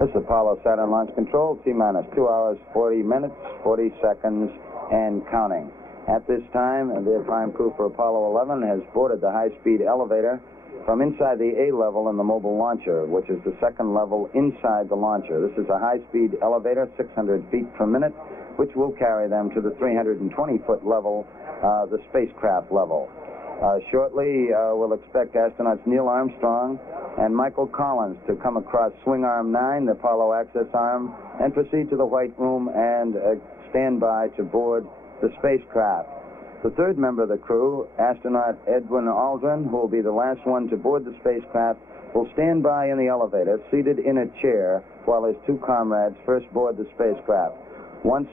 This is Apollo Saturn Launch Control, T-minus 2 hours, 40 minutes, 40 seconds, and counting. At this time, the prime crew for Apollo 11 has boarded the high-speed elevator from inside the A level in the mobile launcher, which is the second level inside the launcher. This is a high-speed elevator, 600 feet per minute, which will carry them to the 320-foot level, the spacecraft level. Shortly, we'll expect astronauts Neil Armstrong and Michael Collins to come across swing arm 9, the Apollo access arm, and proceed to the White Room and stand by to board the spacecraft. The third member of the crew, astronaut Edwin Aldrin, who will be the last one to board the spacecraft, will stand by in the elevator, seated in a chair, while his two comrades first board the spacecraft. Once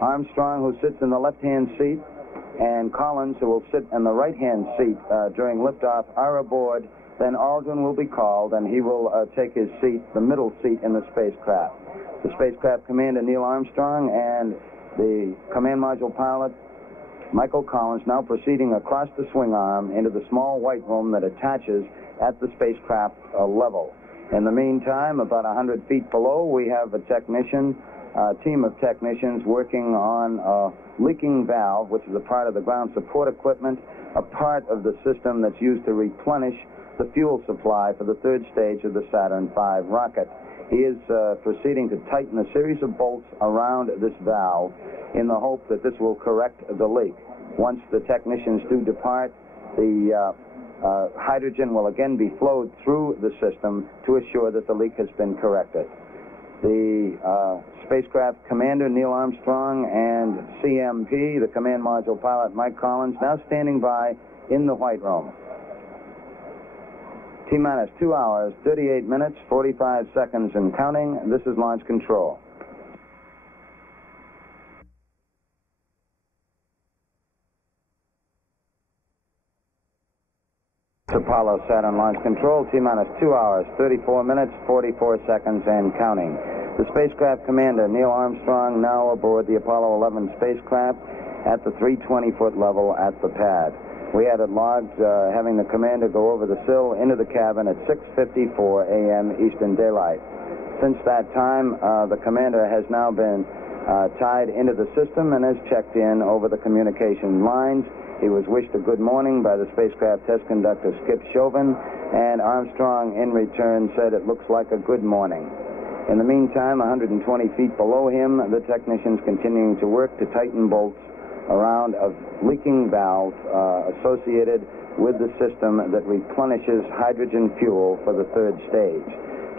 Armstrong, who sits in the left-hand seat, and Collins, who will sit in the right-hand seat during liftoff, are aboard, then Aldrin will be called, and he will take his seat, the middle seat in the spacecraft. The spacecraft commander, Neil Armstrong, and the command module pilot, Michael Collins, now proceeding across the swing arm into the small White Room that attaches at the spacecraft level. In the meantime, about 100 feet below, we have a team of technicians working on a leaking valve, which is a part of the ground support equipment, a part of the system that's used to replenish the fuel supply for the third stage of the Saturn V rocket. He is proceeding to tighten a series of bolts around this valve in the hope that this will correct the leak. Once the technicians do depart, the hydrogen will again be flowed through the system to assure that the leak has been corrected. The spacecraft commander, Neil Armstrong, and CMP, the command module pilot, Mike Collins, now standing by in the White Room. T-minus 2 hours, 38 minutes, 45 seconds, and counting. This is launch control. Apollo Saturn Launch Control, T-minus 2 hours, 34 minutes, 44 seconds, and counting. The spacecraft commander, Neil Armstrong, now aboard the Apollo 11 spacecraft at the 320-foot level at the pad. We had it logged having the commander go over the sill into the cabin at 6:54 a.m. Eastern Daylight. Since that time, the commander has now been tied into the system and has checked in over the communication lines. He was wished a good morning by the spacecraft test conductor, Skip Chauvin, and Armstrong in return said it looks like a good morning. In the meantime, 120 feet below him, the technicians continuing to work to tighten bolts around a leaking valve associated with the system that replenishes hydrogen fuel for the third stage.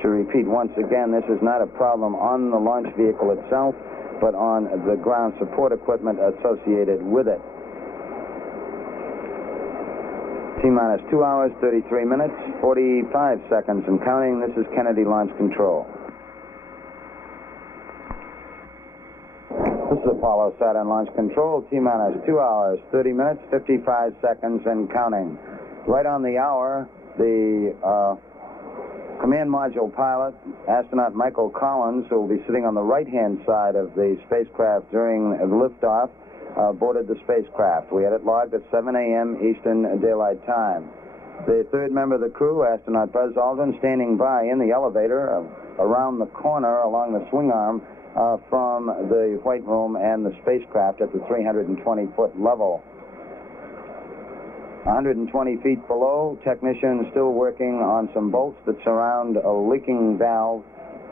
To repeat once again, this is not a problem on the launch vehicle itself, but on the ground support equipment associated with it. T-minus 2 hours, 33 minutes, 45 seconds, and counting. This is Kennedy Launch Control. This is Apollo Saturn Launch Control, T-minus 2 hours, 30 minutes, 55 seconds, and counting. Right on the hour, the command module pilot, astronaut Michael Collins, who will be sitting on the right-hand side of the spacecraft during the liftoff, boarded the spacecraft. We had it logged at 7 a.m. Eastern Daylight Time. The third member of the crew, astronaut Buzz Aldrin, standing by in the elevator around the corner along the swing arm from the White Room and the spacecraft at the 320-foot level. 120 feet below, technicians still working on some bolts that surround a leaking valve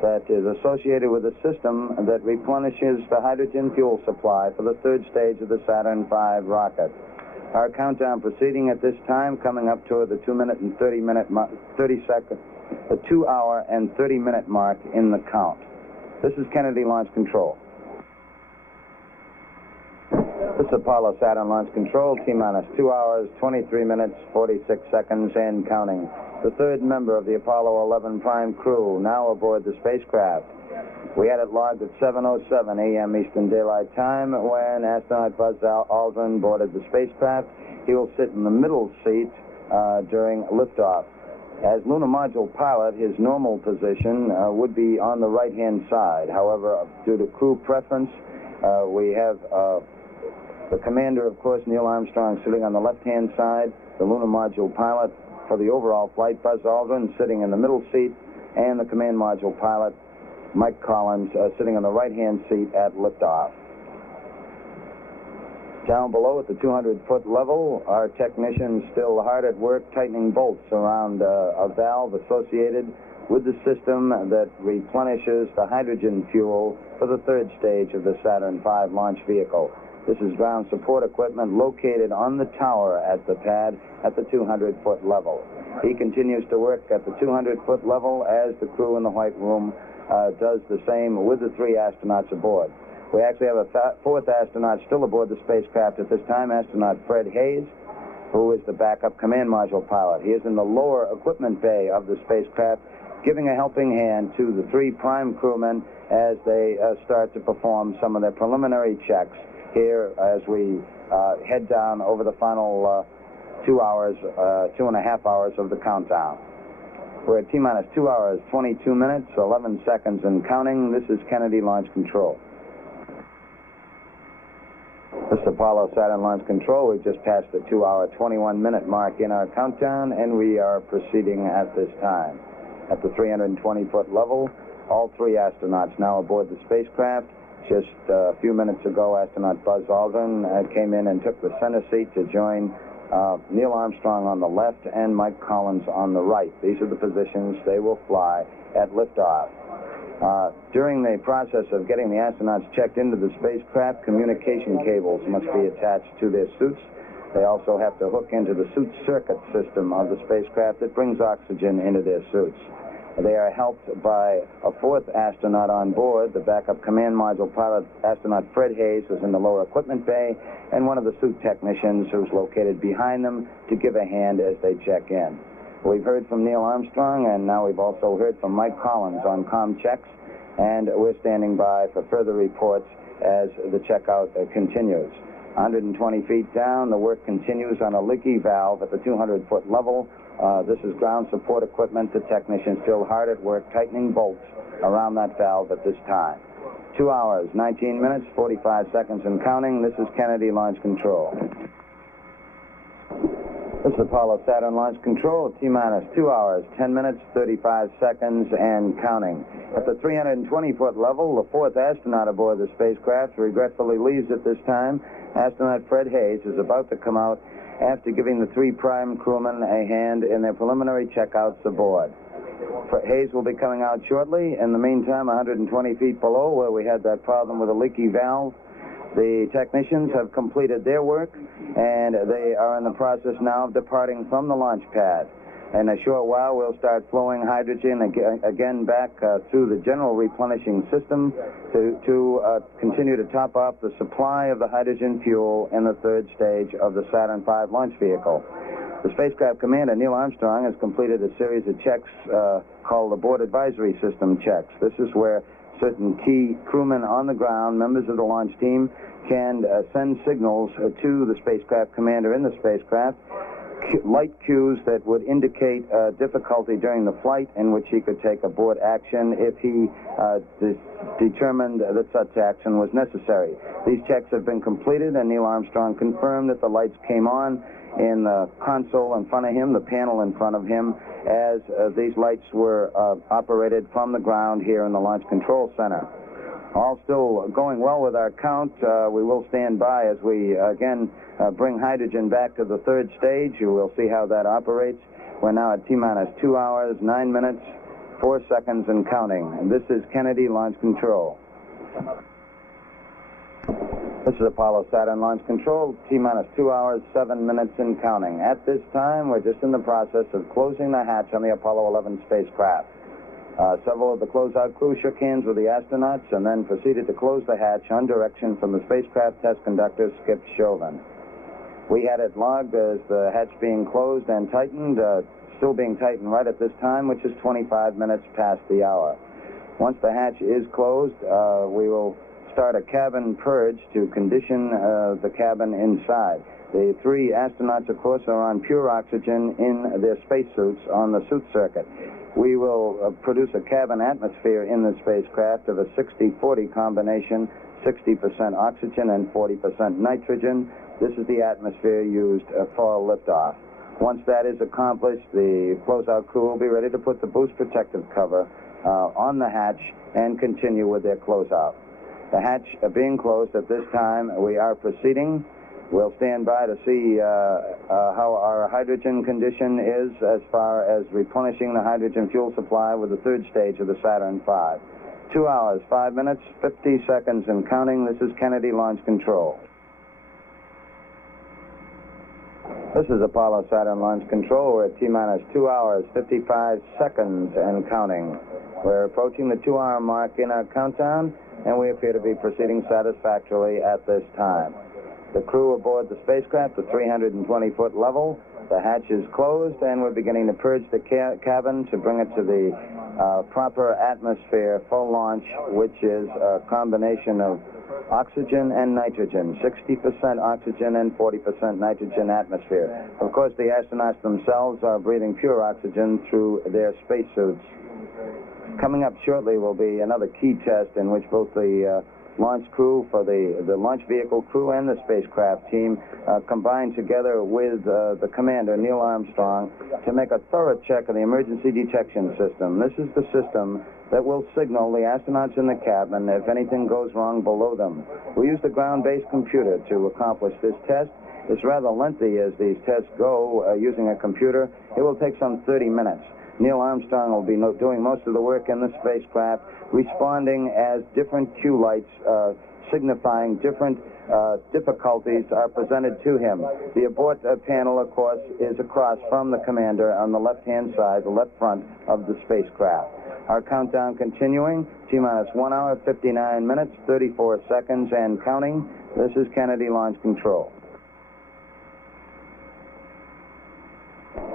that is associated with a system that replenishes the hydrogen fuel supply for the third stage of the Saturn V rocket. Our countdown proceeding at this time, coming up toward the 2 hour and 30 minute mark in the count. This is Kennedy Launch Control. This is Apollo Saturn Launch Control, T-minus 2 hours, 23 minutes, 46 seconds, and counting. The third member of the Apollo 11 prime crew, now aboard the spacecraft. We had it logged at 7:07 a.m. Eastern Daylight Time when astronaut Buzz Aldrin boarded the spacecraft. He will sit in the middle seat during liftoff. As lunar module pilot, his normal position would be on the right-hand side. However, due to crew preference, we have the commander, of course, Neil Armstrong, sitting on the left-hand side, the lunar module pilot for the overall flight, Buzz Aldrin, sitting in the middle seat, and the command module pilot, Mike Collins, sitting on the right-hand seat at liftoff. Down below at the 200-foot level, our technicians still hard at work tightening bolts around a valve associated with the system that replenishes the hydrogen fuel for the third stage of the Saturn V launch vehicle. This is ground support equipment located on the tower at the pad at the 200-foot level. He continues to work at the 200-foot level as the crew in the White Room does the same with the 3 astronauts aboard. We actually have a 4th astronaut still aboard the spacecraft at this time, astronaut Fred Hayes, who is the backup command module pilot. He is in the lower equipment bay of the spacecraft, giving a helping hand to the 3 prime crewmen as they start to perform some of their preliminary checks here as we head down over the final 2 hours, 2.5 hours of the countdown. We're at T-minus 2 hours, 22 minutes, 11 seconds and counting. This is Kennedy Launch Control. This is Apollo Saturn Launch Control. We've just passed the 2-hour, 21-minute mark in our countdown, and we are proceeding at this time. At the 320-foot level, all 3 astronauts now aboard the spacecraft. Just a few minutes ago, astronaut Buzz Aldrin came in and took the center seat to join Neil Armstrong on the left and Mike Collins on the right. These are the positions they will fly at liftoff. During the process of getting the astronauts checked into the spacecraft, communication cables must be attached to their suits. They also have to hook into the suit circuit system of the spacecraft that brings oxygen into their suits. They are helped by a 4th astronaut on board, the backup command module pilot, astronaut Fred Hayes, who's in the lower equipment bay, and one of the suit technicians who's located behind them to give a hand as they check in. We've heard from Neil Armstrong, and now we've also heard from Mike Collins on comm checks, and we're standing by for further reports as the checkout continues. 120 feet down, the work continues on a leaky valve at the 200-foot level. This is ground support equipment. The technicians still hard at work tightening bolts around that valve at this time. 2 hours, 19 minutes, 45 seconds and counting. This is Kennedy Launch Control. This is Apollo Saturn Launch Control, T-minus 2 hours, 10 minutes, 35 seconds and counting. At the 320-foot level, the 4th astronaut aboard the spacecraft regretfully leaves at this time. Astronaut Fred Hayes is about to come out after giving the 3 prime crewmen a hand in their preliminary checkouts aboard. Hayes will be coming out shortly. In the meantime, 120 feet below, where we had that problem with a leaky valve, the technicians have completed their work, and they are in the process now of departing from the launch pad. In a short while, we'll start flowing hydrogen again back through the general replenishing system to continue to top off the supply of the hydrogen fuel in the 3rd stage of the Saturn V launch vehicle. The spacecraft commander, Neil Armstrong, has completed a series of checks called Abort Advisory System checks. This is where certain key crewmen on the ground, members of the launch team, can send signals to the spacecraft commander in the spacecraft, light cues that would indicate difficulty during the flight in which he could take abort action if he determined that such action was necessary. These checks have been completed, and Neil Armstrong confirmed that the lights came on in the console in front of him, the panel in front of him, as these lights were operated from the ground here in the Launch Control Center. All still going well with our count. We will stand by as we again bring hydrogen back to the 3rd stage. You will see how that operates. We're now at T-minus 2 hours, 9 minutes, 4 seconds and counting. And this is Kennedy Launch Control. This is Apollo Saturn Launch Control, T-minus 2 hours, 7 minutes and counting. At this time, we're just in the process of closing the hatch on the Apollo 11 spacecraft. Several of the closeout crew shook hands with the astronauts and then proceeded to close the hatch on direction from the spacecraft test conductor, Skip Chauvin. We had it logged as the hatch being closed and tightened, still being tightened right at this time, which is 25 minutes past the hour. Once the hatch is closed, we will start a cabin purge to condition the cabin inside. The 3 astronauts, of course, are on pure oxygen in their spacesuits on the suit circuit. We will produce a cabin atmosphere in the spacecraft of a 60-40 combination, 60% oxygen and 40% nitrogen. This is the atmosphere used for liftoff. Once that is accomplished, the closeout crew will be ready to put the boost protective cover on the hatch and continue with their closeout. The hatch being closed at this time, we are proceeding. We'll stand by to see how our hydrogen condition is as far as replenishing the hydrogen fuel supply with the third stage of the Saturn V. 2 hours, 5 minutes, 50 seconds and counting. This is Kennedy Launch Control. This is Apollo Saturn Launch Control. We're at T-minus 2 hours, 55 seconds and counting. We're approaching the 2-hour mark in our countdown, and we appear to be proceeding satisfactorily at this time. The crew aboard the spacecraft at 320-foot level. The hatch is closed, and we're beginning to purge the cabin to bring it to the proper atmosphere for launch, which is a combination of oxygen and nitrogen, 60% oxygen and 40% nitrogen atmosphere. Of course, the astronauts themselves are breathing pure oxygen through their spacesuits. Coming up shortly will be another key test in which both the launch crew for the launch vehicle crew and the spacecraft team combine together with the commander, Neil Armstrong, to make a thorough check of the emergency detection system. This is the system that will signal the astronauts in the cabin if anything goes wrong below them. We use the ground-based computer to accomplish this test. It's rather lengthy as these tests go using a computer. It will take some 30 minutes. Neil Armstrong will be doing most of the work in the spacecraft, responding as different cue lights signifying different difficulties are presented to him. The abort panel, of course, is across from the commander on the left-hand side, the left front of the spacecraft. Our countdown continuing, T-minus 1 hour, 59 minutes, 34 seconds and counting. This is Kennedy Launch Control.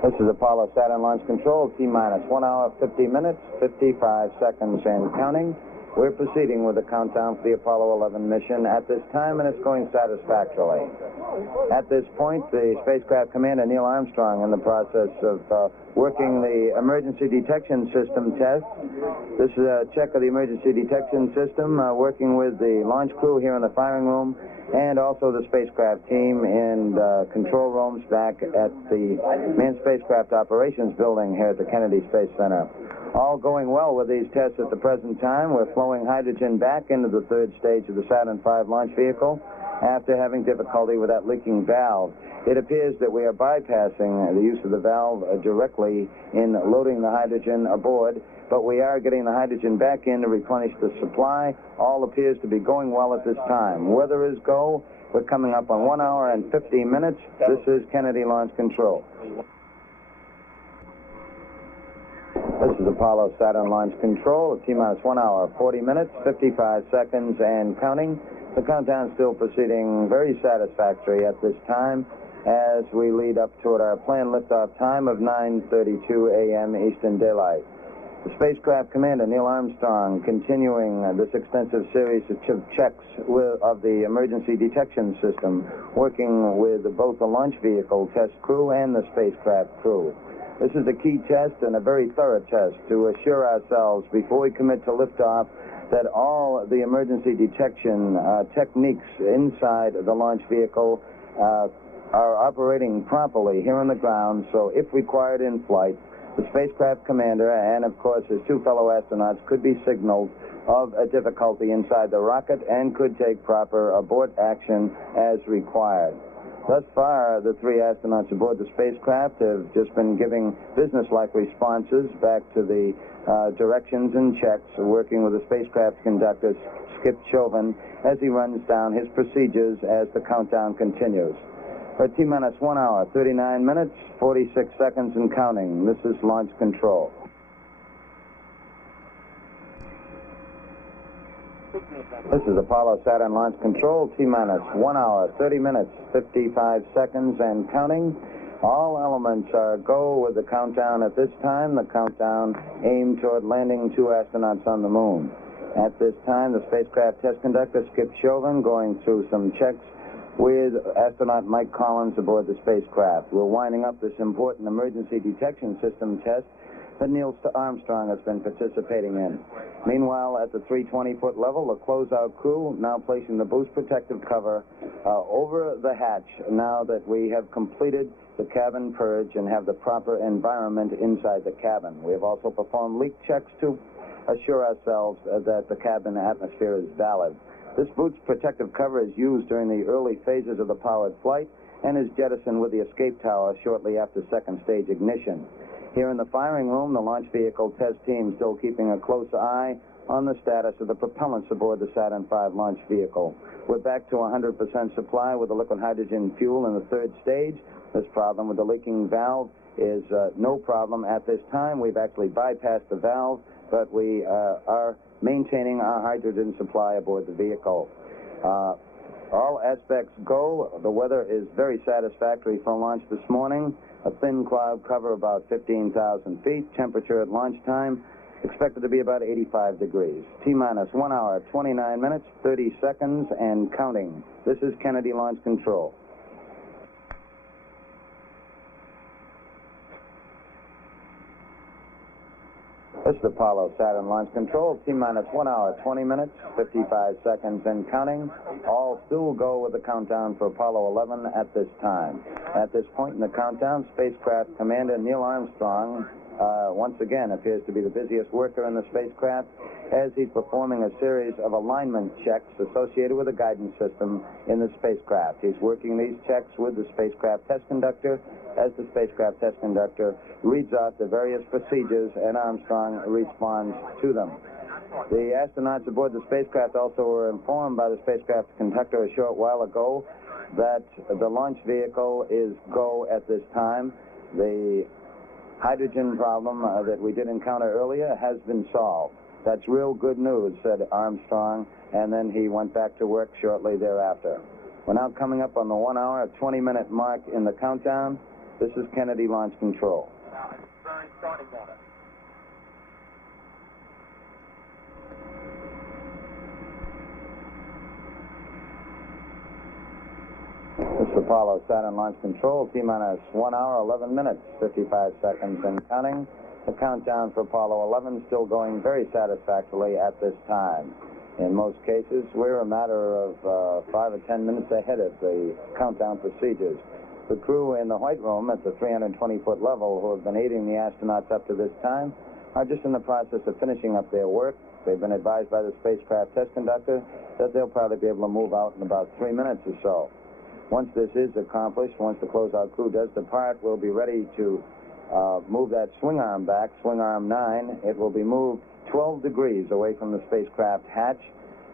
This is Apollo Saturn Launch Control, T-minus 1 hour, 50 minutes, 55 seconds and counting. We're proceeding with the countdown for the Apollo 11 mission at this time, and it's going satisfactorily. At this point, the spacecraft commander, Neil Armstrong, in the process of working the emergency detection system test. This is a check of the emergency detection system, working with the launch crew here in the firing room, and also the spacecraft team in control rooms back at the Manned Spacecraft Operations building here at the Kennedy Space Center. All going well with these tests at the present time. We're flowing hydrogen back into the third stage of the Saturn V launch vehicle after having difficulty with that leaking valve. It appears that we are bypassing the use of the valve directly in loading the hydrogen aboard, but we are getting the hydrogen back in to replenish the supply. All appears to be going well at this time. Weather is go. We're coming up on 1 hour and 50 minutes. This is Kennedy Launch Control. This is Apollo Saturn Launch Control, T-minus 1 hour, 40 minutes, 55 seconds and counting. The countdown is still proceeding very satisfactory at this time as we lead up toward our planned liftoff time of 9:32 a.m. Eastern Daylight. The spacecraft commander, Neil Armstrong, continuing this extensive series of checks of the emergency detection system, working with both the launch vehicle test crew and the spacecraft crew. This is a key test and a very thorough test to assure ourselves before we commit to liftoff that all the emergency detection techniques inside the launch vehicle are operating properly here on the ground, so if required in flight, the spacecraft commander and, of course, his two fellow astronauts could be signaled of a difficulty inside the rocket and could take proper abort action as required. Thus far, the three astronauts aboard the spacecraft have just been giving business-like responses back to the directions and checks, working with the spacecraft conductor, Skip Chauvin, as he runs down his procedures as the countdown continues. For T-minus 1 hour, 39 minutes, 46 seconds and counting. This is Launch Control. This is Apollo Saturn Launch Control, T-minus 1 hour, 30 minutes, 55 seconds and counting. All elements are go with the countdown at this time. The countdown aimed toward landing 2 astronauts on the moon. At this time, the spacecraft test conductor, Skip Chauvin, going through some checks with astronaut Mike Collins aboard the spacecraft. We're winding up this important emergency detection system test that Neil Armstrong has been participating in. Meanwhile, at the 320-foot level, the closeout crew now placing the boost protective cover over the hatch now that we have completed the cabin purge and have the proper environment inside the cabin. We have also performed leak checks to assure ourselves that the cabin atmosphere is valid. This boost protective cover is used during the early phases of the powered flight and is jettisoned with the escape tower shortly after second stage ignition. Here in the firing room, the launch vehicle test team still keeping a close eye on the status of the propellants aboard the Saturn V launch vehicle. We're back to 100% supply with the liquid hydrogen fuel in the third stage. This problem with the leaking valve is no problem at this time. We've actually bypassed the valve, but we are maintaining our hydrogen supply aboard the vehicle. All aspects go. The weather is very satisfactory for launch this morning. A thin cloud cover about 15,000 feet. Temperature at launch time expected to be about 85 degrees. T-minus 1 hour, 29 minutes, 30 seconds, and counting. This is Kennedy Launch Control. This is Apollo Saturn Launch Control. T-minus 1 hour, 20 minutes, 55 seconds, and counting. All still go with the countdown for Apollo 11 at this time. At this point in the countdown, Spacecraft Commander Neil Armstrong once again appears to be the busiest worker in the spacecraft as he's performing a series of alignment checks associated with the guidance system in the spacecraft. He's working these checks with the spacecraft test conductor as the spacecraft test conductor reads off the various procedures and Armstrong responds to them. The astronauts aboard the spacecraft also were informed by the spacecraft conductor a short while ago that the launch vehicle is go at this time. The hydrogen problem that we did encounter earlier has been solved. That's real good news, said Armstrong, and then he went back to work shortly thereafter. We're now coming up on the 1 hour, 20-minute mark in the countdown. This is Kennedy Launch Control. This is Apollo Saturn Launch Control. T-minus 1 hour, 11 minutes, 55 seconds, and counting. The countdown for Apollo 11 still going very satisfactorily at this time. In most cases, we're a matter of 5 or 10 minutes ahead of the countdown procedures. The crew in the White Room at the 320-foot level who have been aiding the astronauts up to this time are just in the process of finishing up their work. They've been advised by the spacecraft test conductor that they'll probably be able to move out in about 3 minutes or so. Once this is accomplished, once the closeout crew does depart, we'll be ready to move that swing arm back, swing arm 9. It will be moved 12 degrees away from the spacecraft hatch.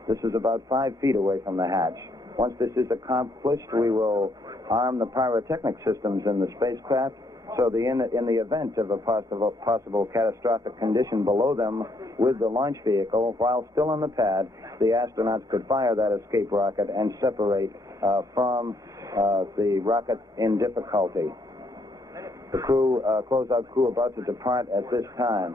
This is about 5 feet away from the hatch. Once this is accomplished, we will arm the pyrotechnic systems in the spacecraft so in the event of a possible catastrophic condition below them with the launch vehicle, while still on the pad, the astronauts could fire that escape rocket and separate from the rocket in difficulty. The closeout crew about to depart at this time.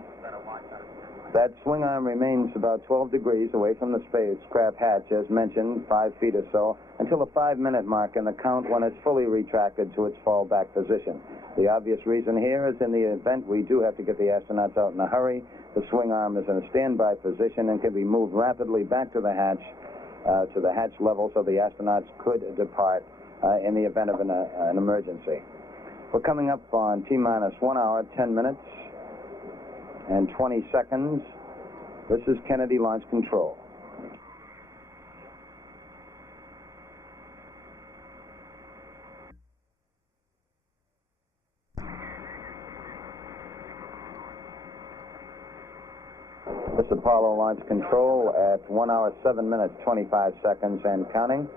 That swing arm remains about 12 degrees away from the spacecraft hatch, as mentioned, 5 feet or so, until the 5-minute mark in the count when it's fully retracted to its fallback position. The obvious reason here is in the event we do have to get the astronauts out in a hurry, the swing arm is in a standby position and can be moved rapidly back to the hatch level so the astronauts could depart in the event of an emergency. We're coming up on T-minus 1 hour, 10 minutes, and 20 seconds. This is Kennedy Launch Control. This is Apollo Launch Control at 1 hour, 7 minutes, 25 seconds, and counting.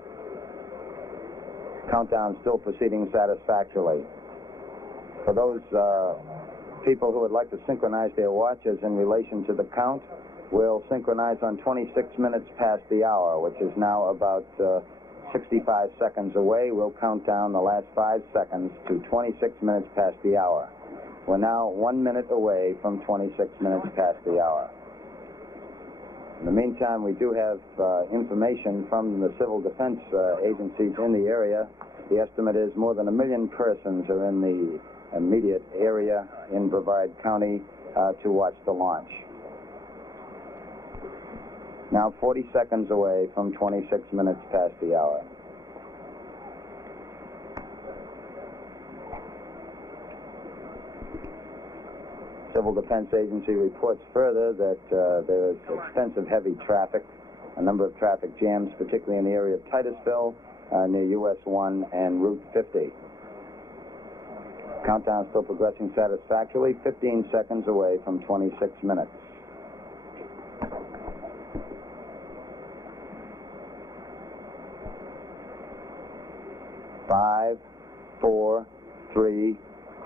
Countdown still proceeding satisfactorily. For those people who would like to synchronize their watches in relation to the count, we'll synchronize on 26 minutes past the hour, which is now about 65 seconds away. We'll count down the last 5 seconds to 26 minutes past the hour. We're now 1 minute away from 26 minutes past the hour. In the meantime, we do have information from the civil defense agencies in the area. The estimate is more than 1 million persons are in the immediate area in Brevard County to watch the launch. Now 40 seconds away from 26 minutes past the hour. Civil Defense Agency reports further that there is extensive heavy traffic, a number of traffic jams, particularly in the area of Titusville, near US 1 and Route 50. Countdown still progressing satisfactorily, 15 seconds away from 26 minutes. 5, 4, 3,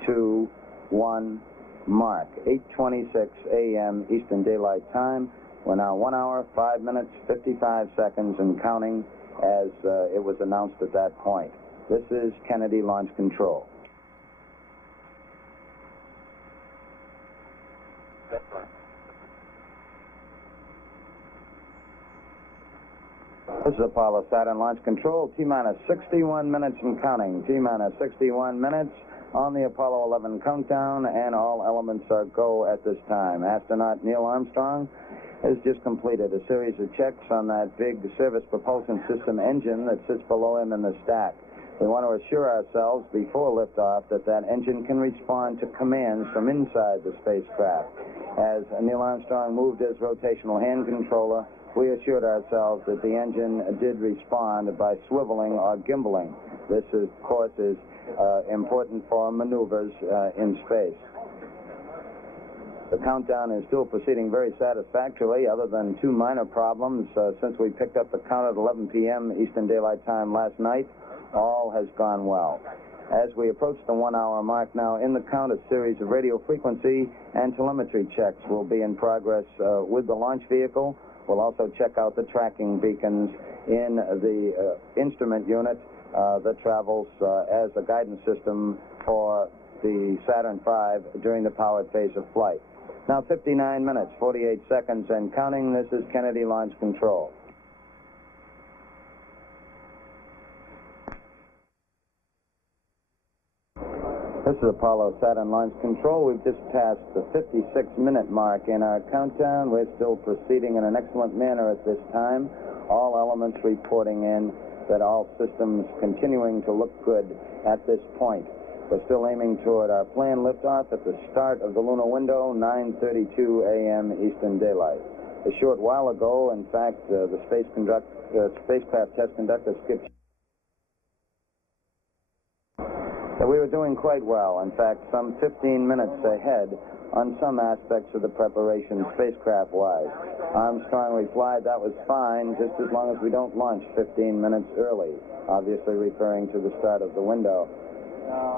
2, 1, mark. 8:26 a.m. Eastern Daylight Time. We're now 1 hour, 5 minutes, 55 seconds and counting as it was announced at that point. This is Kennedy Launch Control. This is Apollo Saturn Launch Control, T-minus 61 minutes and counting. T-minus 61 minutes on the Apollo 11 countdown, and all elements are go at this time. Astronaut Neil Armstrong has just completed a series of checks on that big service propulsion system engine that sits below him in the stack. We want to assure ourselves before liftoff that that engine can respond to commands from inside the spacecraft. As Neil Armstrong moved his rotational hand controller, we assured ourselves that the engine did respond by swiveling or gimbaling. This, of course, is important for maneuvers in space. The countdown is still proceeding very satisfactorily, other than two minor problems. Since we picked up the count at 11 p.m. Eastern Daylight Time last night, all has gone well. As we approach the 1 hour mark now in the count, a series of radio frequency and telemetry checks will be in progress with the launch vehicle. We'll also check out the tracking beacons in the instrument unit that travels as a guidance system for the Saturn V during the powered phase of flight. Now 59 minutes, 48 seconds and counting. This is Kennedy Launch Control. This is Apollo Saturn Launch Control. We've just passed the 56-minute mark in our countdown. We're still proceeding in an excellent manner at this time. All elements reporting in that all systems continuing to look good at this point. We're still aiming toward our planned liftoff at the start of the lunar window, 9:32 a.m. Eastern Daylight. A short while ago, in fact, the spacecraft test conductor skipped. We were doing quite well, in fact, some 15 minutes ahead on some aspects of the preparation spacecraft-wise. Armstrong replied that was fine, just as long as we don't launch 15 minutes early, obviously referring to the start of the window.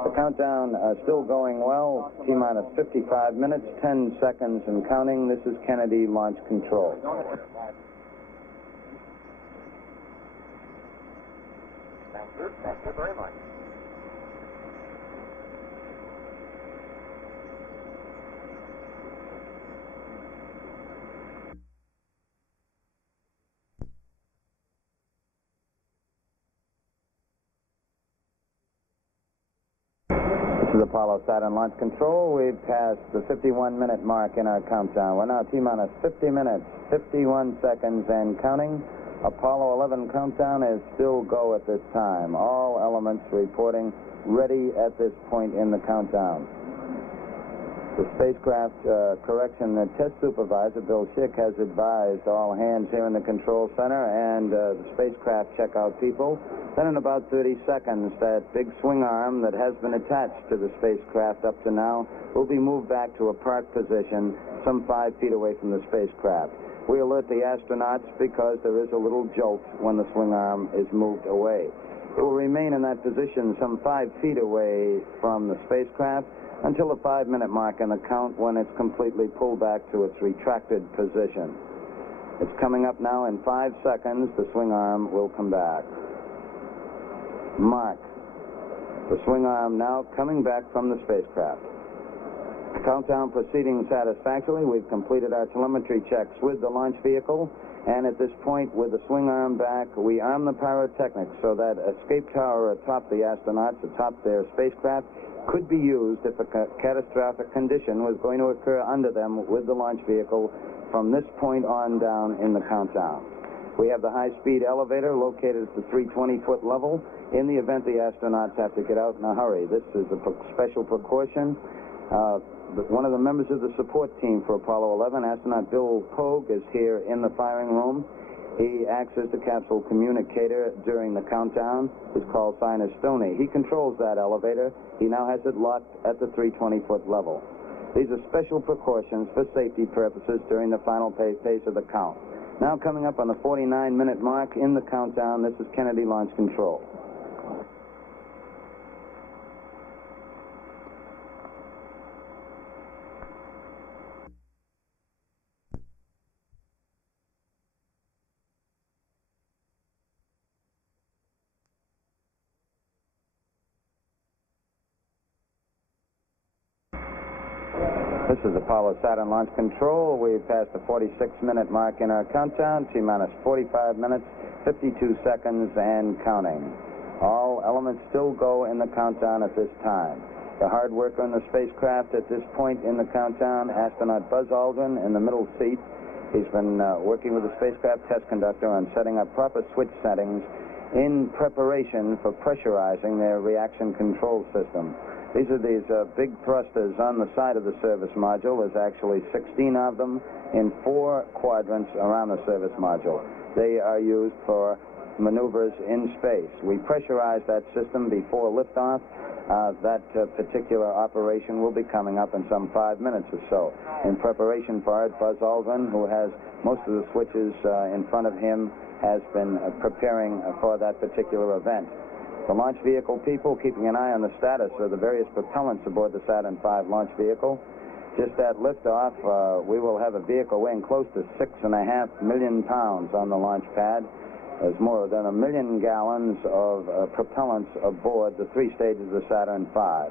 The countdown still going well, T-minus 55 minutes, 10 seconds and counting. This is Kennedy Launch Control. Thank you very much. This is Apollo Saturn Launch Control. We've passed the 51-minute mark in our countdown. We're now T-minus 50 minutes, 51 seconds and counting. Apollo 11 countdown is still go at this time. All elements reporting ready at this point in the countdown. The spacecraft correction test supervisor, Bill Schick, has advised all hands here in the control center and the spacecraft checkout people that in about 30 seconds that big swing arm that has been attached to the spacecraft up to now will be moved back to a park position some 5 feet away from the spacecraft. We alert the astronauts because there is a little jolt when the swing arm is moved away. It will remain in that position some 5 feet away from the spacecraft until the 5-minute mark in the count, when it's completely pulled back to its retracted position. It's coming up now in 5 seconds. The swing arm will come back. Mark. The swing arm now coming back from the spacecraft. Countdown proceeding satisfactorily. We've completed our telemetry checks with the launch vehicle, and at this point, with the swing arm back, we arm the pyrotechnics so that escape tower atop the astronauts, atop their spacecraft, could be used if a catastrophic condition was going to occur under them with the launch vehicle from this point on down in the countdown. We have the high-speed elevator located at the 320-foot level in the event the astronauts have to get out in a hurry. This is a special precaution. One of the members of the support team for Apollo 11, astronaut Bill Pogue, is here in the firing room. He acts as the capsule communicator during the countdown. His call sign is Stoney. He controls that elevator. He now has it locked at the 320-foot level. These are special precautions for safety purposes during the final phase of the count. Now coming up on the 49-minute mark in the countdown, this is Kennedy Launch Control. This is Apollo Saturn Launch Control. We've passed the 46-minute mark in our countdown. T-minus 45 minutes, 52 seconds, and counting. All elements still go in the countdown at this time. The hard worker in the spacecraft at this point in the countdown, astronaut Buzz Aldrin in the middle seat. He's been working with the spacecraft test conductor on setting up proper switch settings in preparation for pressurizing their reaction control system. These are these big thrusters on the side of the service module. There's actually 16 of them in 4 quadrants around the service module. They are used for maneuvers in space. We pressurize that system before liftoff. That particular operation will be coming up in some 5 minutes or so. In preparation for it, Buzz Aldrin, who has most of the switches in front of him, has been preparing for that particular event. The launch vehicle people keeping an eye on the status of the various propellants aboard the Saturn V launch vehicle. Just at liftoff, we will have a vehicle weighing close to 6.5 million pounds on the launch pad. There's more than 1 million gallons of propellants aboard the 3 stages of the Saturn V.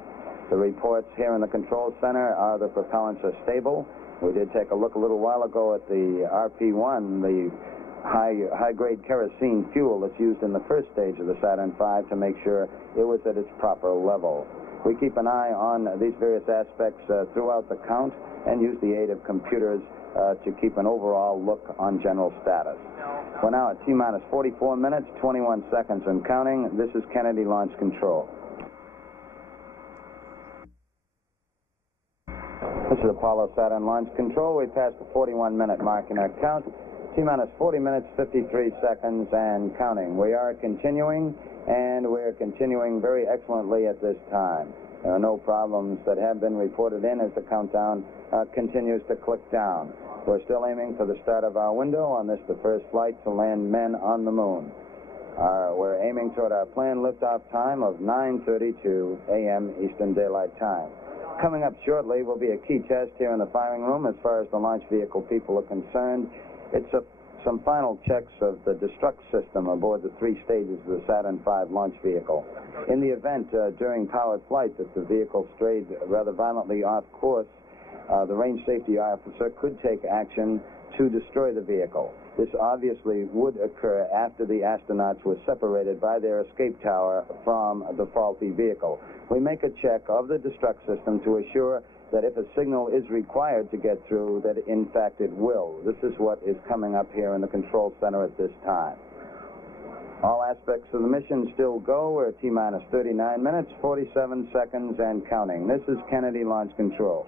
The reports here in the control center are the propellants are stable. We did take a look a little while ago at the RP1, the high-grade kerosene fuel that's used in the first stage of the Saturn V, to make sure it was at its proper level. We keep an eye on these various aspects throughout the count and use the aid of computers to keep an overall look on general status. We're now at T-minus 44 minutes, 21 seconds and counting. This is Kennedy Launch Control. This is Apollo Saturn Launch Control. We passed the 41-minute mark in our count. T-minus 40 minutes, 53 seconds, and counting. We are continuing, and we're continuing very excellently at this time. There are no problems that have been reported in as the countdown continues to click down. We're still aiming for the start of our window on this, the first flight to land men on the moon. We're aiming toward our planned liftoff time of 9:32 a.m. Eastern Daylight Time. Coming up shortly will be a key test here in the firing room as far as the launch vehicle people are concerned. It's some final checks of the destruct system aboard the 3 stages of the Saturn V launch vehicle. In the event during powered flight that the vehicle strayed rather violently off course, the range safety officer could take action to destroy the vehicle. This obviously would occur after the astronauts were separated by their escape tower from the faulty vehicle. We make a check of the destruct system to assure that if a signal is required to get through, that in fact it will. This is what is coming up here in the control center at this time. All aspects of the mission still go. We're at T-minus 39 minutes, 47 seconds, and counting. This is Kennedy Launch Control.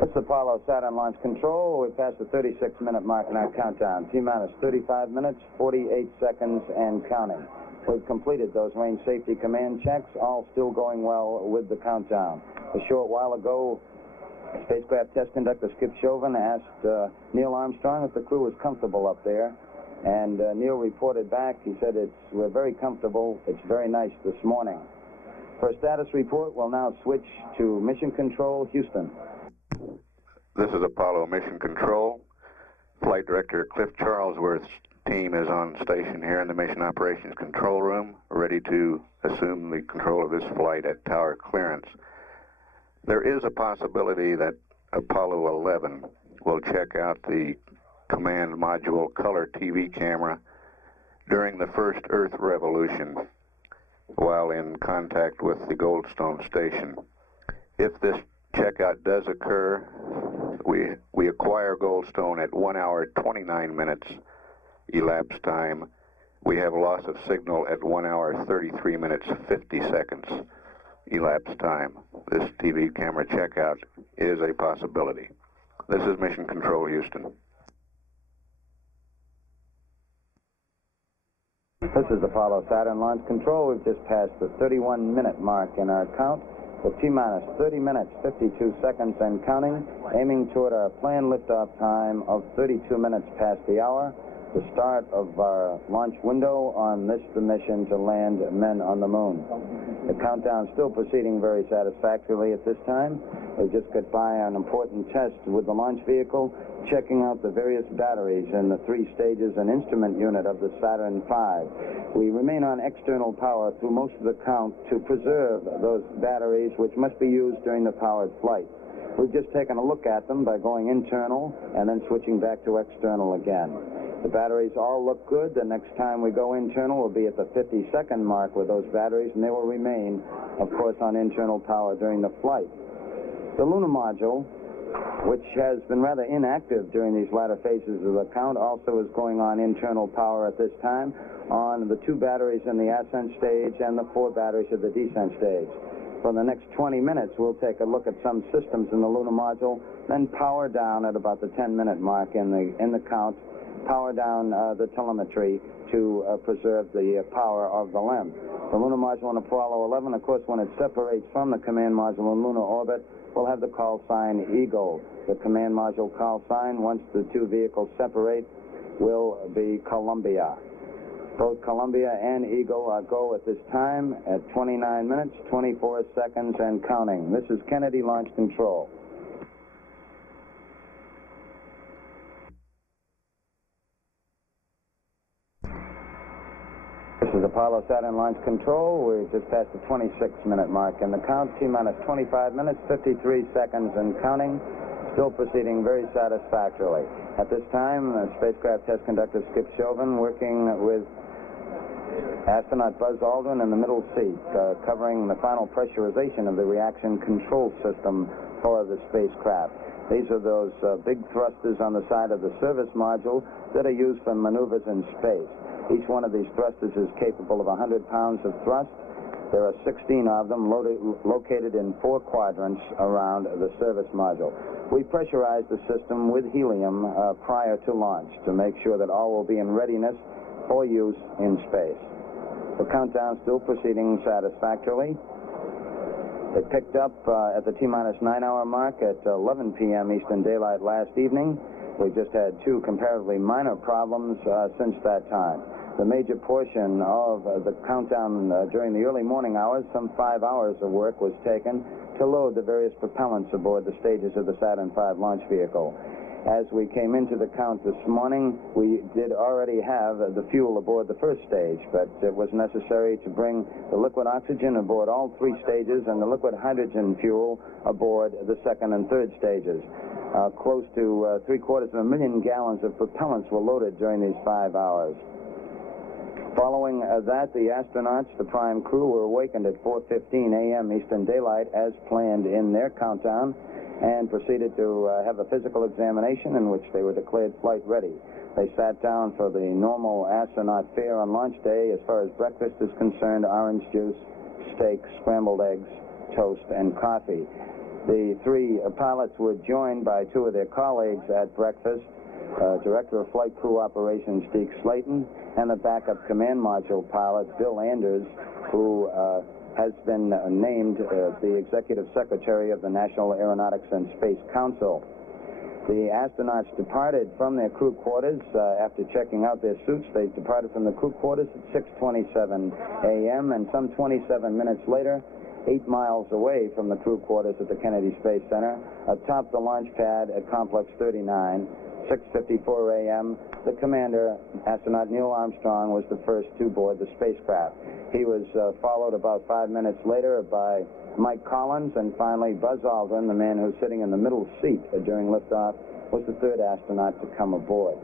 This is Apollo Saturn Launch Control. We passed the 36-minute mark in our countdown. T-minus 35 minutes, 48 seconds, and counting. We've completed those range safety command checks, all still going well with the countdown. A short while ago, spacecraft test conductor Skip Chauvin asked Neil Armstrong if the crew was comfortable up there, and Neil reported back. He said, we're very comfortable. It's very nice this morning. For a status report, we'll now switch to Mission Control, Houston. This is Apollo Mission Control. Flight Director Cliff Charlesworth's team is on station here in the Mission Operations Control Room, ready to assume the control of this flight at tower clearance. There is a possibility that Apollo 11 will check out the command module color TV camera During the first Earth revolution, while in contact with the Goldstone station, if this checkout does occur, we acquire Goldstone at 1 hour 29 minutes elapsed time. We have a loss of signal at 1 hour 33 minutes 50 seconds elapsed time. This TV camera checkout is a possibility. This is Mission Control, Houston. This is Apollo Saturn Launch Control. We've just passed the 31-minute mark in our count. With T-minus 30 minutes, 52 seconds and counting, aiming toward our planned liftoff time of 32 minutes past the hour, the start of our launch window on this mission to land men on the moon. The countdown still proceeding very satisfactorily at this time. We just got by an important test with the launch vehicle, checking out the various batteries in the 3 stages and instrument unit of the Saturn V. We remain on external power through most of the count to preserve those batteries, which must be used during the powered flight. We've just taken a look at them by going internal and then switching back to external again. The batteries all look good. The next time we go internal will be at the 50-second mark with those batteries, and they will remain, of course, on internal power during the flight. The lunar module, which has been rather inactive during these latter phases of the count, also is going on internal power at this time on the 2 batteries in the ascent stage and the 4 batteries at the descent stage. For the next 20 minutes, we'll take a look at some systems in the lunar module, then power down at about the 10-minute mark in the count, power down the telemetry to preserve the power of the LEM. The lunar module in Apollo 11, of course, when it separates from the command module in lunar orbit, will have the call sign Eagle. The command module call sign, once the 2 vehicles separate, will be Columbia. Both Columbia and Eagle go at this time at 29 minutes, 24 seconds and counting. This is Kennedy Launch Control. This is Apollo Saturn Launch Control. We just passed the 26-minute mark in the count. T-minus 25 minutes, 53 seconds and counting. Still proceeding very satisfactorily. At this time, spacecraft test conductor Skip Chauvin working with astronaut Buzz Aldrin in the middle seat, covering the final pressurization of the reaction control system for the spacecraft. These are those big thrusters on the side of the service module that are used for maneuvers in space. Each one of these thrusters is capable of 100 pounds of thrust. There are 16 of them located in 4 quadrants around the service module. We pressurized the system with helium prior to launch to make sure that all will be in readiness for use in space. The countdown still proceeding satisfactorily. They picked up at the T-minus 9-hour mark at 11 p.m. Eastern Daylight last evening. We've just had 2 comparatively minor problems since that time. The major portion of the countdown during the early morning hours, some 5 hours of work was taken to load the various propellants aboard the stages of the Saturn V launch vehicle. As we came into the count this morning, we did already have the fuel aboard the first stage, but it was necessary to bring the liquid oxygen aboard all 3 stages and the liquid hydrogen fuel aboard the second and third stages. Close to 750,000 gallons of propellants were loaded during these 5 hours. Following that, the astronauts, the prime crew, were awakened at 4:15 a.m. Eastern Daylight as planned in their countdown and proceeded to have a physical examination in which they were declared flight ready. They sat down for the normal astronaut fare on launch day. As far as breakfast is concerned, orange juice, steak, scrambled eggs, toast, and coffee. The 3 pilots were joined by 2 of their colleagues at breakfast, Director of Flight Crew Operations Deke Slayton, and the backup command module pilot Bill Anders, who has been named the Executive Secretary of the National Aeronautics and Space Council. The astronauts departed from their crew quarters after checking out their suits. They departed from the crew quarters at 6:27 a.m. and some 27 minutes later, 8 miles away from the crew quarters at the Kennedy Space Center, atop the launch pad at Complex 39, 6:54 a.m., the commander, astronaut Neil Armstrong, was the first to board the spacecraft. He was followed about 5 minutes later by Mike Collins, and finally Buzz Aldrin, the man who's sitting in the middle seat during liftoff, was the 3rd astronaut to come aboard.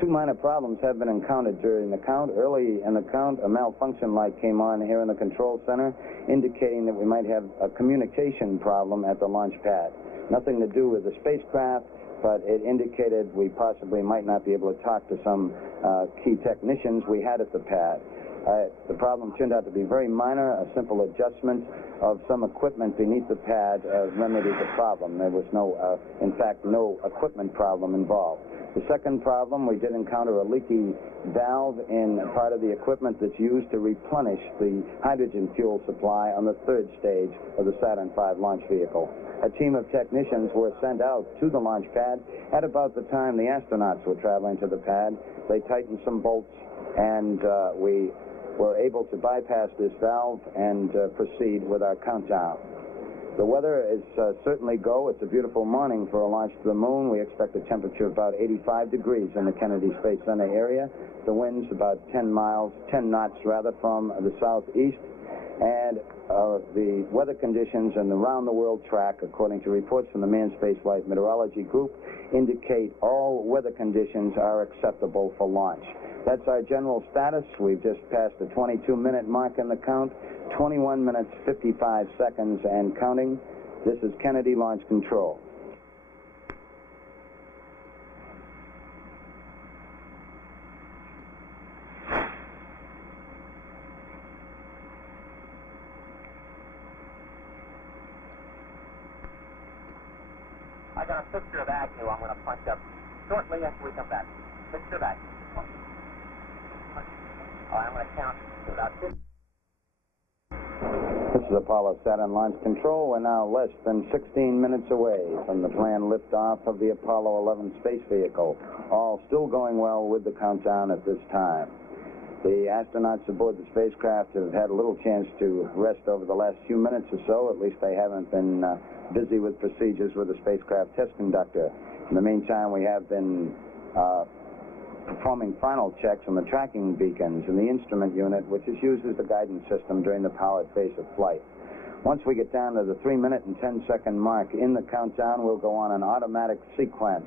Two minor problems have been encountered during the count. Early in the count, a malfunction light came on here in the control center, indicating that we might have a communication problem at the launch pad. Nothing to do with the spacecraft, but it indicated we possibly might not be able to talk to some key technicians we had at the pad. The problem turned out to be very minor. A simple adjustment of some equipment beneath the pad remedied the problem. There was in fact, no equipment problem involved. The second problem, we did encounter a leaky valve in part of the equipment that's used to replenish the hydrogen fuel supply on the third stage of the Saturn V launch vehicle. A team of technicians were sent out to the launch pad at about the time the astronauts were traveling to the pad. They tightened some bolts, and we were able to bypass this valve and proceed with our countdown. The weather is certainly go. It's a beautiful morning for a launch to the moon. We expect a temperature of about 85 degrees in the Kennedy Space Center area. The wind's about 10 knots from the southeast. And the weather conditions and the round-the-world track, according to reports from the Manned Spaceflight Meteorology Group, indicate all weather conditions are acceptable for launch. That's our general status. We've just passed the 22-minute mark in the count, 21 minutes, 55 seconds, and counting. This is Kennedy Launch Control. I got a fixture of Agnew I'm going to punch up shortly after we come back. Fixture of Agnew. I'm going to count to about 50. This is Apollo Saturn Launch Control. We're now less than 16 minutes away from the planned liftoff of the Apollo 11 space vehicle. All still going well with the countdown at this time. The astronauts aboard the spacecraft have had a little chance to rest over the last few minutes or so. At least they haven't been busy with procedures with the spacecraft test conductor. In the meantime, we have been performing final checks on the tracking beacons in the instrument unit, which is used as the guidance system during the powered phase of flight. Once we get down to the 3-minute and 10-second mark in the countdown, we'll go on an automatic sequence.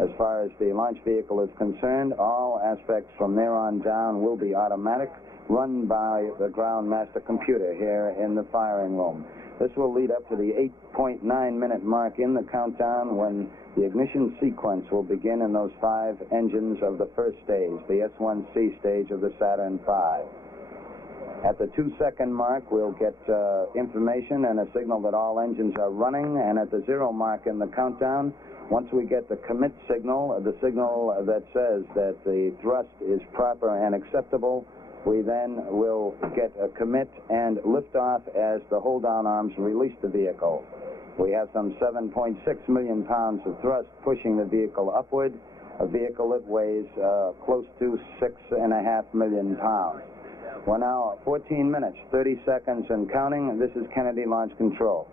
As far as the launch vehicle is concerned, all aspects from there on down will be automatic, run by the ground master computer here in the firing room. This will lead up to the 8.9-minute mark in the countdown when the ignition sequence will begin in those 5 engines of the first stage, the S1C stage of the Saturn V. At the 2-second mark, we'll get information and a signal that all engines are running, and at the 0 mark in the countdown, once we get the commit signal, the signal that says that the thrust is proper and acceptable, we then will get a commit and liftoff as the hold-down arms release the vehicle. We have some 7.6 million pounds of thrust pushing the vehicle upward, a vehicle that weighs close to 6.5 million pounds. We're now 14 minutes, 30 seconds and counting, and this is Kennedy Launch Control.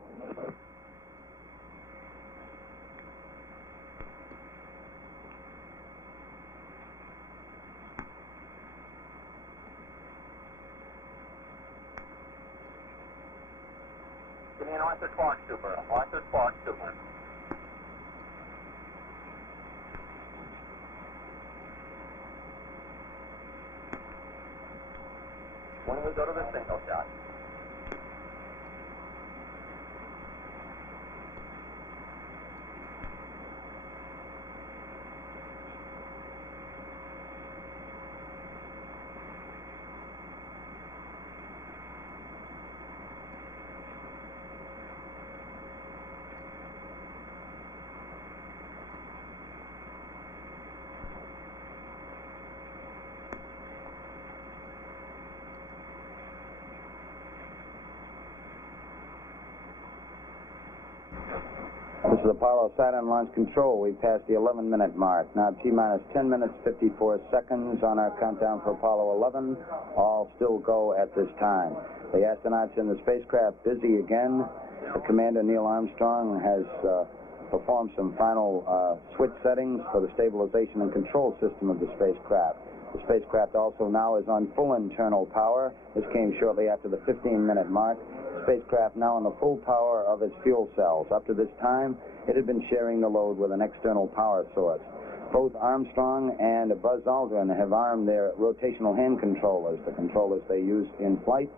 Give me an Arthur Clark Super. Arthur Clark Super. When we go to the single shot. This is Apollo Saturn Launch Control. We passed the 11-minute mark. Now T-minus 10 minutes, 54 seconds on our countdown for Apollo 11. All still go at this time. The astronauts in the spacecraft busy again. The commander, Neil Armstrong, has performed some final switch settings for the stabilization and control system of the spacecraft. The spacecraft also now is on full internal power. This came shortly after the 15-minute mark. The spacecraft now on the full power of its fuel cells. Up to this time, it had been sharing the load with an external power source. Both Armstrong and Buzz Aldrin have armed their rotational hand controllers, the controllers they use in flight.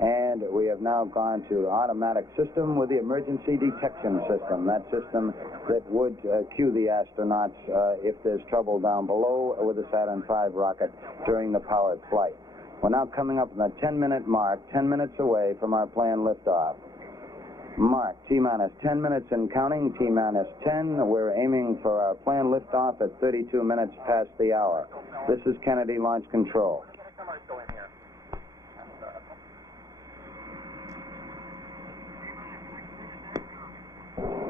And we have now gone to automatic system with the emergency detection system, that system that would cue the astronauts if there's trouble down below with the Saturn V rocket during the powered flight. We're now coming up on the 10-minute mark, 10 minutes away from our planned liftoff. Mark, T-minus 10 minutes and counting, T-minus 10. We're aiming for our planned liftoff at 32 minutes past the hour. This is Kennedy Launch Control.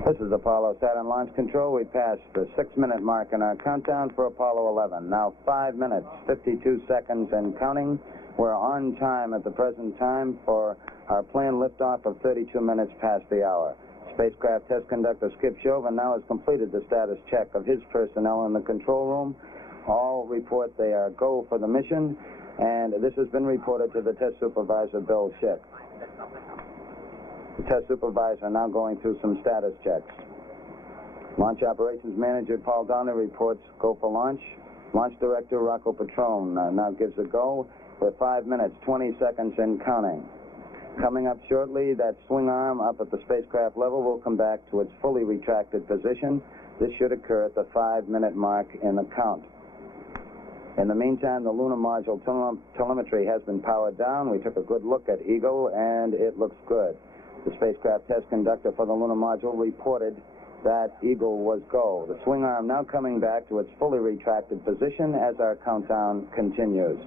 This is Apollo Saturn Launch Control. We passed the 6-minute mark in our countdown for Apollo 11. Now 5 minutes, 52 seconds and counting. We're on time at the present time for our planned liftoff of 32 minutes past the hour. Spacecraft Test Conductor Skip Chauvin now has completed the status check of his personnel in the control room. All report they are go for the mission, and this has been reported to the Test Supervisor, Bill Schick. The Test Supervisor now going through some status checks. Launch Operations Manager Paul Donnelly reports go for launch. Launch Director Rocco Petrone now gives a go for 5 minutes, 20 seconds and counting. Coming up shortly, that swing arm up at the spacecraft level will come back to its fully retracted position. This should occur at the 5-minute mark in the count. In the meantime, the lunar module telemetry has been powered down. We took a good look at Eagle, and it looks good. The spacecraft test conductor for the lunar module reported that Eagle was go. The swing arm now coming back to its fully retracted position as our countdown continues.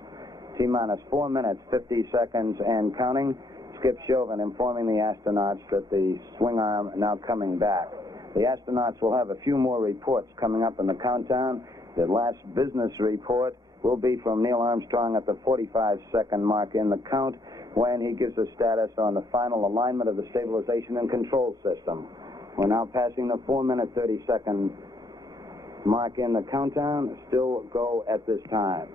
T-minus 4 minutes, 50 seconds and counting. Skip Chauvin informing the astronauts that the swing arm now coming back. The astronauts will have a few more reports coming up in the countdown. The last business report will be from Neil Armstrong at the 45-second mark in the count when he gives a status on the final alignment of the stabilization and control system. We're now passing the 4-minute, 30-second mark in the countdown. Still go at this time.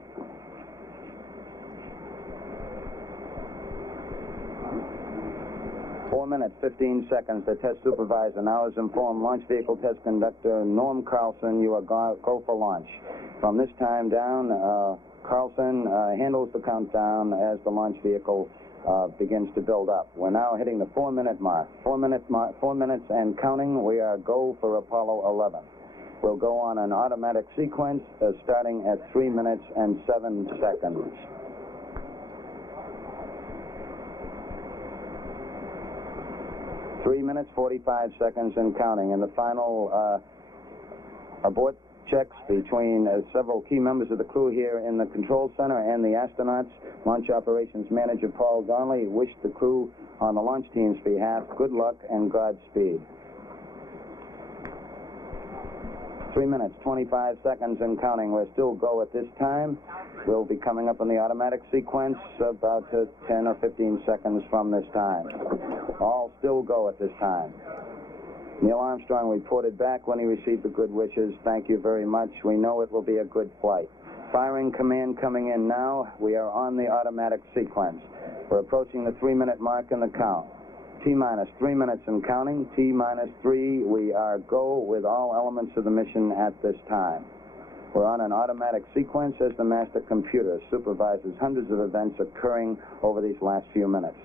Four minutes, 15 seconds. The test supervisor now has informed Launch Vehicle Test Conductor Norm Carlson you are go for launch. From this time down, Carlson handles the countdown as the launch vehicle begins to build up. We're now hitting the 4-minute mark. 4 minutes and counting. We are go for Apollo 11. We'll go on an automatic sequence starting at 3 minutes and 7 seconds. 3 minutes, 45 seconds and counting. And the final abort checks between several key members of the crew here in the control center and the astronauts. Launch Operations Manager Paul Donnelly wished the crew on the launch team's behalf good luck and Godspeed. 3 minutes, 25 seconds and counting. We're still go at this time. We'll be coming up in the automatic sequence about 10 or 15 seconds from this time. All still go at this time. Neil Armstrong reported back when he received the good wishes. Thank you very much. We know it will be a good flight. Firing command coming in now. We are on the automatic sequence. We're approaching the 3-minute mark in the count. T-minus 3 minutes and counting. T-minus 3. We are go with all elements of the mission at this time. We're on an automatic sequence as the master computer supervises hundreds of events occurring over these last few minutes.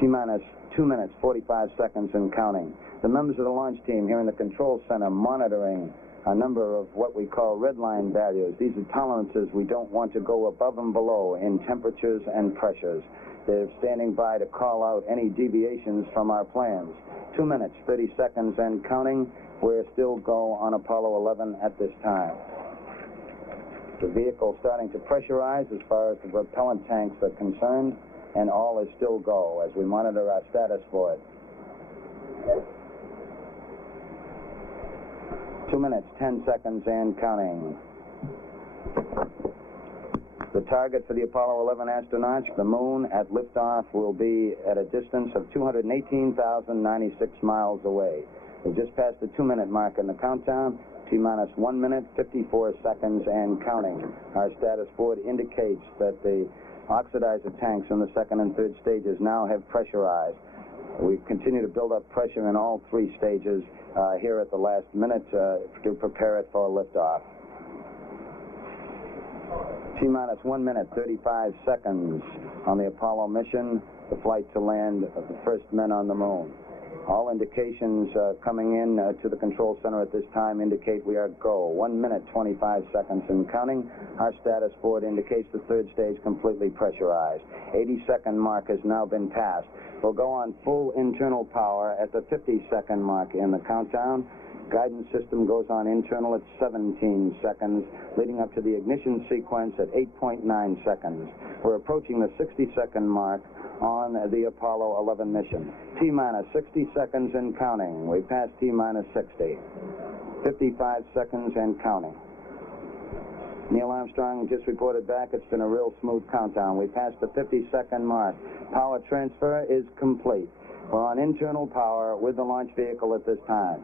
T-minus 2 minutes, 45 seconds and counting. The members of the launch team here in the control center monitoring a number of what we call red line values. These are tolerances we don't want to go above and below in temperatures and pressures. They're standing by to call out any deviations from our plans. 2 minutes, 30 seconds and counting. We're still go on Apollo 11 at this time. The vehicle starting to pressurize as far as the propellant tanks are concerned, and all is still go as we monitor our status for it. 2 minutes, 10 seconds and counting. The target for the Apollo 11 astronauts, the moon at liftoff, will be at a distance of 218,096 miles away. We just passed the 2-minute mark in the countdown. T-minus 1 minute, 54 seconds and counting. Our status board indicates that the oxidizer tanks in the second and third stages now have pressurized. We continue to build up pressure in all three stages here at the last minute to prepare it for liftoff. T-minus 1 minute, 35 seconds on the Apollo mission, the flight to land of the first men on the moon. All indications coming in to the control center at this time indicate we are go. 1 minute, 25 seconds and counting. Our status board indicates the third stage completely pressurized. 80-second mark has now been passed. We'll go on full internal power at the 50-second mark in the countdown. Guidance system goes on internal at 17 seconds, leading up to the ignition sequence at 8.9 seconds. We're approaching the 60-second mark on the Apollo 11 mission. T-minus 60 seconds and counting. We passed T-minus 60. 55 seconds and counting. Neil Armstrong just reported back. It's been a real smooth countdown. We passed the 50-second mark. Power transfer is complete. We're on internal power with the launch vehicle at this time.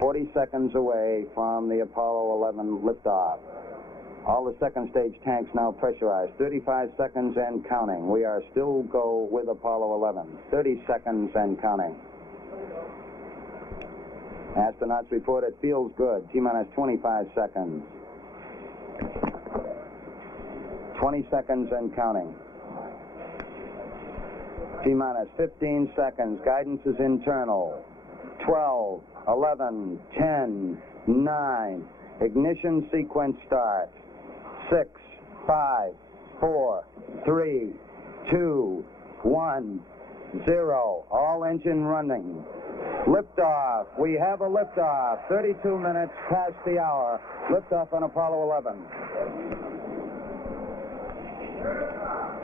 40 seconds away from the Apollo 11 liftoff. All the second stage tanks now pressurized. 35 seconds and counting. We are still go with Apollo 11. 30 seconds and counting. Astronauts report it feels good. T-minus 25 seconds. 20 seconds and counting. T-minus 15 seconds. Guidance is internal. 12, 11, 10, 9. Ignition sequence start. 6, 5, 4, 3, 2, 1, 0. All engine running. Liftoff. We have a liftoff. 32 minutes past the hour. Liftoff on Apollo 11.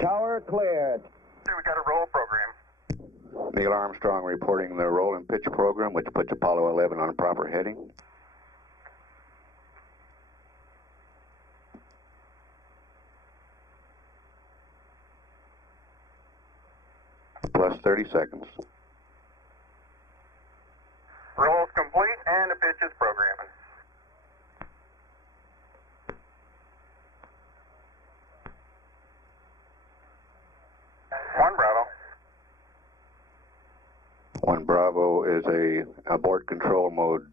Tower cleared. We got a roll program. Neil Armstrong reporting the roll and pitch program, which puts Apollo 11 on proper heading. Plus 30 seconds. Roll's complete and the pitch is programming. One Bravo. One Bravo is a abort control mode.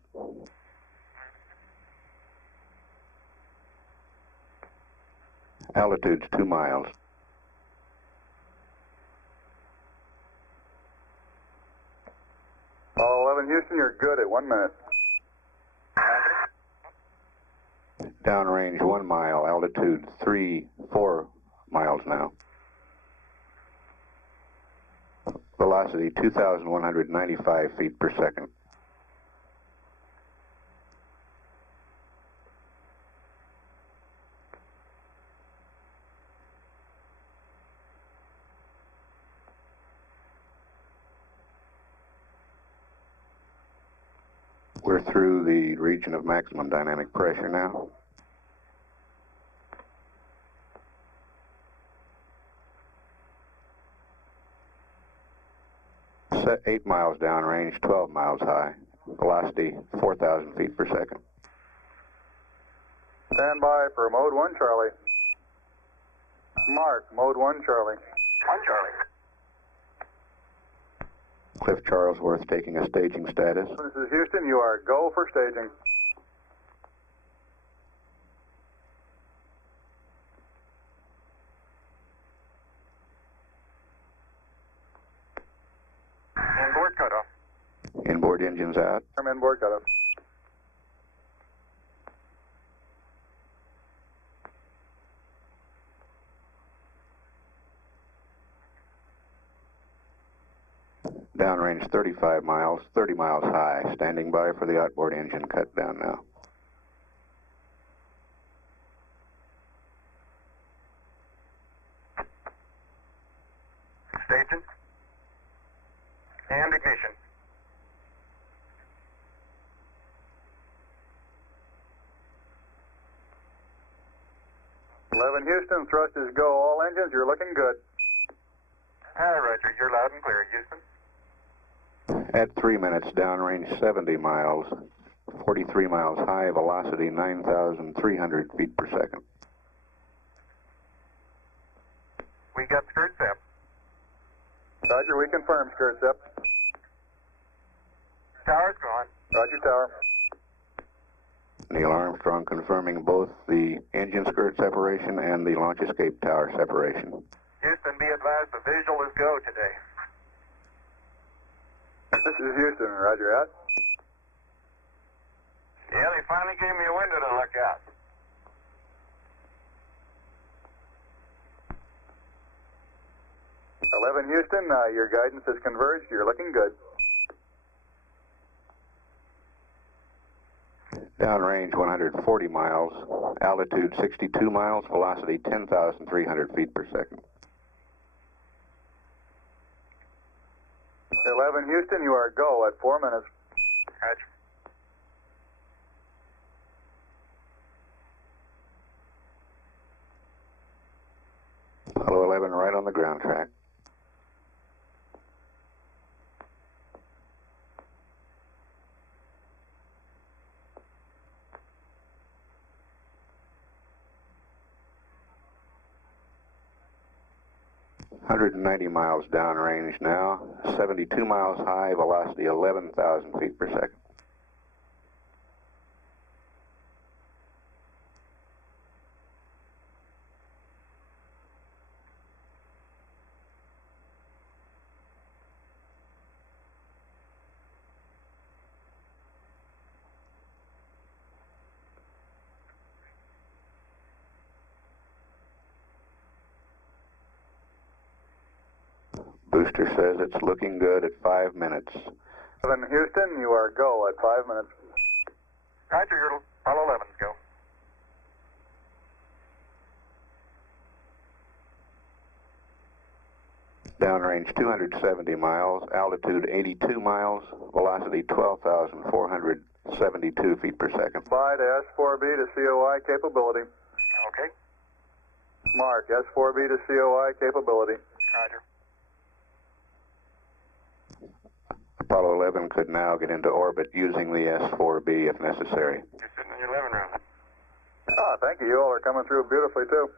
Altitude's 2 miles. Apollo 11 Houston, you're good at 1 minute. Downrange 1 mile, altitude 4 miles now. Velocity 2,195 feet per second. We're through the region of maximum dynamic pressure now. Set 8 miles downrange, 12 miles high. Velocity 4,000 feet per second. Stand by for mode 1 Charlie. Mark, mode 1 Charlie. 1 Charlie. Cliff Charlesworth taking a staging status. This is Houston, you are go for staging. Inboard cutoff. Inboard engines out. I'm inboard cutoff. Downrange 35 miles, 30 miles high. Standing by for the outboard engine cut down now. Staging. And ignition. Houston, thrust is go. All engines, you're looking good. Roger, you're loud and clear, Houston. At 3 minutes, downrange 70 miles, 43 miles high, velocity 9,300 feet per second. We got skirt step. Roger, we confirm, skirts up. Tower's gone. Roger, tower. Neil Armstrong confirming both the engine skirt separation and the launch escape tower separation. Houston, be advised the visual is go today. This is Houston, roger out. Yeah, they finally gave me a window to look out. Houston, your guidance has converged. You're looking good. Downrange 140 miles, altitude 62 miles, velocity 10,300 feet per second. 11 Houston, you are go at 4 minutes. Roger. Apollo 11 right on the ground track. .190 miles downrange now, 72 miles high, velocity 11,000 feet per second. Booster says it's looking good at 5 minutes. 11 Houston, you are go at 5 minutes. Roger, your Apollo 11's go. Downrange 270 miles, altitude 82 miles, velocity 12,472 feet per second. Bye to S4B to COI capability. Okay. Mark, S4B to COI capability. Roger. Apollo 11 could now get into orbit using the S-4B if necessary. You're sitting in your living room. Ah, thank you. You all are coming through beautifully, too.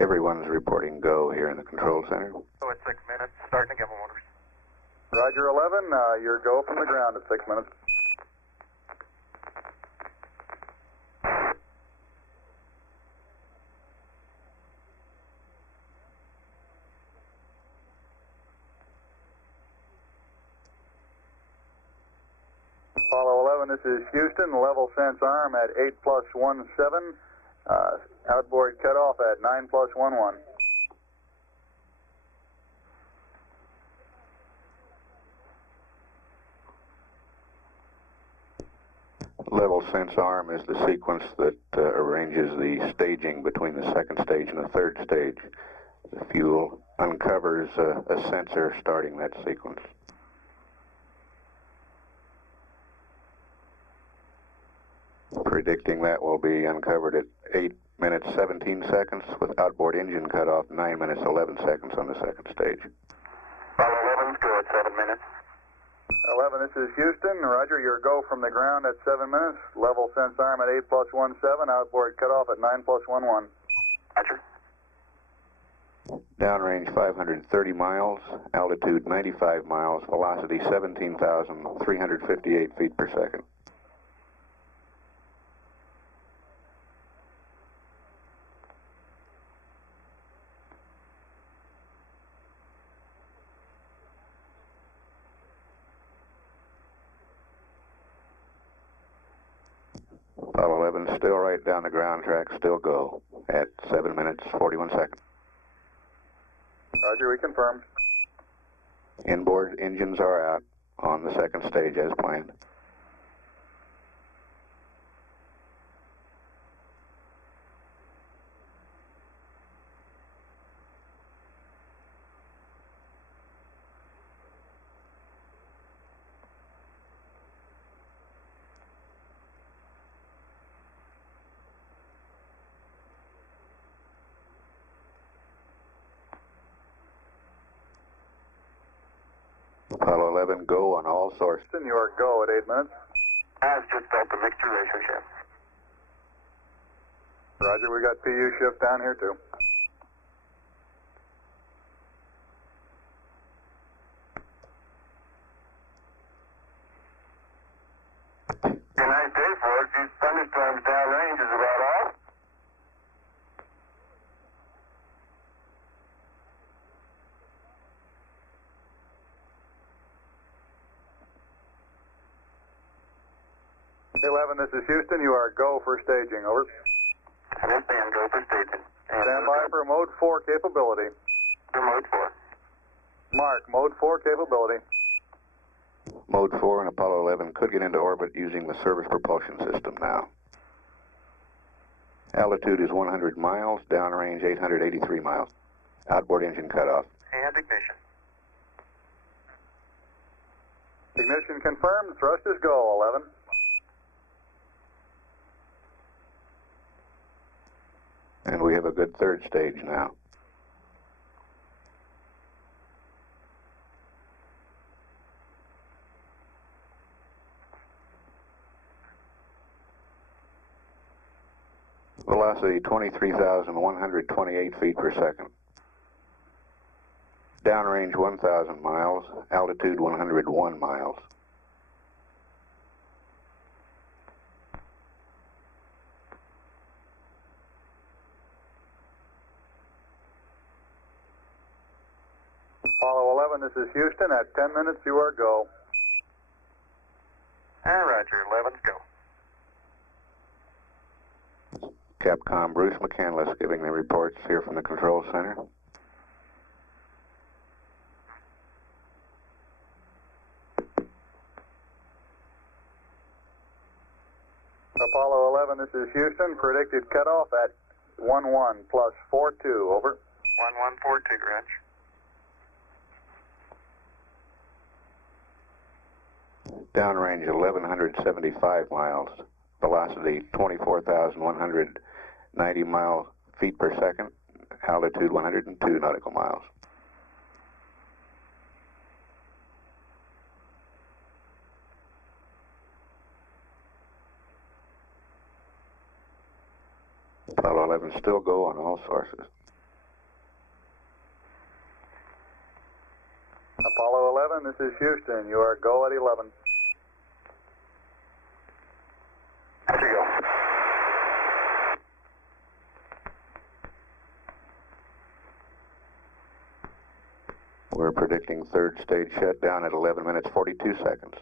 Everyone's reporting go here in the control center. So at 6 minutes, starting to get orders. Roger 11, you're go from the ground at 6 minutes. Apollo 11, this is Houston, level sense arm at 8+17, outboard cutoff at 9+11. Level sense arm is the sequence that arranges the staging between the second stage and the third stage. The fuel uncovers a sensor starting that sequence. Predicting that will be uncovered at 8 minutes 17 seconds with outboard engine cutoff 9 minutes 11 seconds on the second stage. Apollo 11's go at 7 minutes. 11, this is Houston. Roger, your go from the ground at 7 minutes. Level sense arm at 8+17, outboard cutoff at 9+11. Roger. Downrange 530 miles, altitude 95 miles, velocity 17,358 feet per second. Apollo 11 still right down the ground track, still go at 7 minutes 41 seconds. Roger, we confirm. Inboard engines are out on the second stage as planned. Apollo 11, go on all sources. Houston, you are go at 8 minutes. I've just built the mixture ratio shift. Roger, we got PU shift down here too. Nice day for it. These thunderstorms downrange is about all. This is Houston. You are go for staging. Over. Yes, ma'am. Go for staging. Stand by for mode 4 capability. For mode 4. Mark, mode 4 capability. Mode 4 and Apollo 11 could get into orbit using the service propulsion system now. Altitude is 100 miles, downrange 883 miles. Outboard engine cutoff. And ignition. Ignition confirmed. Thrust is go, 11. And we have a good third stage now. Velocity 23,128 feet per second. Downrange 1,000 miles, altitude 101 miles. Apollo 11, this is Houston. At 10 minutes, you are go. Roger, 11's go. Capcom Bruce McCandless giving the reports here from the control center. Apollo 11, this is Houston. Predicted cutoff at 11 plus 42. Over. 1142, Reg. Downrange 1,175 miles. Velocity 24,190 feet per second. Altitude 102 nautical miles. Apollo 11 still go on all sources. Apollo 11, this is Houston. You are go at 11. There you go. We're predicting third stage shutdown at 11 minutes 42 seconds.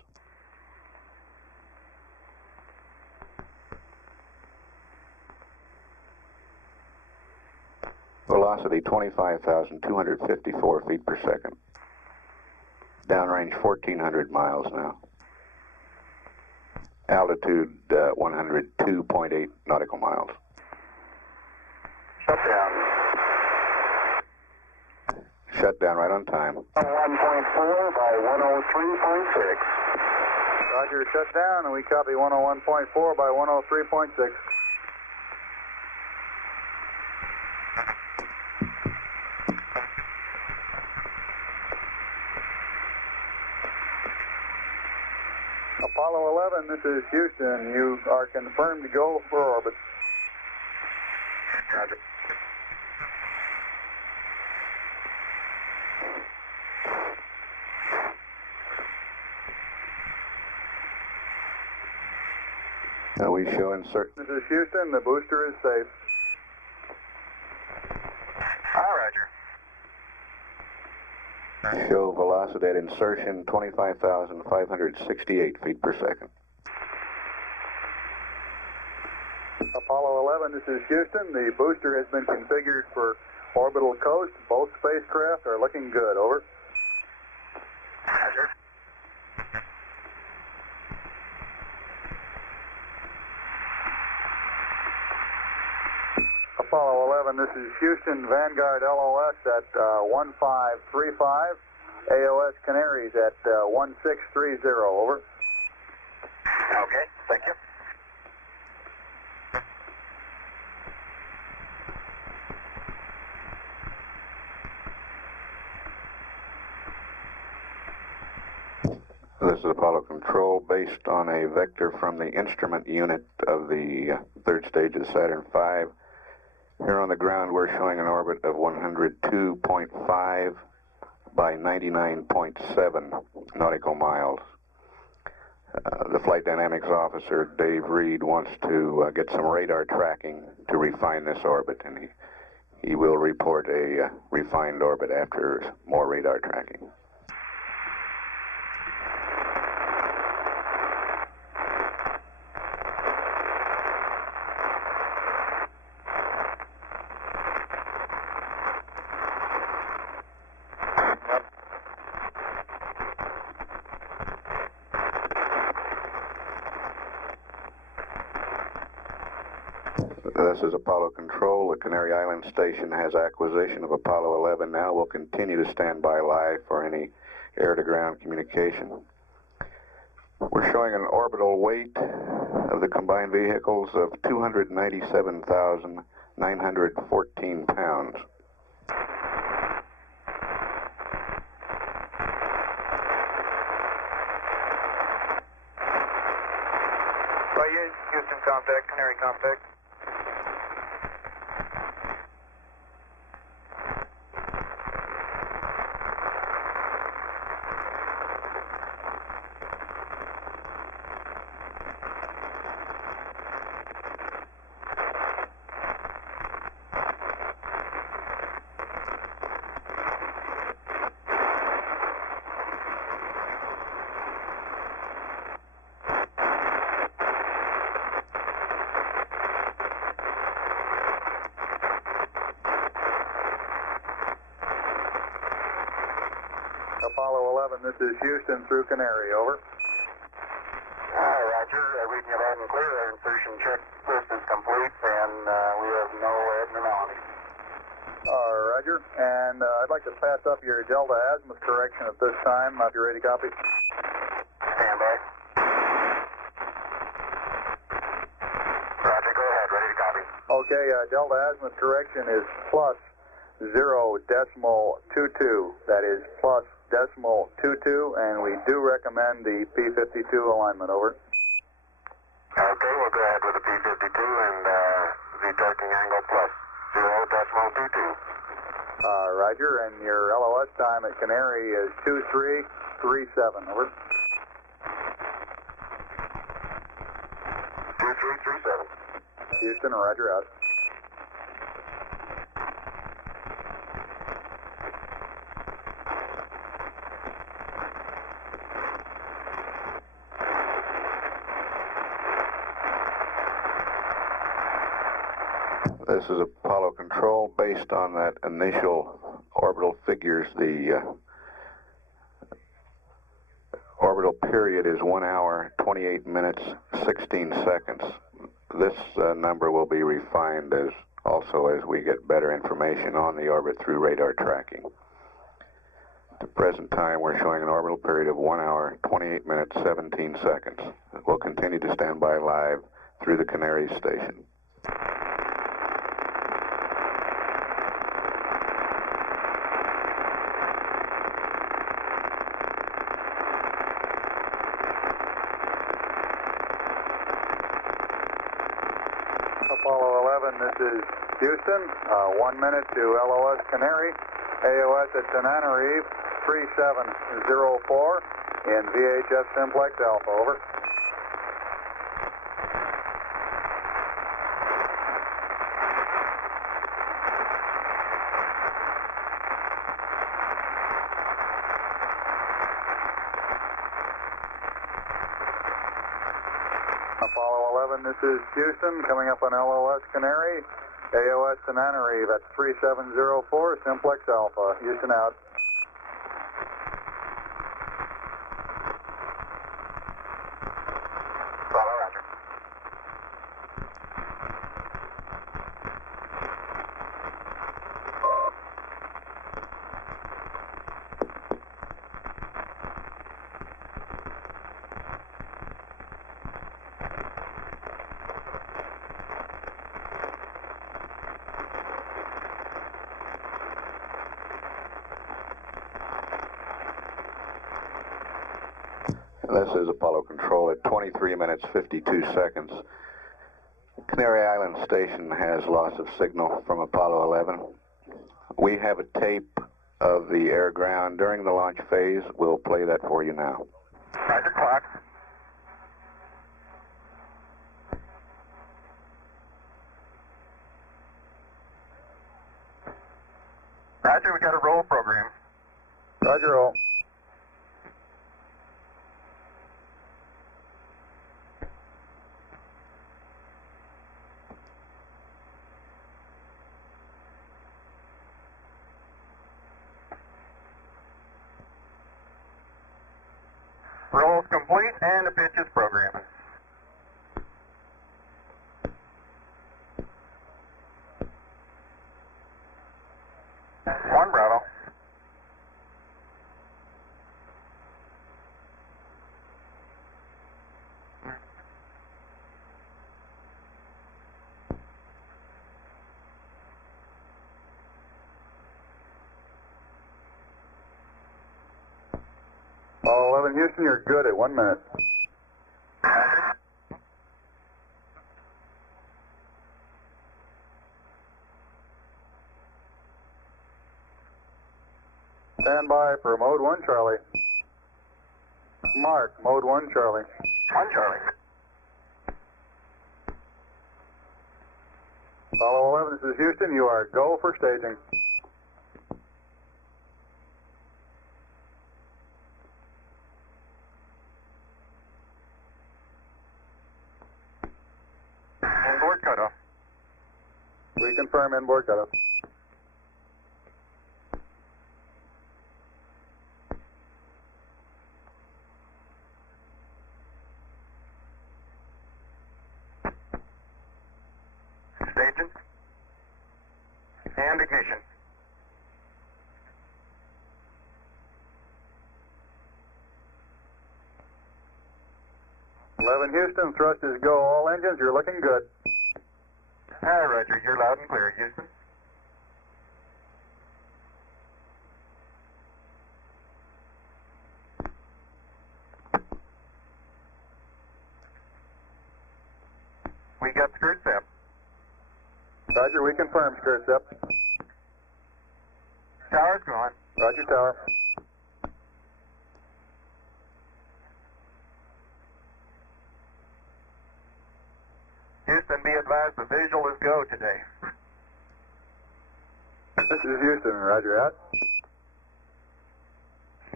Velocity 25,254 feet per second. Downrange 1,400 miles now. Altitude 102.8 nautical miles. Shutdown. Shutdown right on time. 1.4 by 103.6. Roger, shut down, and we copy 101.4 by 103.6. Apollo 11, this is Houston. You are confirmed to go for orbit. Roger. We show insert. This is Houston. The booster is safe. Roger. Show velocity at insertion 25,568 feet per second. Apollo 11, this is Houston. The booster has been configured for orbital coast. Both spacecraft are looking good. Over. Roger. Apollo 11, this is Houston. Vanguard LOS at 1535. AOS Canaries at 1630. Over. Okay, thank you. Apollo Control based on a vector from the instrument unit of the third stage of Saturn V. Here on the ground we're showing an orbit of 102.5 by 99.7 nautical miles. The Flight Dynamics Officer, Dave Reed, wants to get some radar tracking to refine this orbit, and he will report a refined orbit after more radar tracking. This is Apollo Control. The Canary Island Station has acquisition of Apollo 11 now. We'll continue to stand by live for any air-to-ground communication. We're showing an orbital weight of the combined vehicles of 297,914 pounds. Houston contact, Canary contact. Apollo 11, this is Houston through Canary, over. Roger, reading it loud and clear. Our insertion checklist is complete, and we have no abnormalities. Roger, and I'd like to pass up your Delta azimuth correction at this time. If you're ready to copy. Stand by. Roger, go ahead, ready to copy. Okay, Delta azimuth correction is plus 0.22. That is plus 0.22, and we do recommend the P52 alignment, over. Okay, we'll go ahead with the P52 and the docking angle plus 0.22. Roger, and your LOS time at Canary is 2337, over. 2337. Houston, roger, out. This is Apollo Control. Based on that initial orbital figures, the orbital period is 1 hour, 28 minutes, 16 seconds. This number will be refined as we get better information on the orbit through radar tracking. At the present time, we're showing an orbital period of 1 hour, 28 minutes, 17 seconds. We'll continue to stand by live through the Canary station. Apollo 11, this is Houston. 1 minute to LOS Canary. AOS at Tenerife 3704 in VHF Simplex Alpha, over. Apollo 11, this is Houston, coming up on LOS Canary, AOS Tenerife, that's 3704, Simplex Alpha. Houston out. Bravo, roger. This is Apollo Control at 23 minutes 52 seconds. Canary Island Station has loss of signal from Apollo 11. We have a tape of the air-ground during the launch phase. We'll play that for you now. Roger, clock. Roger, we got a roll program. Roger, roll. Roll is complete and the pitch is programming. One Bravo. Apollo 11 Houston, you're good at 1 minute. Stand by for mode 1 Charlie. Mark, mode 1 Charlie. 1 Charlie. Apollo 11, this is Houston, you are go for staging. Inboard cutoff. We confirm inboard cutoff. Staging. And ignition. Houston, thrust is go. All engines, you're looking good. Hi, Roger. You're loud and clear, Houston. We got skirt step. Roger, we confirm skirt step. Tower's going. Roger, tower. Houston, be advised the visual is go today. This is Houston, roger out.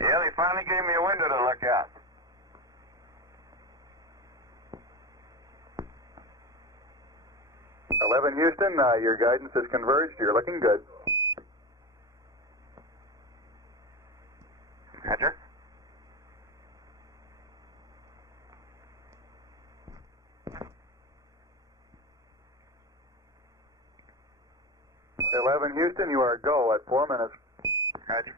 Yeah, they finally gave me a window to look out. Houston, your guidance is converged. You're looking good. Roger. Houston, you are go at 4 minutes. Roger.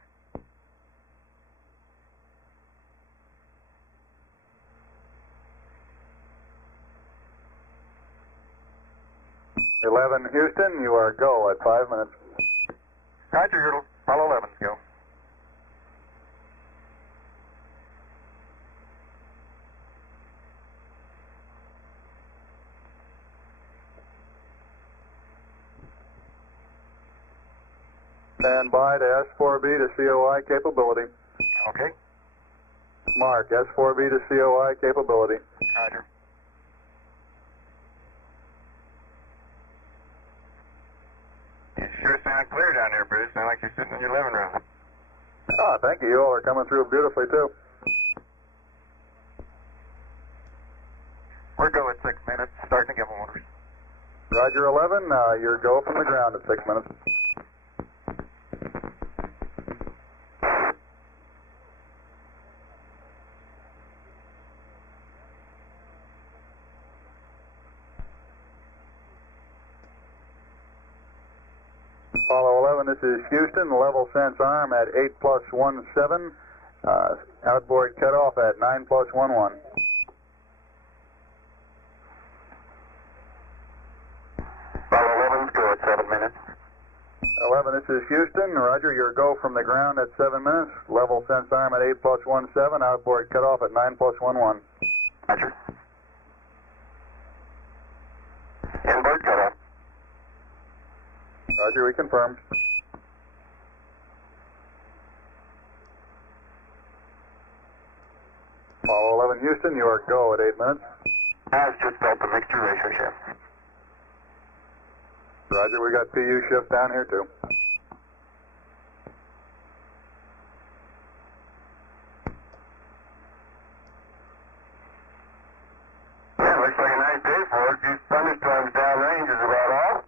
Houston, you are go at 5 minutes. Roger, follow 11's go. Stand by to S-4B to COI capability. Okay. Mark, S-4B to COI capability. Roger. You sure sound clear down there, Bruce. Sound like you're sitting in your living room. Ah, thank you. You all are coming through beautifully, too. We're go at 6 minutes, starting to give orders. Roger 11, you're go from the ground at 6 minutes. Apollo 11, this is Houston, level sense arm at 8+17, outboard cutoff at 9+11. Apollo 11, go at 7 minutes. 11, this is Houston. Roger, your go from the ground at 7 minutes. Level sense arm at 8+17. Outboard cutoff at 9+11. Roger. Inboard cutoff. Roger, we confirm. Apollo 11, Houston, your go at 8 minutes. I've just built the mixture ratio shift. Roger, we got PU shift down here too. Yeah, looks like a nice day for it. These thunderstorms downrange is about all.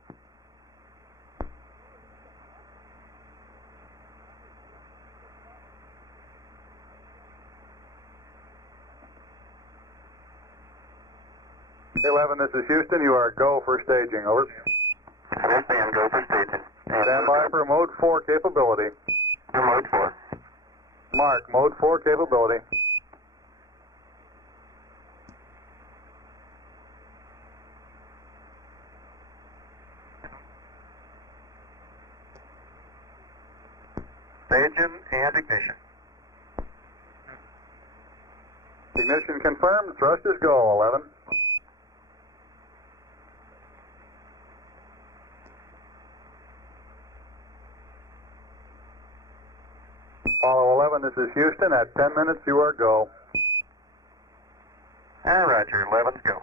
Hey, 11, this is Houston. You are go for staging. Over. Understand, go for staging. Stand by for mode 4 capability. To mode 4. Mark, mode 4 capability. Staging and ignition. Ignition confirmed. Thrust is go, 11. Apollo 11, this is Houston. At 10 minutes, you are go. Roger, 11's go.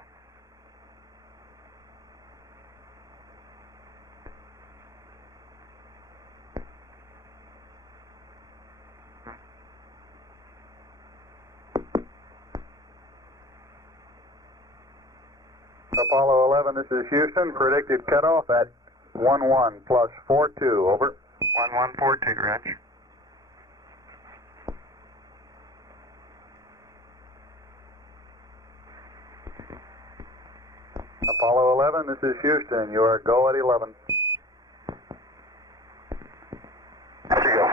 Apollo 11, this is Houston. Predicted cutoff at 11 plus 42. Over. 1142, Roger. Apollo 11, this is Houston. You are go at 11. There you go.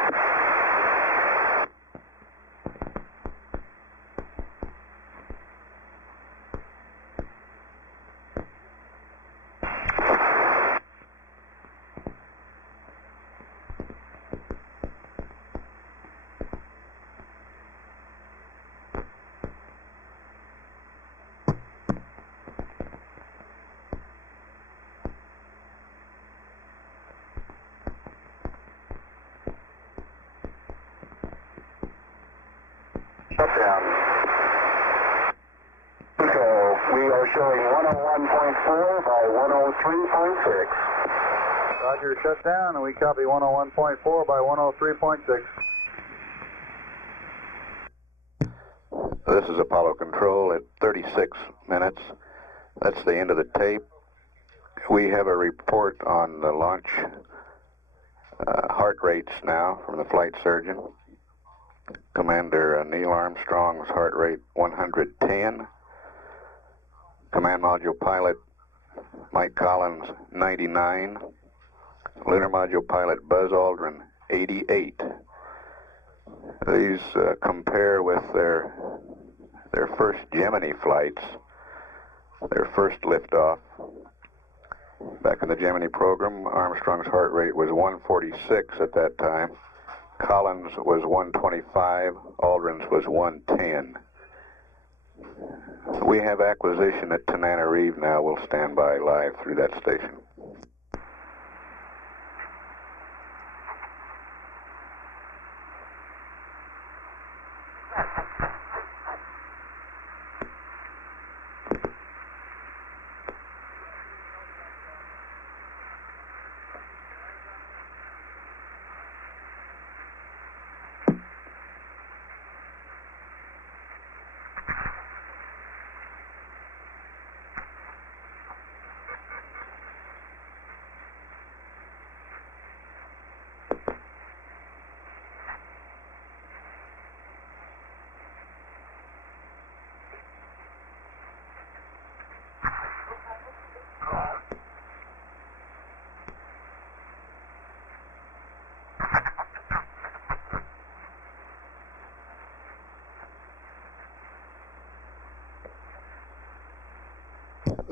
Shutdown. So we are showing 101.4 by 103.6. Roger, shut down, and we copy 101.4 by 103.6. This is Apollo Control at 36 minutes. That's the end of the tape. We have a report on the launch heart rates now from the flight surgeon. Commander Neil Armstrong's heart rate 110. Command Module Pilot Mike Collins 99. Lunar Module Pilot Buzz Aldrin 88. These compare with their first Gemini flights, their first liftoff. Back in the Gemini program, Armstrong's heart rate was 146 at that time. Collins was 125, Aldrin's was 110. We have acquisition at Tananarive now. We'll stand by live through that station.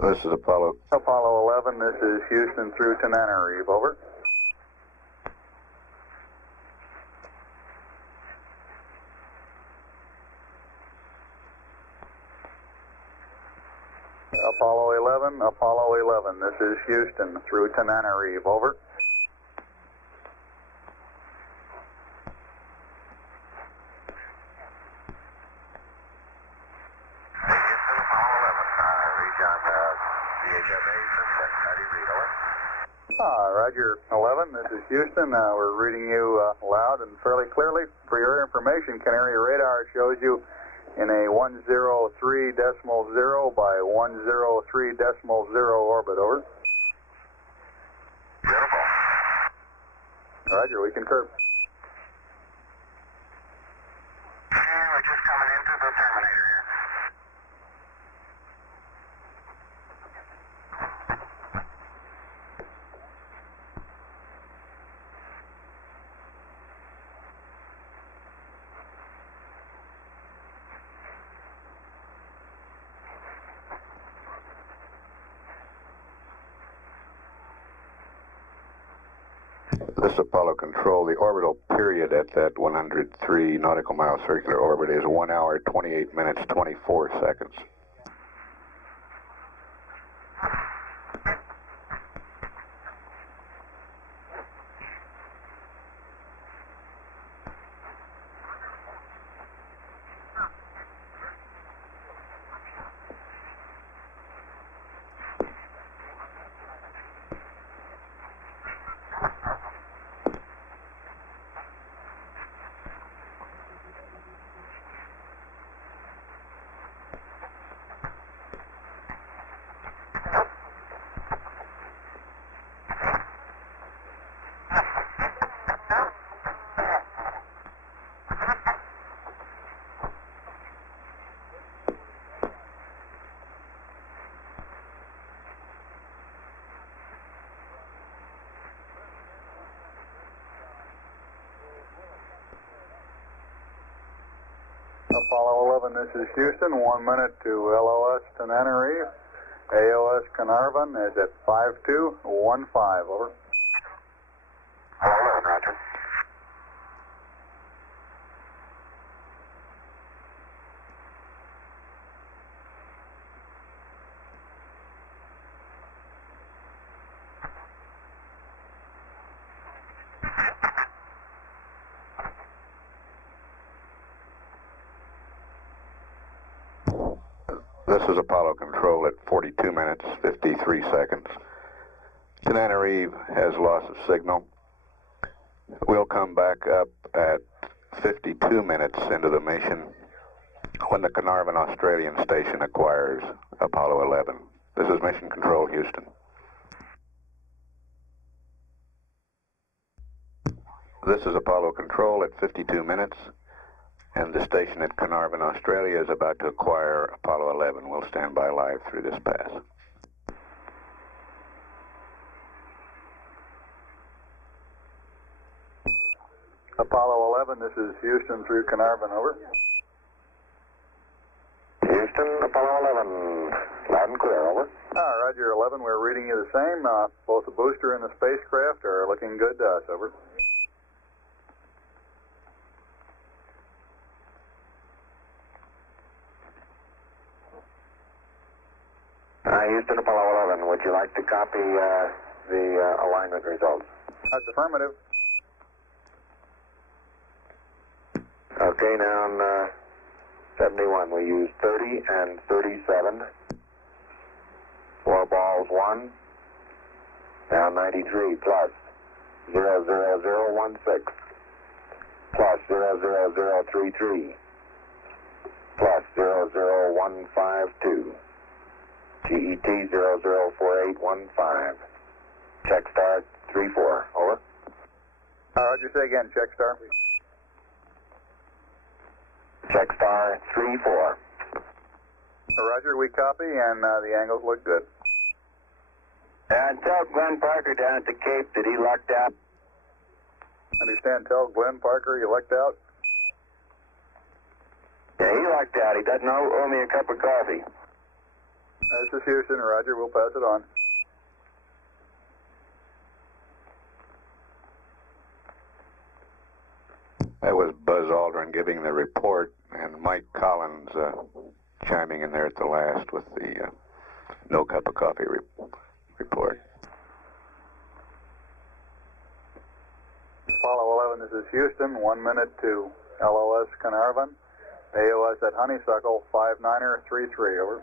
This is Apollo. Apollo 11, this is Houston through Tananarive. Over. Apollo 11, Apollo 11. This is Houston through Tenerife. Over. Roger 11, this is Houston. We're reading you loud and fairly clearly. For your information, Canary radar shows you in a 103.0 by 103.0 orbit. Over. Beautiful. Roger, we concur. We're just coming into the Terminator here. This Apollo control, the orbital period at that 103 nautical mile circular orbit is 1 hour, 28 minutes, 24 seconds. Apollo 11, this is Houston. 1 minute to LOS Tenerife. AOS Carnarvon is at 5215. Over. Apollo 11, roger. This is Apollo control at 42 minutes, 53 seconds. Tenerife has loss of signal. We'll come back up at 52 minutes into the mission when the Carnarvon Australian station acquires Apollo 11. This is Mission Control, Houston. This is Apollo control at 52 minutes. And the station at Carnarvon, Australia is about to acquire Apollo 11. We'll stand by live through this pass. Apollo 11, this is Houston through Carnarvon. Over. Houston, Apollo 11, loud and clear. Over. Roger 11, we're reading you the same. Both the booster and the spacecraft are looking good to us. Over. Houston, Apollo 11, would you like to copy the alignment results? That's affirmative. Okay, now on 71, we use 30 and 37. 4 balls 1. Now 93 plus 00016 plus 00033 plus 00152. GET 004815. Check star 34. Over. Roger, say again, check star. Check star 34. Roger, we copy, and the angles look good. Tell Glenn Parker down at the Cape that he lucked out. Understand, tell Glenn Parker you lucked out. Yeah, he lucked out. He doesn't owe me a cup of coffee. This is Houston, Roger, we'll pass it on. That was Buzz Aldrin giving the report, and Mike Collins chiming in there at the last with the No cup of coffee report. Apollo 11, this is Houston, 1 minute to LOS Carnarvon, AOS at Honeysuckle, 59er33, over.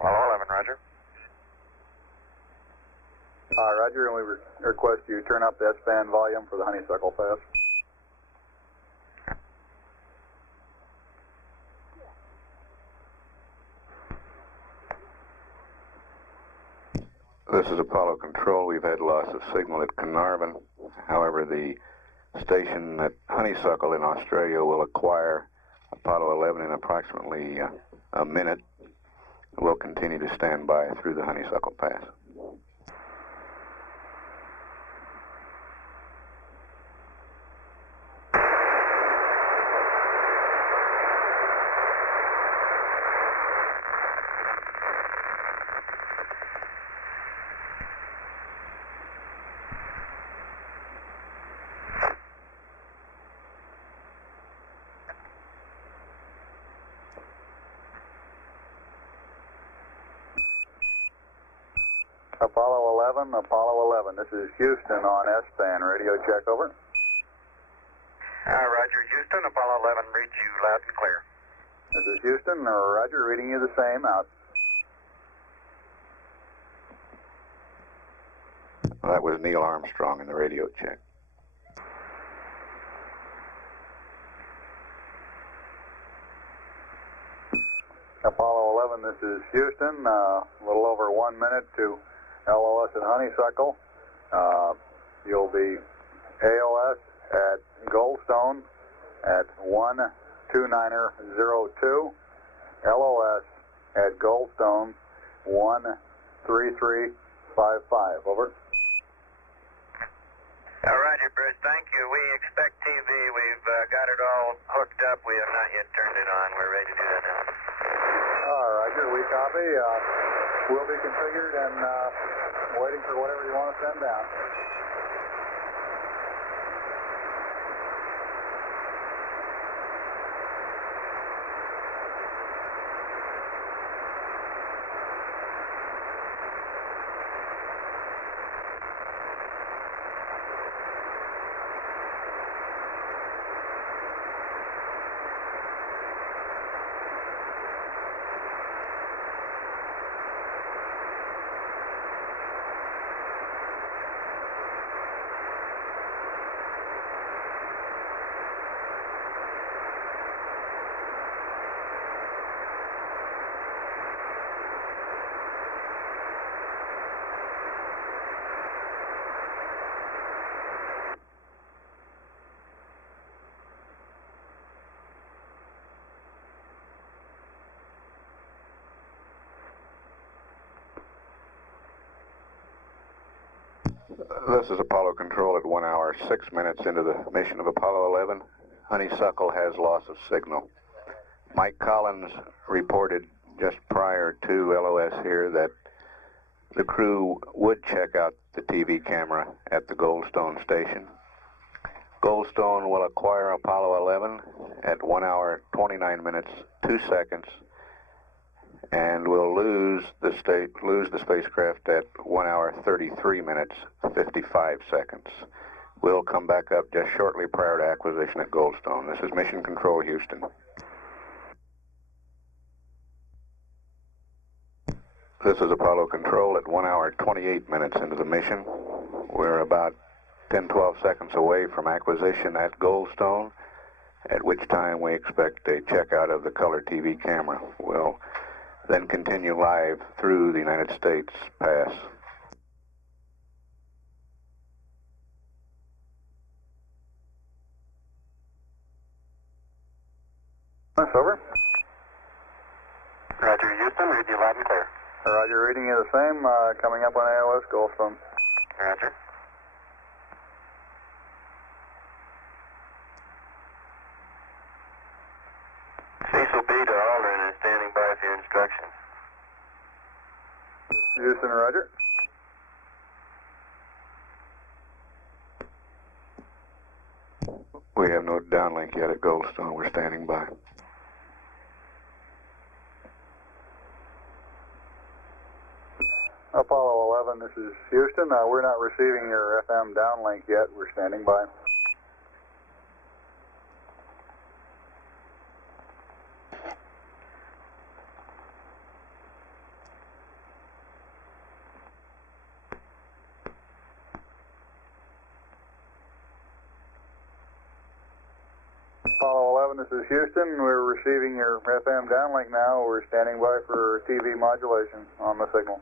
Apollo 11, roger. Roger, and we request you turn up the S-band volume for the Honeysuckle pass. This is Apollo Control. We've had loss of signal at Carnarvon. However, the station at Honeysuckle in Australia will acquire Apollo 11 in approximately a minute. We'll continue to stand by through the Honeysuckle pass. Apollo 11, this is Houston on S-band, radio check, over. Roger, Houston, Apollo 11, read you loud and clear. This is Houston, roger, reading you the same, out. Well, that was Neil Armstrong in the radio check. Apollo 11, this is Houston, a little over 1 minute to LOS at Honeysuckle. You'll be AOS at Goldstone at 129er02. LOS at Goldstone 13355. Over. Roger, Bruce. Thank you. We expect TV. We've got it all hooked up. We have not yet turned it on. We're ready to do that now. Roger. We copy. We'll be configured and waiting for whatever you want to send down. This is Apollo Control at 1 hour, 6 minutes into the mission of Apollo 11. Honeysuckle has loss of signal. Mike Collins reported just prior to LOS here that the crew would check out the TV camera at the Goldstone station. Goldstone will acquire Apollo 11 at 1 hour, 29 minutes, 2 seconds, and will lose the spacecraft at 1 hour, 33 minutes, 55 seconds. We'll come back up just shortly prior to acquisition at Goldstone. This is Mission Control, Houston. This is Apollo Control at 1 hour, 28 minutes into the mission. We're about 10-12 seconds away from acquisition at Goldstone, at which time we expect a checkout of the color TV camera. We'll then continue live through the United States pass. Over. Roger, Houston, read you loud and clear. Roger, reading you the same, coming up on AOS Goldstone. Roger. Cecil B to Aldrin is standing by for your instructions. Houston, roger. We have no downlink yet at Goldstone. We're standing by. Apollo 11, this is Houston. We're not receiving your FM downlink yet. We're standing by. Apollo 11, this is Houston. We're receiving your FM downlink now. We're standing by for TV modulation on the signal.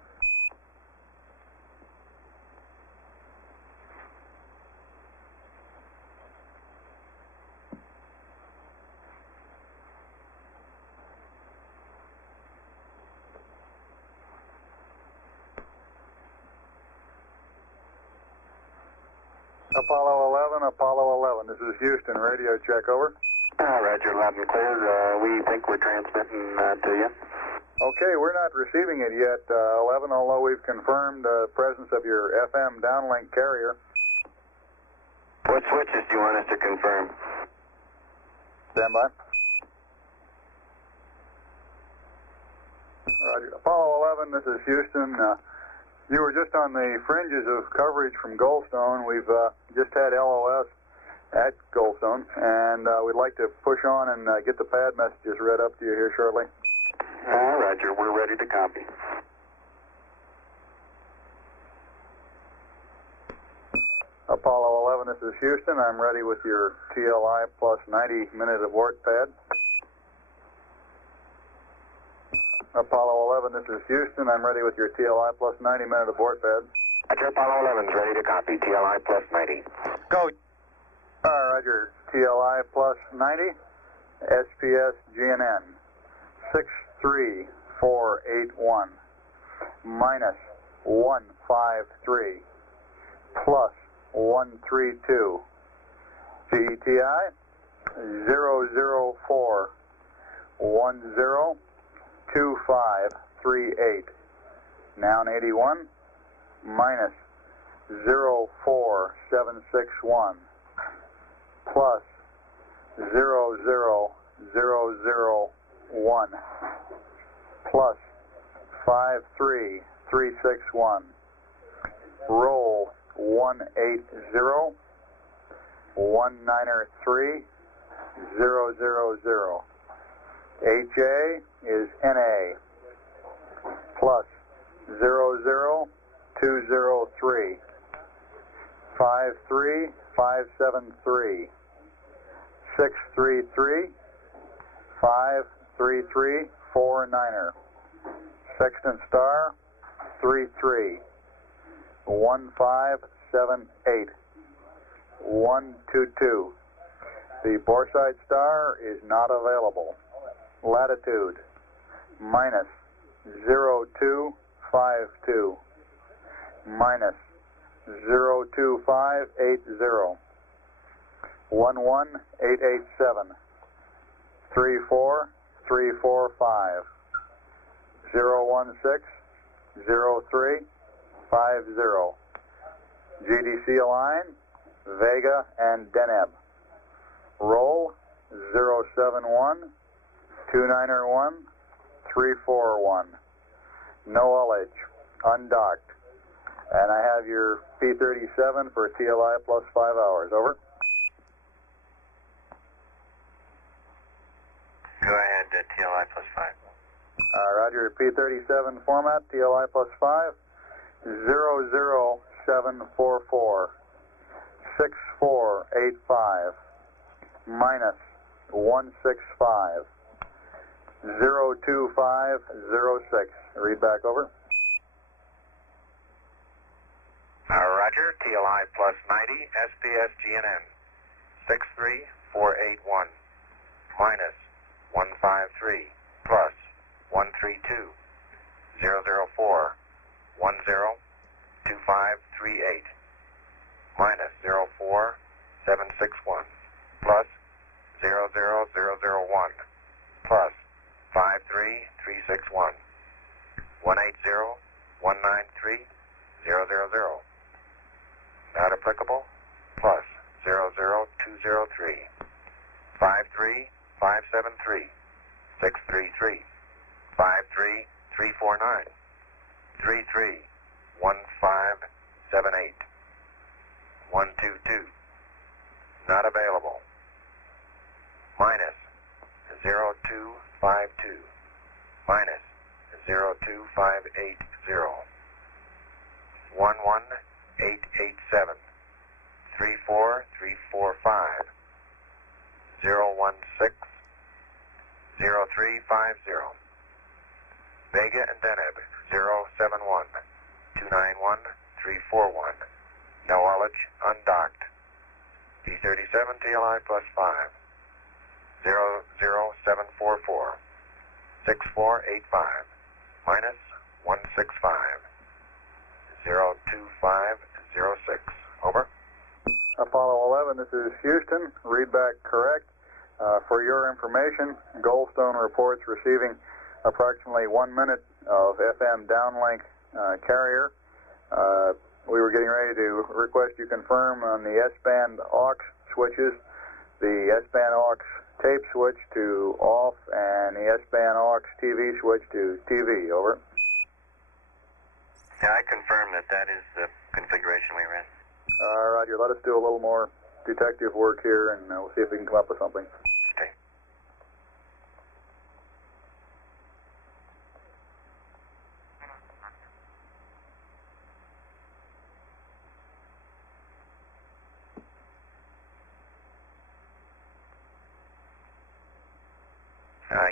Apollo 11, this is Houston. Radio check, over. Roger, loud and clear. We think we're transmitting to you. Okay, we're not receiving it yet, 11, although we've confirmed the presence of your FM downlink carrier. What switches do you want us to confirm? Stand by. Roger. Apollo 11, this is Houston. You were just on the fringes of coverage from Goldstone. We've just had LOS at Goldstone, and we'd like to push on and get the pad messages read up to you here shortly. Roger, we're ready to copy. Apollo 11, this is Houston. I'm ready with your TLI plus 90-minute abort pad. Apollo 11, this is Houston. I'm ready with your TLI plus 90-minute abort pad. Roger, Apollo 11's ready to copy. TLI plus 90. Go. Roger. TLI plus 90. SPS GNN 63481 minus 153 plus 132. GETI 004 10 2538. Noun 81 minus 04761 plus 00001 plus 53361. Roll 180 193 000. HA is NA plus 00203 53573 633 53349er. Sextant star 33 1578 122. The Borside star is not available. Latitude minus 0252 minus 02580 11887 34345 016 0350. GDC align Vega and Deneb. Roll 071 291 341. No LH. Undocked. And I have your P37 for TLI plus 5 hours. Over. Go ahead, TLI plus 5. Roger. P37 format, TLI plus 5. 00744 6485 minus 165 02506. Read back, over. Roger, TLI plus 90, SPS GNN 63481 minus 153 plus 132 004 102538 minus 04761 plus 00001 plus 53361 180 193 000. Not applicable, plus 00203 53573 633 53349 33 1578. 122. Not available. Minus 0252. Minus 02580. 11887. 34345. 016. 0350. Vega and Deneb 071. 291 341. Knowledge undocked. D37 TLI plus 5. 00744. 6485. Minus 165. 02506. Over. Apollo 11, this is Houston. Read back correct. For your information, Goldstone reports receiving approximately 1 minute of FM downlink carrier. We were getting ready to request you confirm on the S-band aux switches, the S-band aux tape switch to off, and the S-band aux TV switch to TV. Over. Yeah, I confirm that is the configuration we ran. Roger. Let us do a little more detective work here, and we'll see if we can come up with something. Okay.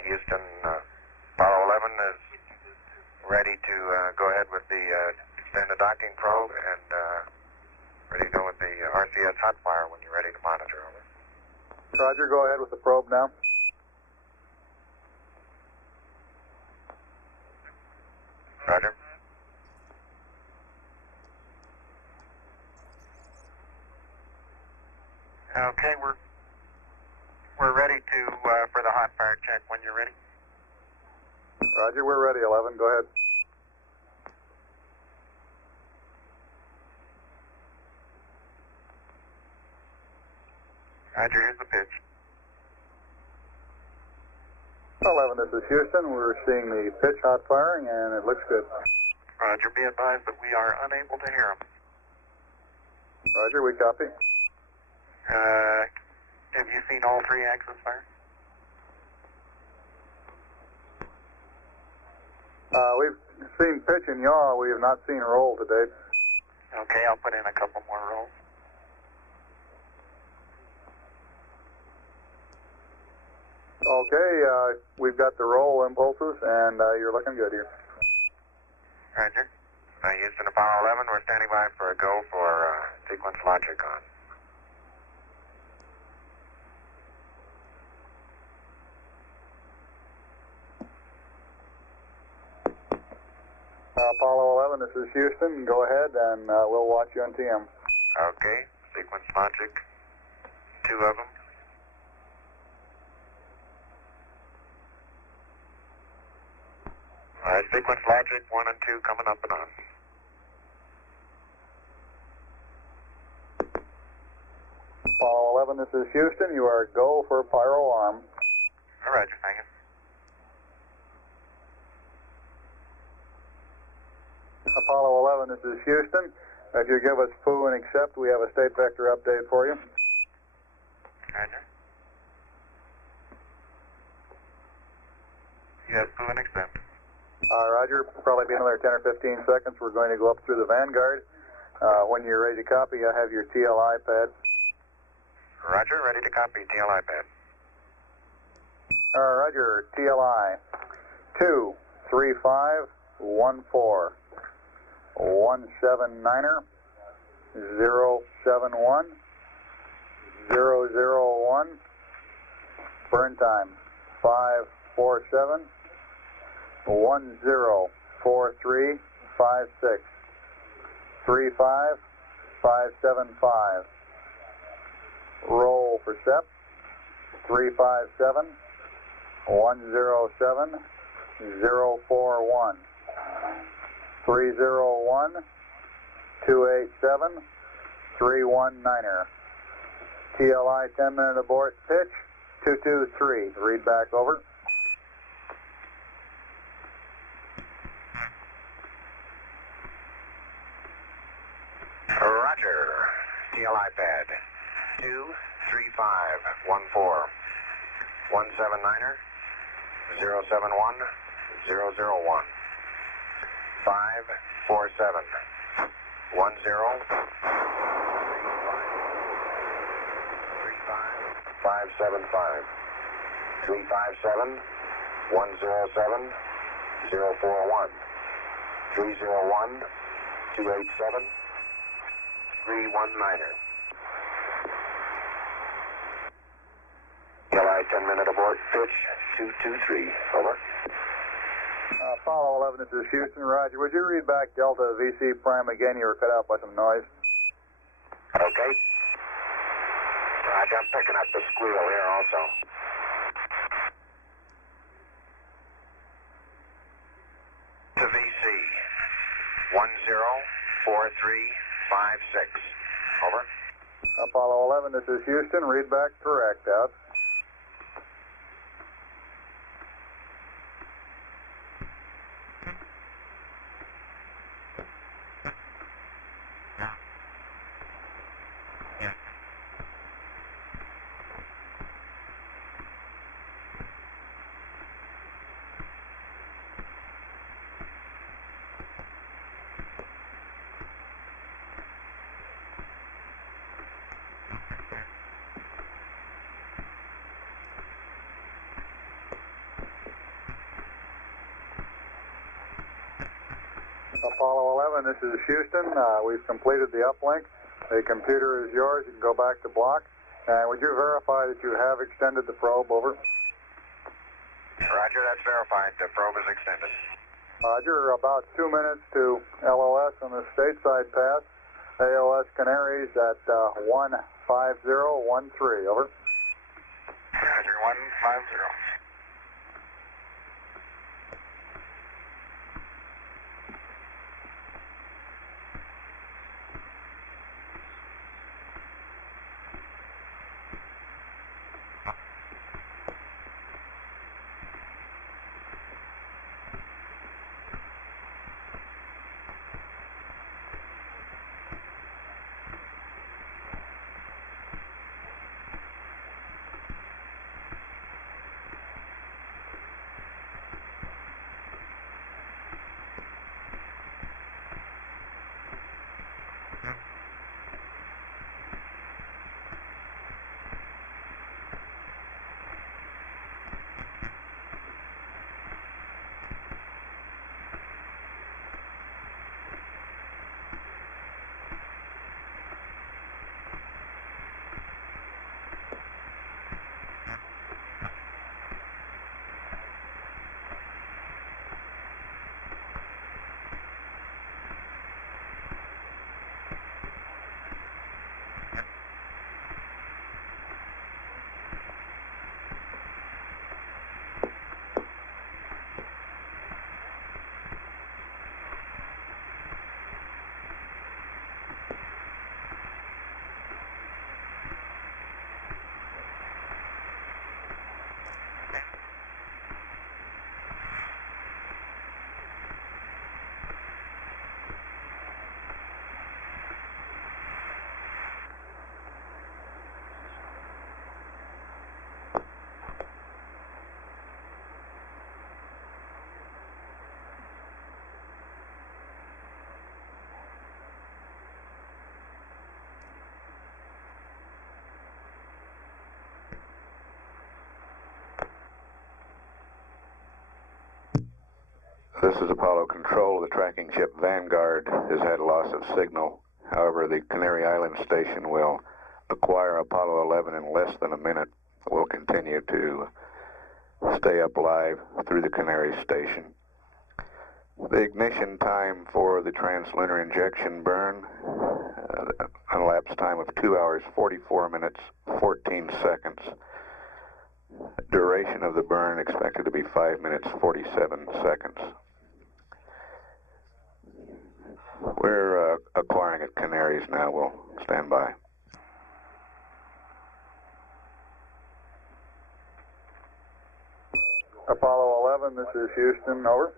Houston, Apollo 11 is ready to go ahead with the extended docking probe and ready to go with the RCS hot fire when you're ready to monitor. Over. Roger, go ahead with the probe now. Roger. Okay, we're ready to for the hot fire check when you're ready. Roger, we're ready, 11. Go ahead. Roger, here's the pitch. 11, this is Houston. We're seeing the pitch hot firing, and it looks good. Roger, be advised that we are unable to hear him. Roger, we copy. Have you seen all three axis fire? We've seen pitch and yaw. We have not seen roll to date. Okay, I'll put in a couple more rolls. Okay, we've got the roll impulses, and you're looking good here. Roger. Houston, Apollo 11, we're standing by for a go for sequence logic on. Apollo 11, this is Houston. Go ahead, and we'll watch you on TM. Okay, sequence logic, 2 of them. All right, sequence logic 1 and 2 coming up and on. Apollo 11, this is Houston. You are go for pyro arm. Roger, thank you. Apollo 11, this is Houston. If you give us foo and accept, we have a state vector update for you. Roger. Yes, foo and accept. Roger, probably be another 10 or 15 seconds. We're going to go up through the Vanguard. When you're ready to copy, I have your TLI pad. Roger, ready to copy TLI pad. Roger, TLI 23514 179er 071 001. Burn time 547 104356 35575. Roll for SEP 357 107 041 301 287 319er. TLI 10-minute abort pitch 223. Read back over. TLI pad. 23514. 179er. 071 001. 547 10 575 357 107 041 301 287 319er. TLI 10-minute abort, pitch 223, over. Apollo 11, this is Houston. Roger. Would you read back Delta VC prime again? You were cut out by some noise. Okay. Roger, I'm picking up the squeal here also. To VC, 104356, over. Apollo 11, this is Houston. Read back correct, out. Apollo 11, this is Houston. We've completed the uplink. The computer is yours. You can go back to block. Would you verify that you have extended the probe, over? Roger, that's verified. The probe is extended. Roger, about 2 minutes to LOS on the stateside pass. AOS Canaries at 15013, over. Roger, 150. This is Apollo Control. The tracking ship Vanguard has had loss of signal. However, the Canary Island station will acquire Apollo 11 in less than a minute. We'll continue to stay up live through the Canary station. The ignition time for the Translunar Injection burn, an elapsed time of 2 hours, 44 minutes, 14 seconds. Duration of the burn expected to be 5 minutes, 47 seconds. We're acquiring at Canaries now. We'll stand by. Apollo 11, this is Houston, over.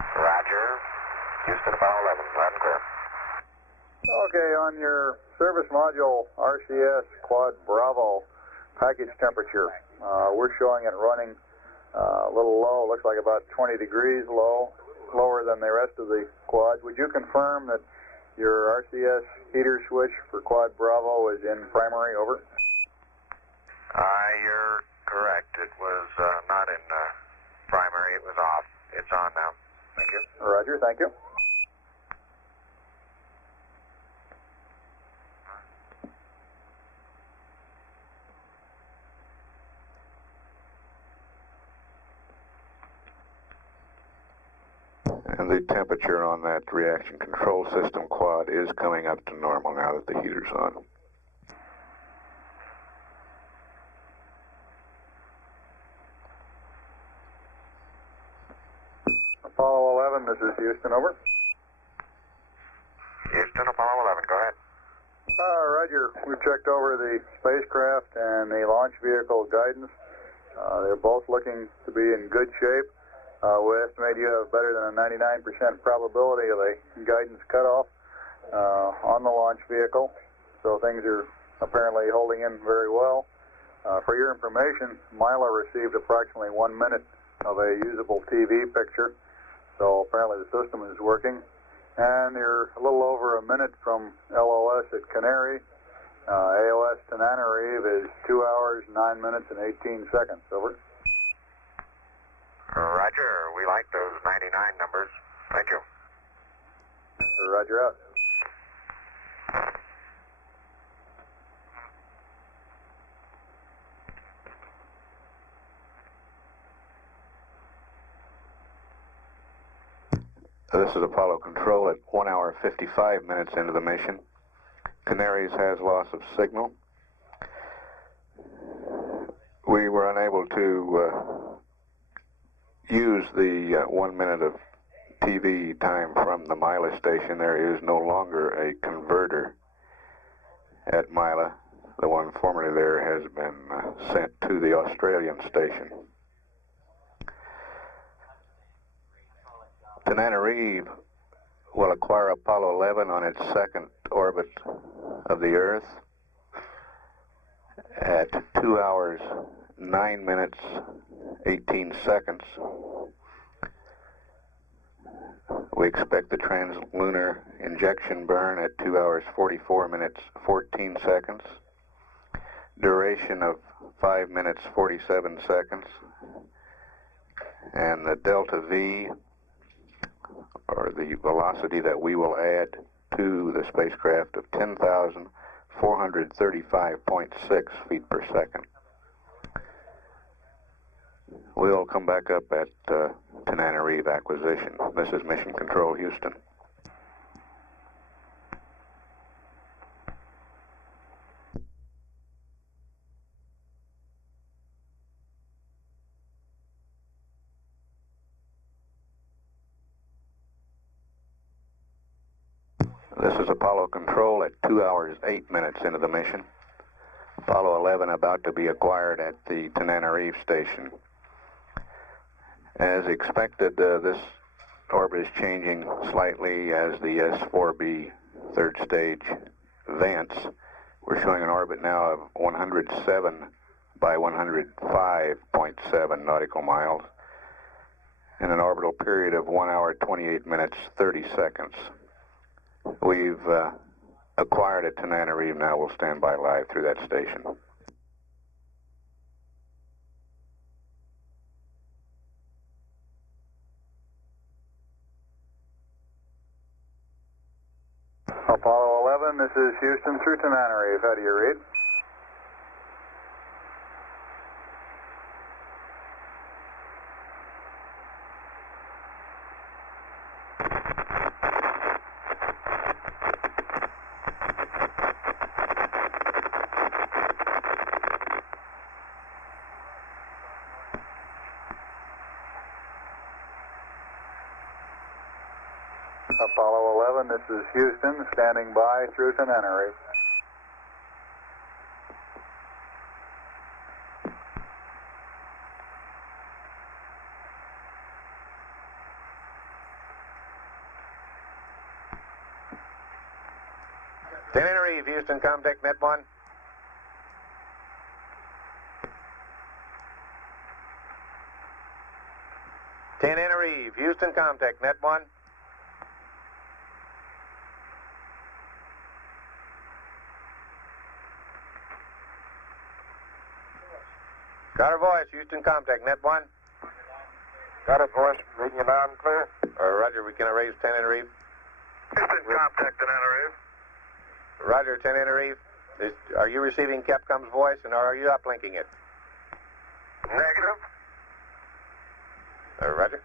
Roger. Houston, Apollo 11, loud and clear. Okay, on your service module RCS Quad Bravo package temperature, we're showing it running a little low, looks like about 20 degrees low, lower than the rest of the quads. Would you confirm that your RCS heater switch for Quad Bravo is in primary? Over. You're correct. It was not in primary. It was off. It's on now. Thank you. Roger, thank you. And the temperature on that reaction control system quad is coming up to normal now that the heater's on. Apollo 11, this is Houston, over. Houston, Apollo 11, go ahead. Roger, we've checked over the spacecraft and the launch vehicle guidance. They're both looking to be in good shape. We estimate you have better than a 99% probability of a guidance cutoff on the launch vehicle, so things are apparently holding in very well. For your information, Mila received approximately 1 minute of a usable TV picture, so apparently the system is working. And you're a little over a minute from LOS at Canary. AOS Tenerife is 2 hours, 9 minutes, and 18 seconds. Over. Roger, we like those 99 numbers. Thank you. Roger out. This is Apollo Control at 1 hour 55 minutes into the mission. Canaries has loss of signal. We were unable to use the 1 minute of TV time from the Mila station. There is no longer a converter at Mila. The one formerly there has been sent to the Australian station. Tenerife will acquire Apollo 11 on its second orbit of the Earth at 2 hours, 9 minutes, 18 seconds. We expect the Translunar Injection burn at 2 hours, 44 minutes, 14 seconds. Duration of 5 minutes, 47 seconds. And the delta V, or the velocity that we will add to the spacecraft, of 10,435.6 feet per second. We'll come back up at Tenerife acquisition. This is Mission Control, Houston. This is Apollo Control at 2 hours, 8 minutes into the mission. Apollo 11 about to be acquired at the Tenerife station. As expected, this orbit is changing slightly as the S-IVB third stage vents. We're showing an orbit now of 107 by 105.7 nautical miles and an orbital period of 1 hour, 28 minutes, 30 seconds. We've acquired at Tenerife now. We'll stand by live through that station. Apollo 11, this is Houston through Tenerife. How do you read? Apollo 11, this is Houston, standing by through Tenerife. 10 in a reef, Houston, contact net 1. Ten in a reef, Houston, contact net 1. Got her voice, Houston, contact net 1. Got it, voice. Reading you loud and clear. Roger, we can erase 10 in a reef. Houston, contact the Tenerife. Roger, 10 in a reef. Are you receiving Capcom's voice, and are you uplinking it? Negative. Roger.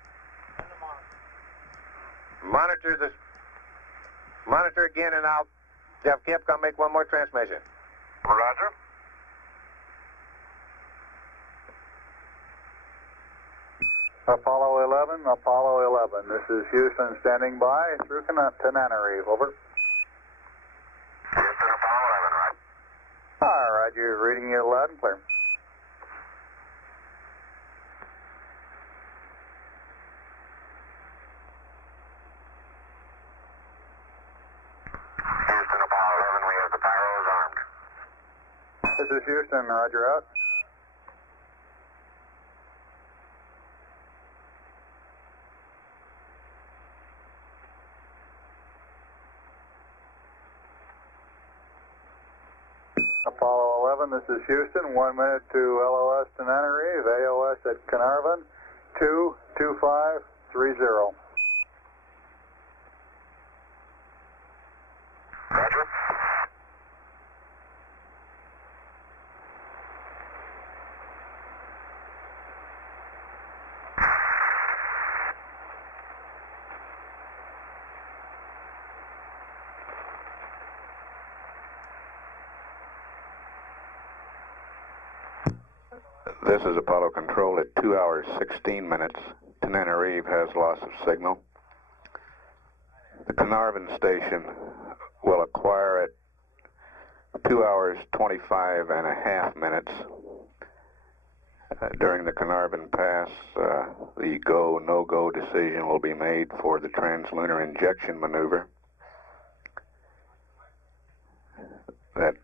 Monitor again, and I'll have Capcom make one more transmission. Roger. Apollo 11, this is Houston standing by through Tenerife, over. Houston, Apollo 11, right? All right, you're reading you loud and clear. Houston, Apollo 11, we have the pyros armed. This is Houston, roger out. Apollo 11, this is Houston, 1 minute to LOS Tenerife, AOS at Carnarvon, 22530. Roger. This is Apollo Control at 2 hours 16 minutes. Tenerife has loss of signal. The Carnarvon station will acquire at 2 hours 25 and a half minutes. During the Carnarvon pass, the go, no-go decision will be made for the Translunar Injection maneuver. That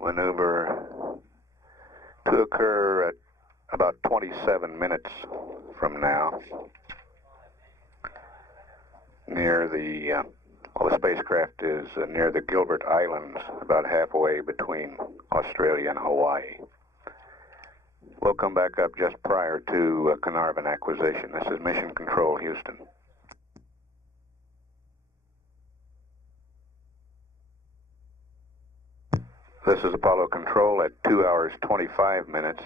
maneuver to occur at about 27 minutes from now, near the spacecraft is near the Gilbert Islands, about halfway between Australia and Hawaii. We'll come back up just prior to Carnarvon acquisition. This is Mission Control, Houston. This is Apollo Control at 2 hours 25 minutes,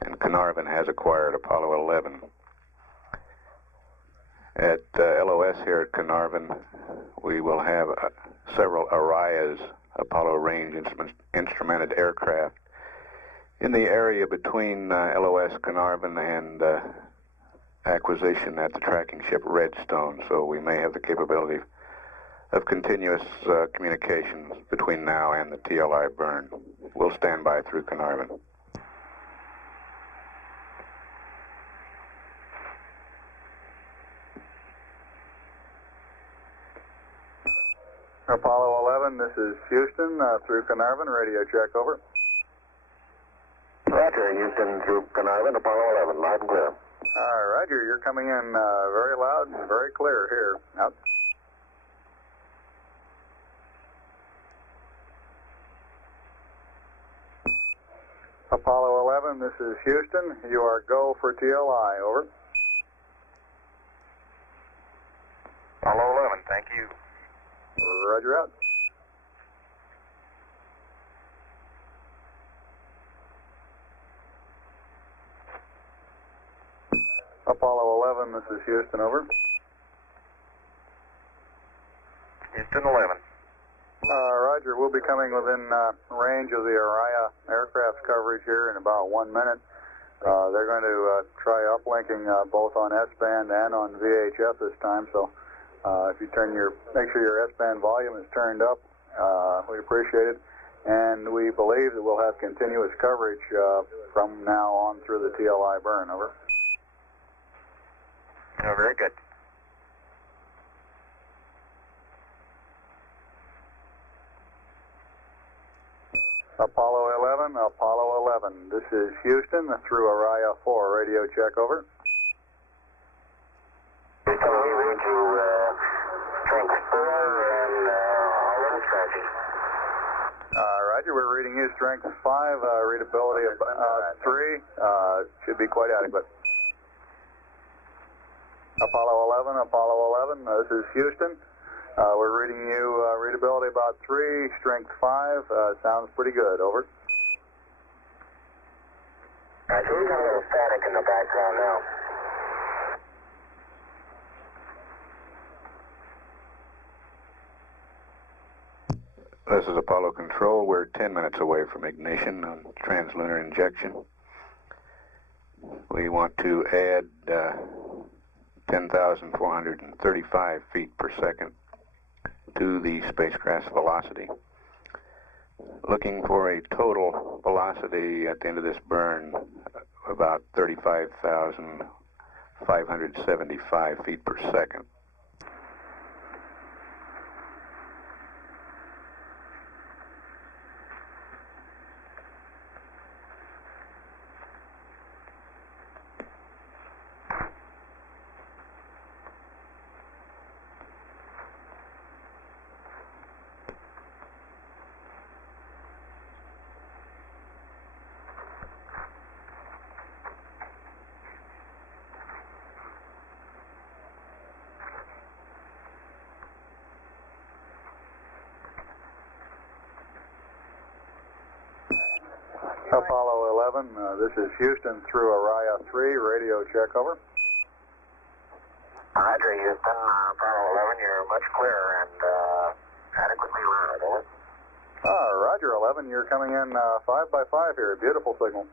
and Carnarvon has acquired Apollo 11. At LOS here at Carnarvon, we will have several Arias, Apollo range instrumented aircraft, in the area between LOS Carnarvon and acquisition at the tracking ship Redstone, so we may have the capability of continuous communications between now and the TLI burn. We'll stand by through Carnarvon. Apollo 11, this is Houston, through Carnarvon, radio check, over. Roger, Houston through Carnarvon, Apollo 11, loud and clear. All right, Roger, you're coming in very loud and very clear here. Out. Apollo 11, this is Houston. You are go for TLI, over. Apollo 11, thank you. Roger out. Apollo 11, this is Houston, over. Houston 11. Roger, we'll be coming within range of the Araya aircraft coverage here in about 1 minute. They're going to try uplinking both on S-band and on VHF this time, so if you make sure your S-band volume is turned up, we appreciate it. And we believe that we'll have continuous coverage from now on through the TLI burn, over. Oh, very good. Apollo 11, this is Houston through Araya 4, radio check, over. Houston, we read you strength 4 and all tracking. Roger, we're reading you strength 5, readability of 3, should be quite adequate. Apollo 11, this is Houston. We're reading you readability about 3, strength 5, sounds pretty good, over. Roger, we got a little static in the background now. This is Apollo Control. We're 10 minutes away from ignition on Translunar Injection. We want to add 10,435 feet per second to the spacecraft's velocity. Looking for a total velocity at the end of this burn about 35,575 feet per second. Apollo 11, this is Houston through Araya 3, radio check, over. Roger, Houston, Apollo 11, you're much clearer and adequately loud, over. Roger, 11, you're coming in 5 by 5 here, beautiful signal.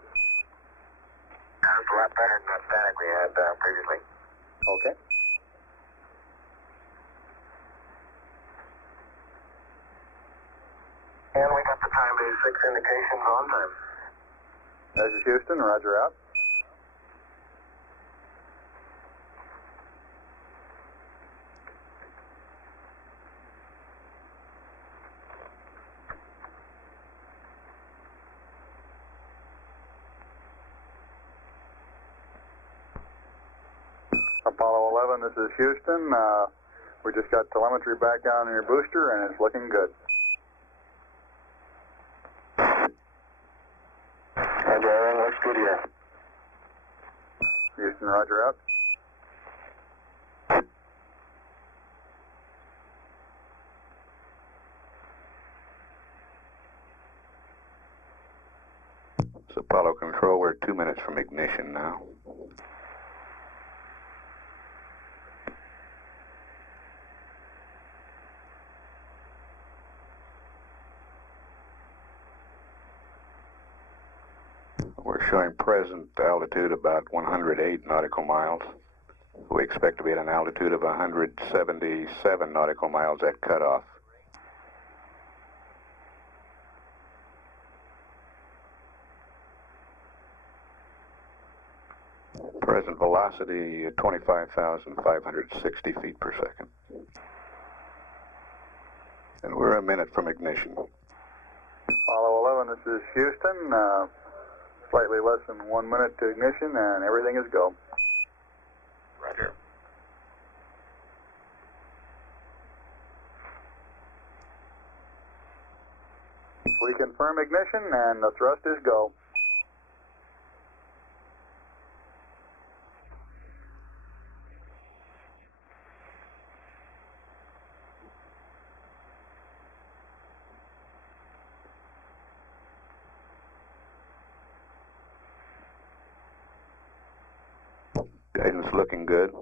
That's a lot better than that static we had previously. Okay. And we got the time-based 6 indications on time. This is Houston, roger, out. Apollo 11, this is Houston. We just got telemetry back on your booster and it's looking good. Roger, everything looks good here. Houston, roger, out. It's Apollo Control. We're 2 minutes from ignition now. We're showing present altitude about 108 nautical miles. We expect to be at an altitude of 177 nautical miles at cutoff. Present velocity 25,560 feet per second. And we're a minute from ignition. Apollo 11, this is Houston. Slightly less than 1 minute to ignition and everything is go. Roger. We confirm ignition and the thrust is go. Guidance looking good.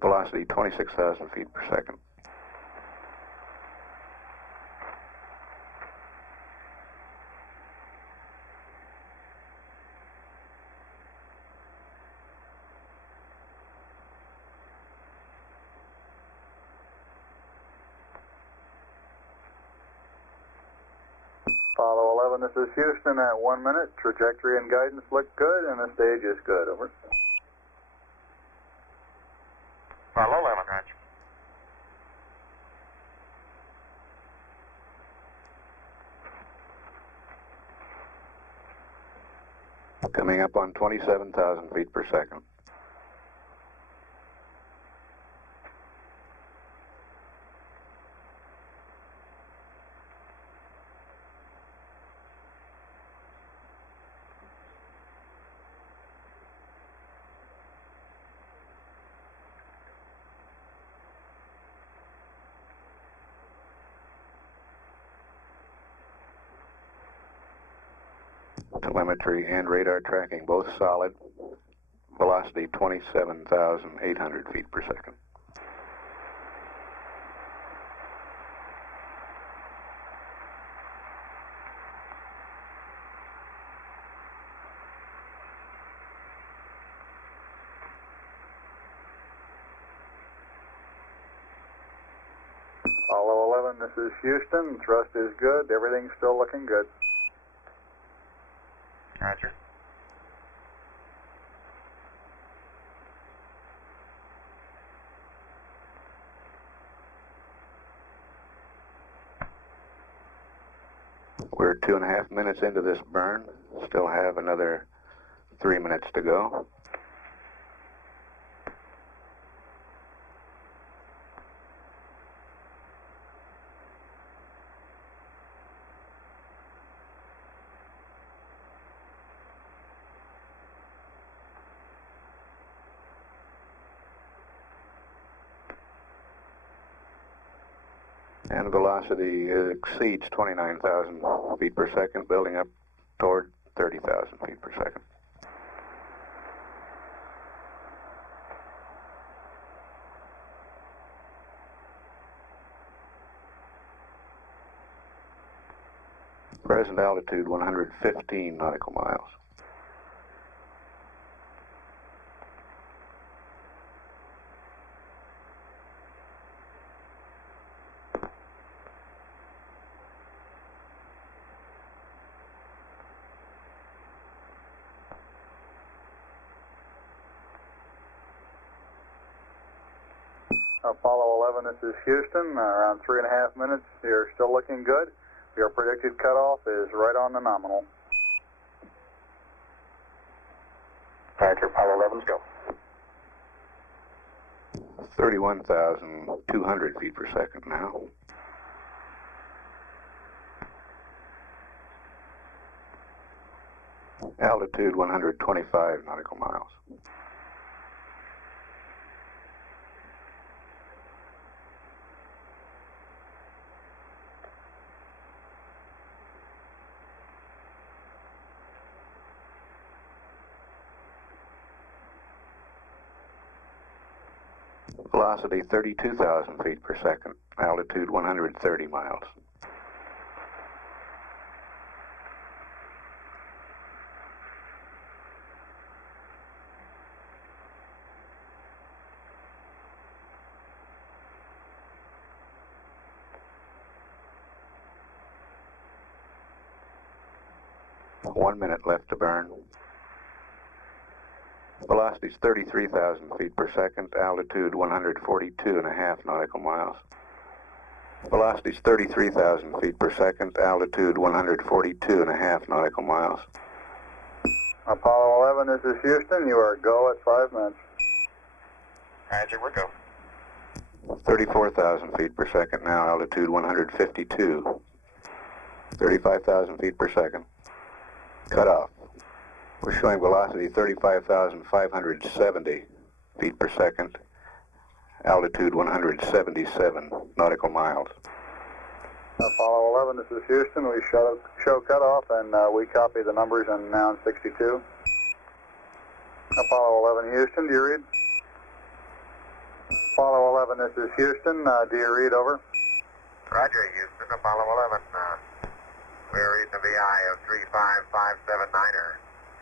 Velocity 26,000 feet per second. Apollo 11, this is Houston at 1 minute. Trajectory and guidance look good and the stage is good, over. Apollo 11, roger. Coming up on 27,000 feet per second. Telemetry and radar tracking both solid. Velocity 27,800 feet per second. Apollo 11, this is Houston. Thrust is good. Everything's still looking good. Roger. We're 2.5 minutes into this burn. Still have another 3 minutes to go. And velocity exceeds 29,000 feet per second, building up toward 30,000 feet per second. Present altitude 115 nautical miles. Apollo 11, this is Houston. Around 3.5 minutes. You're still looking good. Your predicted cutoff is right on the nominal. Roger, Apollo 11's go. 31,200 feet per second now. Altitude 125 nautical miles. Velocity 32,000 feet per second, altitude 130 miles. One minute left to burn. Velocity is 33,000 feet per second, altitude 142.5 nautical miles. Velocity is 33,000 feet per second, altitude 142.5 nautical miles. Apollo 11, this is Houston. You are go at 5 minutes. Roger, we're go. 34,000 feet per second now, altitude 152. 35,000 feet per second. Cut off. We're showing velocity 35,570 feet per second, altitude 177 nautical miles. Apollo 11, this is Houston. We show cutoff, and we copy the numbers in noun 62. Apollo 11, Houston, do you read? Apollo 11, this is Houston. Do you read, over? Roger, Houston, Apollo 11. We're reading the VI of 35579er,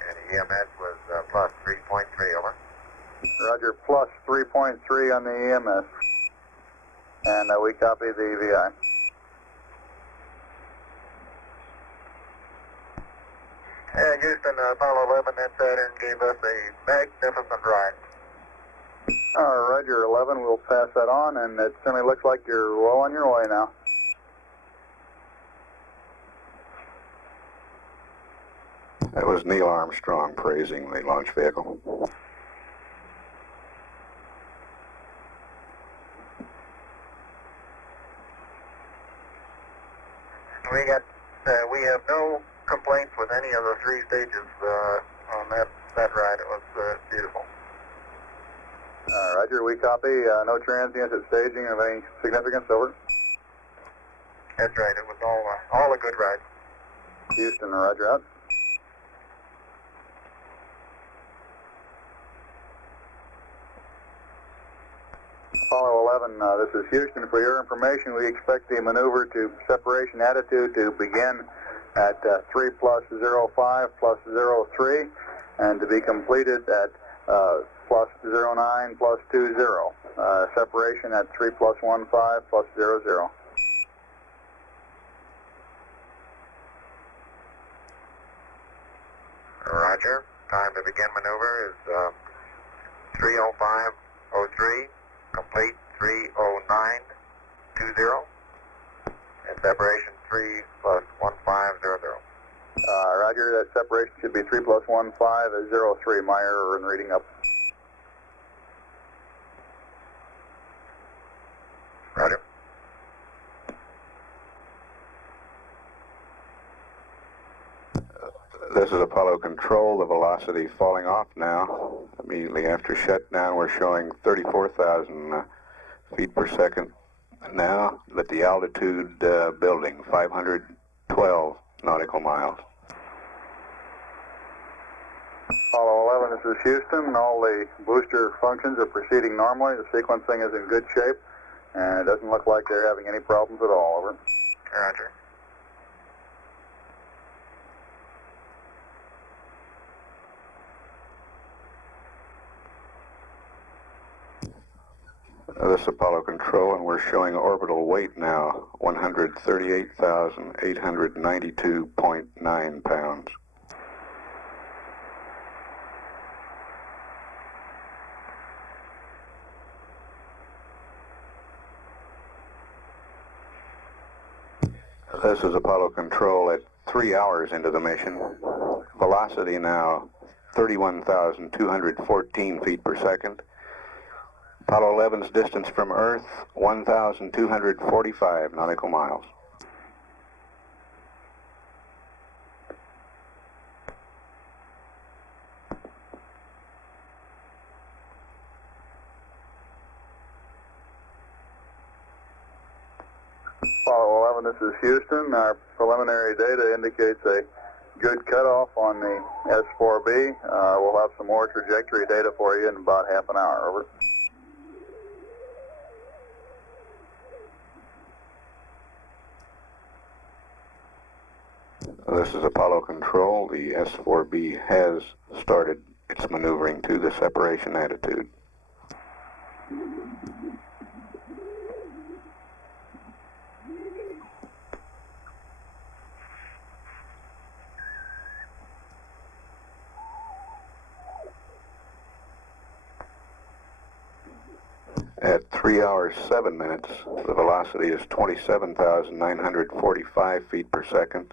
and EMS was plus 3.3, over. Roger, plus 3.3 on the EMS. And we copy the VI. And Houston, Apollo 11, that Saturn gave us a magnificent ride. Roger, 11, we'll pass that on, and it certainly looks like you're well on your way now. That was was Neil Armstrong praising the launch vehicle. We have no complaints with any of the 3 stages on that ride. It was beautiful. Roger, we copy. No transients at staging of any significance, over. That's right. It was all a good ride. Houston, roger out. Apollo 11, this is Houston. For your information, we expect the maneuver to separation attitude to begin at 3 plus 05 plus 03 and to be completed at plus 09 plus 20. Separation at 3 plus 15 plus 00. Roger. Time to begin maneuver is 3:05:03. Complete 3:09:20. And separation 3 plus 15:00. Roger, that separation should be 3 plus 15:03. My error in reading up. Roger. This is Apollo Control, the velocity falling off now. Immediately after shutdown, we're showing 34,000 feet per second now, but the altitude building, 512 nautical miles. Apollo 11, this is Houston. All the booster functions are proceeding normally. The sequencing is in good shape, and it doesn't look like they're having any problems at all, over. Roger. This is Apollo Control, and we're showing orbital weight now, 138,892.9 pounds. This is Apollo Control at 3 hours into the mission. Velocity now 31,214 feet per second. Apollo 11's distance from Earth, 1,245 nautical miles. Apollo 11, this is Houston. Our preliminary data indicates a good cutoff on the S-4B. We'll have some more trajectory data for you in about half an hour, over. This is Apollo Control. The S-4B has started its maneuvering to the separation attitude. At 3 hours 7 minutes, the velocity is 27,945 feet per second.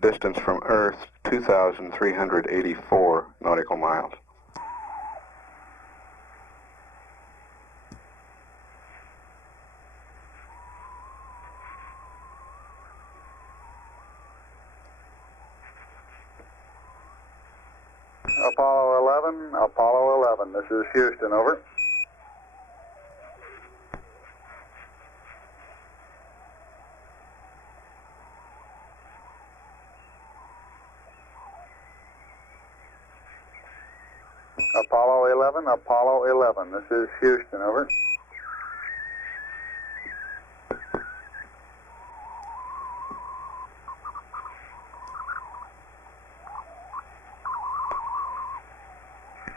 Distance from Earth, 2,384 nautical miles. Apollo 11, this is Houston, over. Apollo 11, this is Houston, over.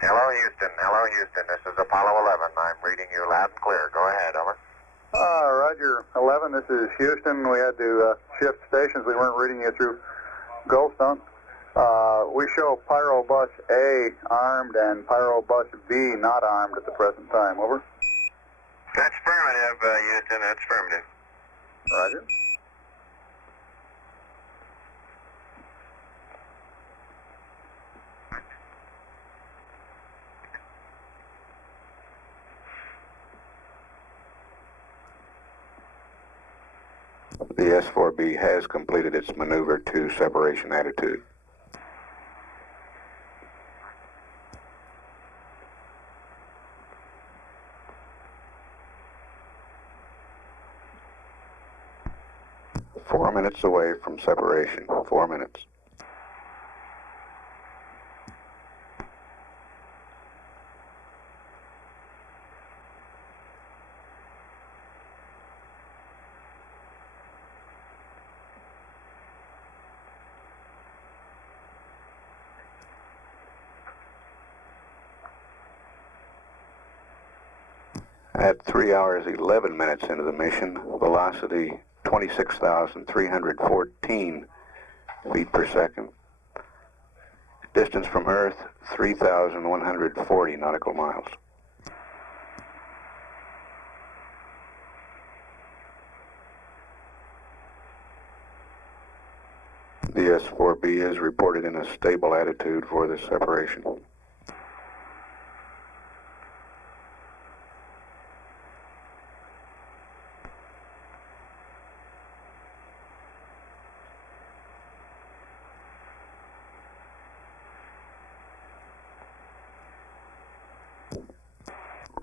Hello, Houston, this is Apollo 11. I'm reading you loud and clear. Go ahead, over. Roger, 11, this is Houston. We had to shift stations. We weren't reading you through Goldstone. We show Pyro Bus A armed and Pyro Bus B not armed at the present time, over. That's affirmative, Houston, that's affirmative. The S-4B has completed its maneuver to separation attitude. Four minutes away from separation. 4 minutes. At 3 hours 11 minutes into the mission, velocity 26,314 feet per second. Distance from Earth 3,140 nautical miles. The S-4B is reported in a stable attitude for this separation.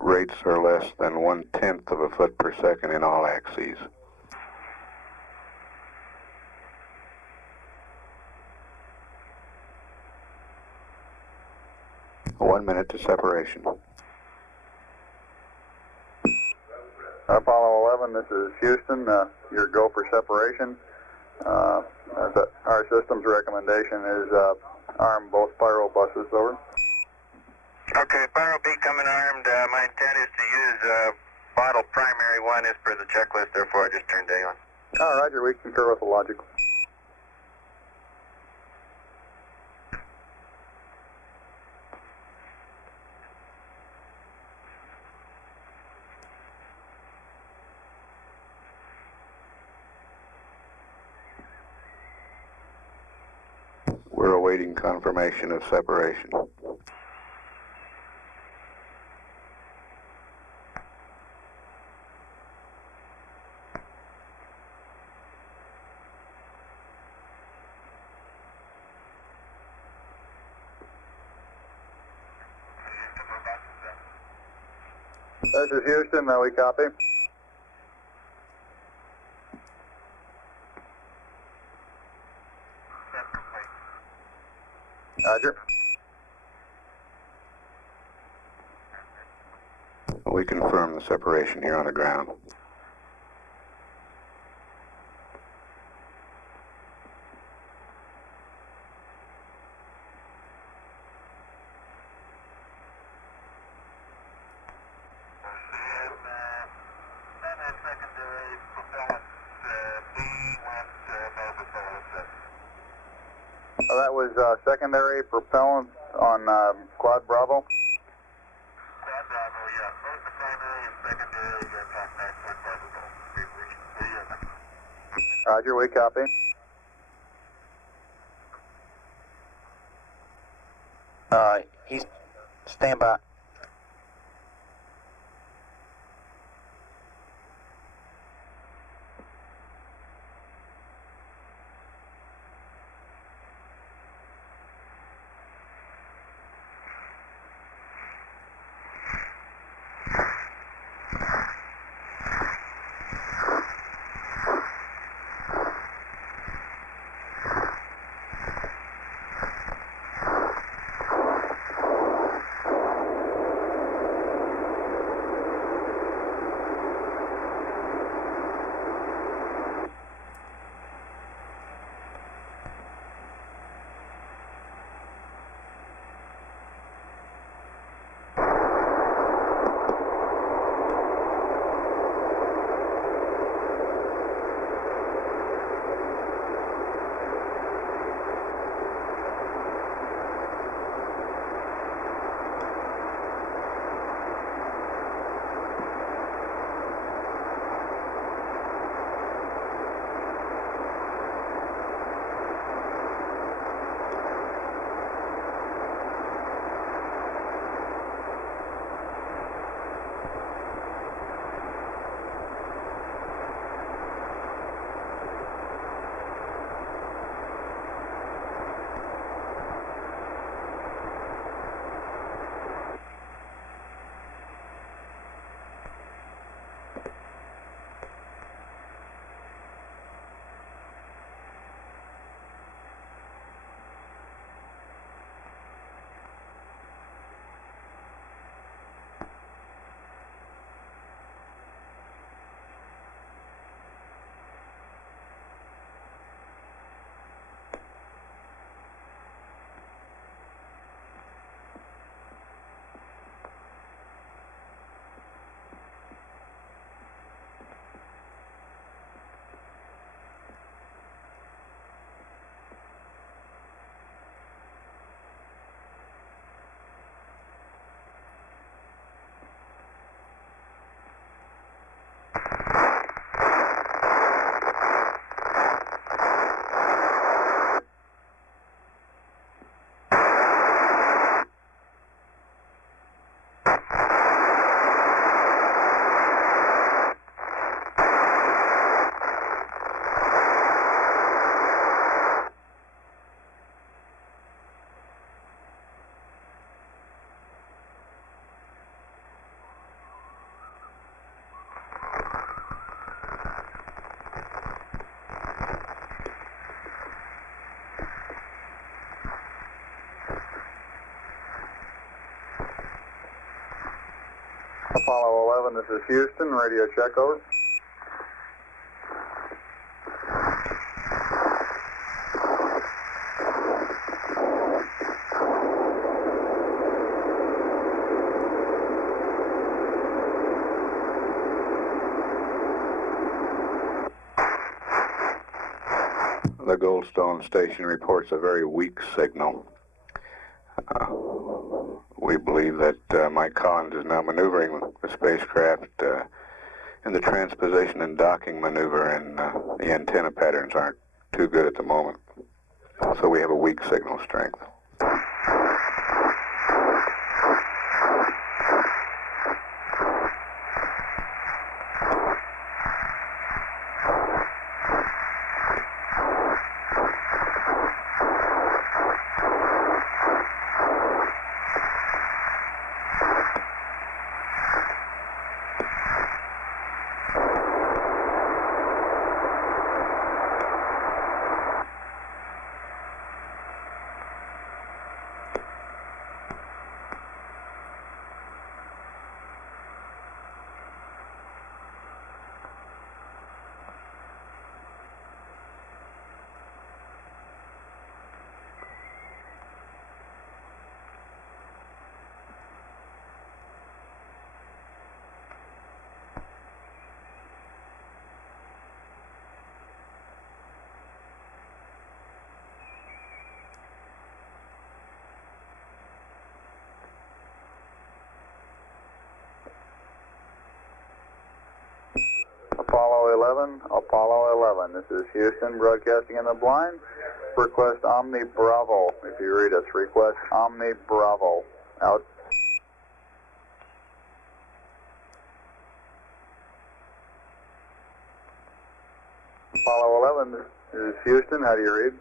Rates are less than 1/10 of a foot per second in all axes. One minute to separation. Apollo 11, this is Houston. Your go for separation. Our system's recommendation is arm both pyro buses, over. Okay, Pyro B coming armed. My intent is to use bottle primary 1 as per the checklist, therefore I just turned day on. Roger, we concur with the logic. We're awaiting confirmation of separation. This is Houston, we copy. Roger. We confirm the separation here on the ground. That was secondary propellant on Quad Bravo. Quad Bravo, yeah. Both the primary and secondary contact with orbital. Roger, we copy. He's stand by. Apollo 11, this is Houston, radio check over. The Goldstone station reports a very weak signal. We believe that Mike Collins is now maneuvering the spacecraft in the transposition and docking maneuver, and the antenna patterns aren't too good at the moment. So we have a weak signal strength. Apollo 11, this is Houston, broadcasting in the blind. Request Omni Bravo. If you read us, request Omni Bravo. Out. Apollo 11, this is Houston, how do you read?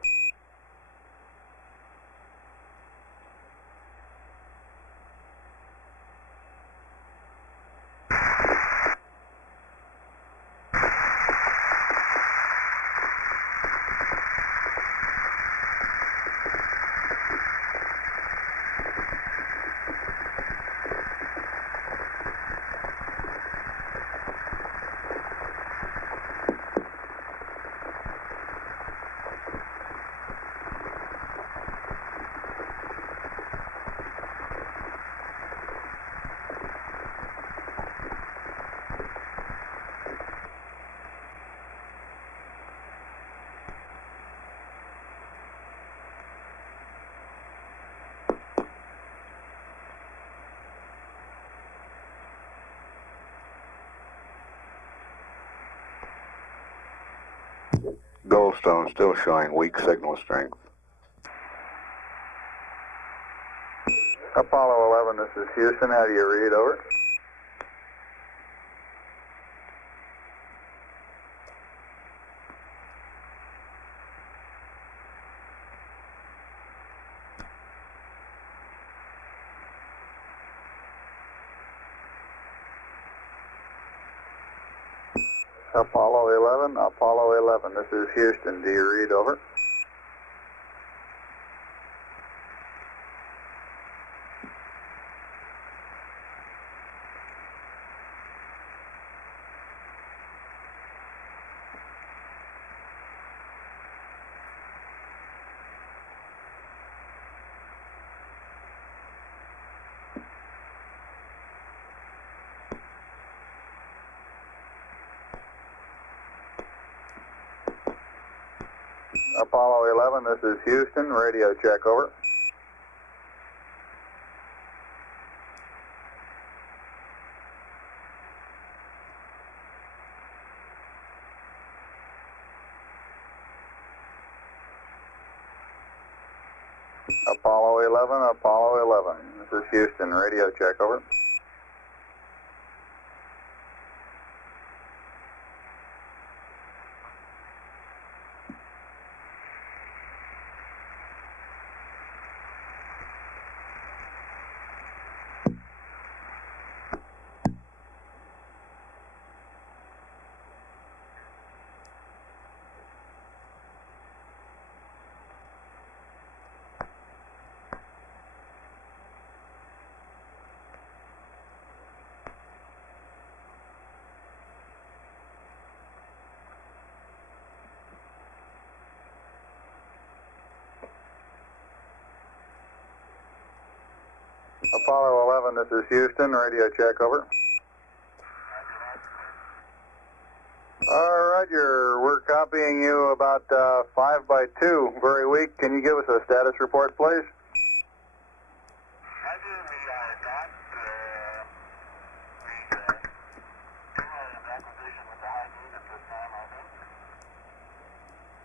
Goldstone still showing weak signal strength. Apollo 11, this is Houston, how do you read, over? Apollo 11, this is Houston, do you read, over? Apollo 11, this is Houston, radio check, over. Apollo 11, this is Houston, radio check, over. Apollo 11, this is Houston, radio check, over. Roger, we're copying you about 5 by 2, very weak. Can you give us a status report, please?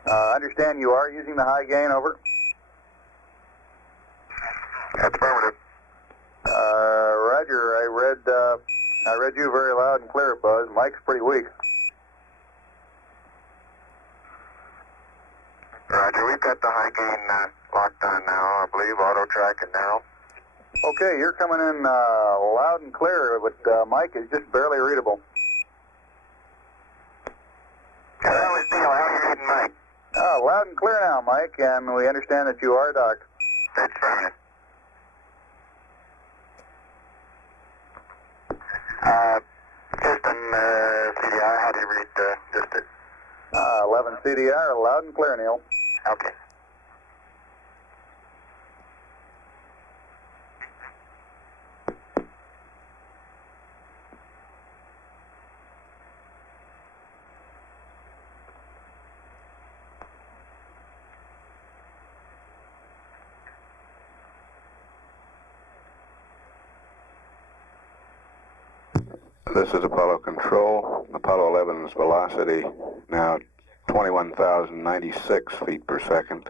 I understand you are using the high gain, over. That's affirmative. Roger, I read you very loud and clear, Buzz. Mike's pretty weak. Roger, we've got the high gain locked on now, I believe, auto track and narrow. Okay, you're coming in loud and clear, but Mike is just barely readable. How is Neil? How are you reading Mike? Loud and clear now, Mike, and we understand that you are docked. That's affirmative. Houston, CDR, how do you read distance? 11 CDR, loud and clear, Neil. Okay. This is Apollo Control. Apollo 11's velocity now 21,096 feet per second.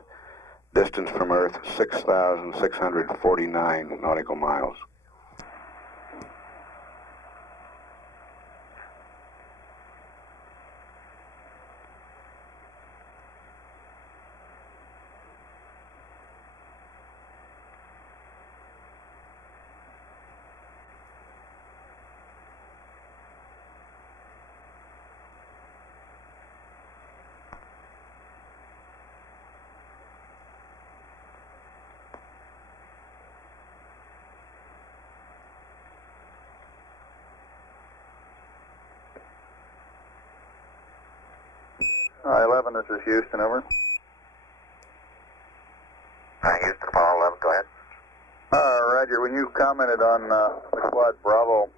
Distance from Earth 6,649 nautical miles. Hi, 11, this is Houston, over. Houston, Apollo 11, go ahead. Roger, when you commented on the Quad Bravo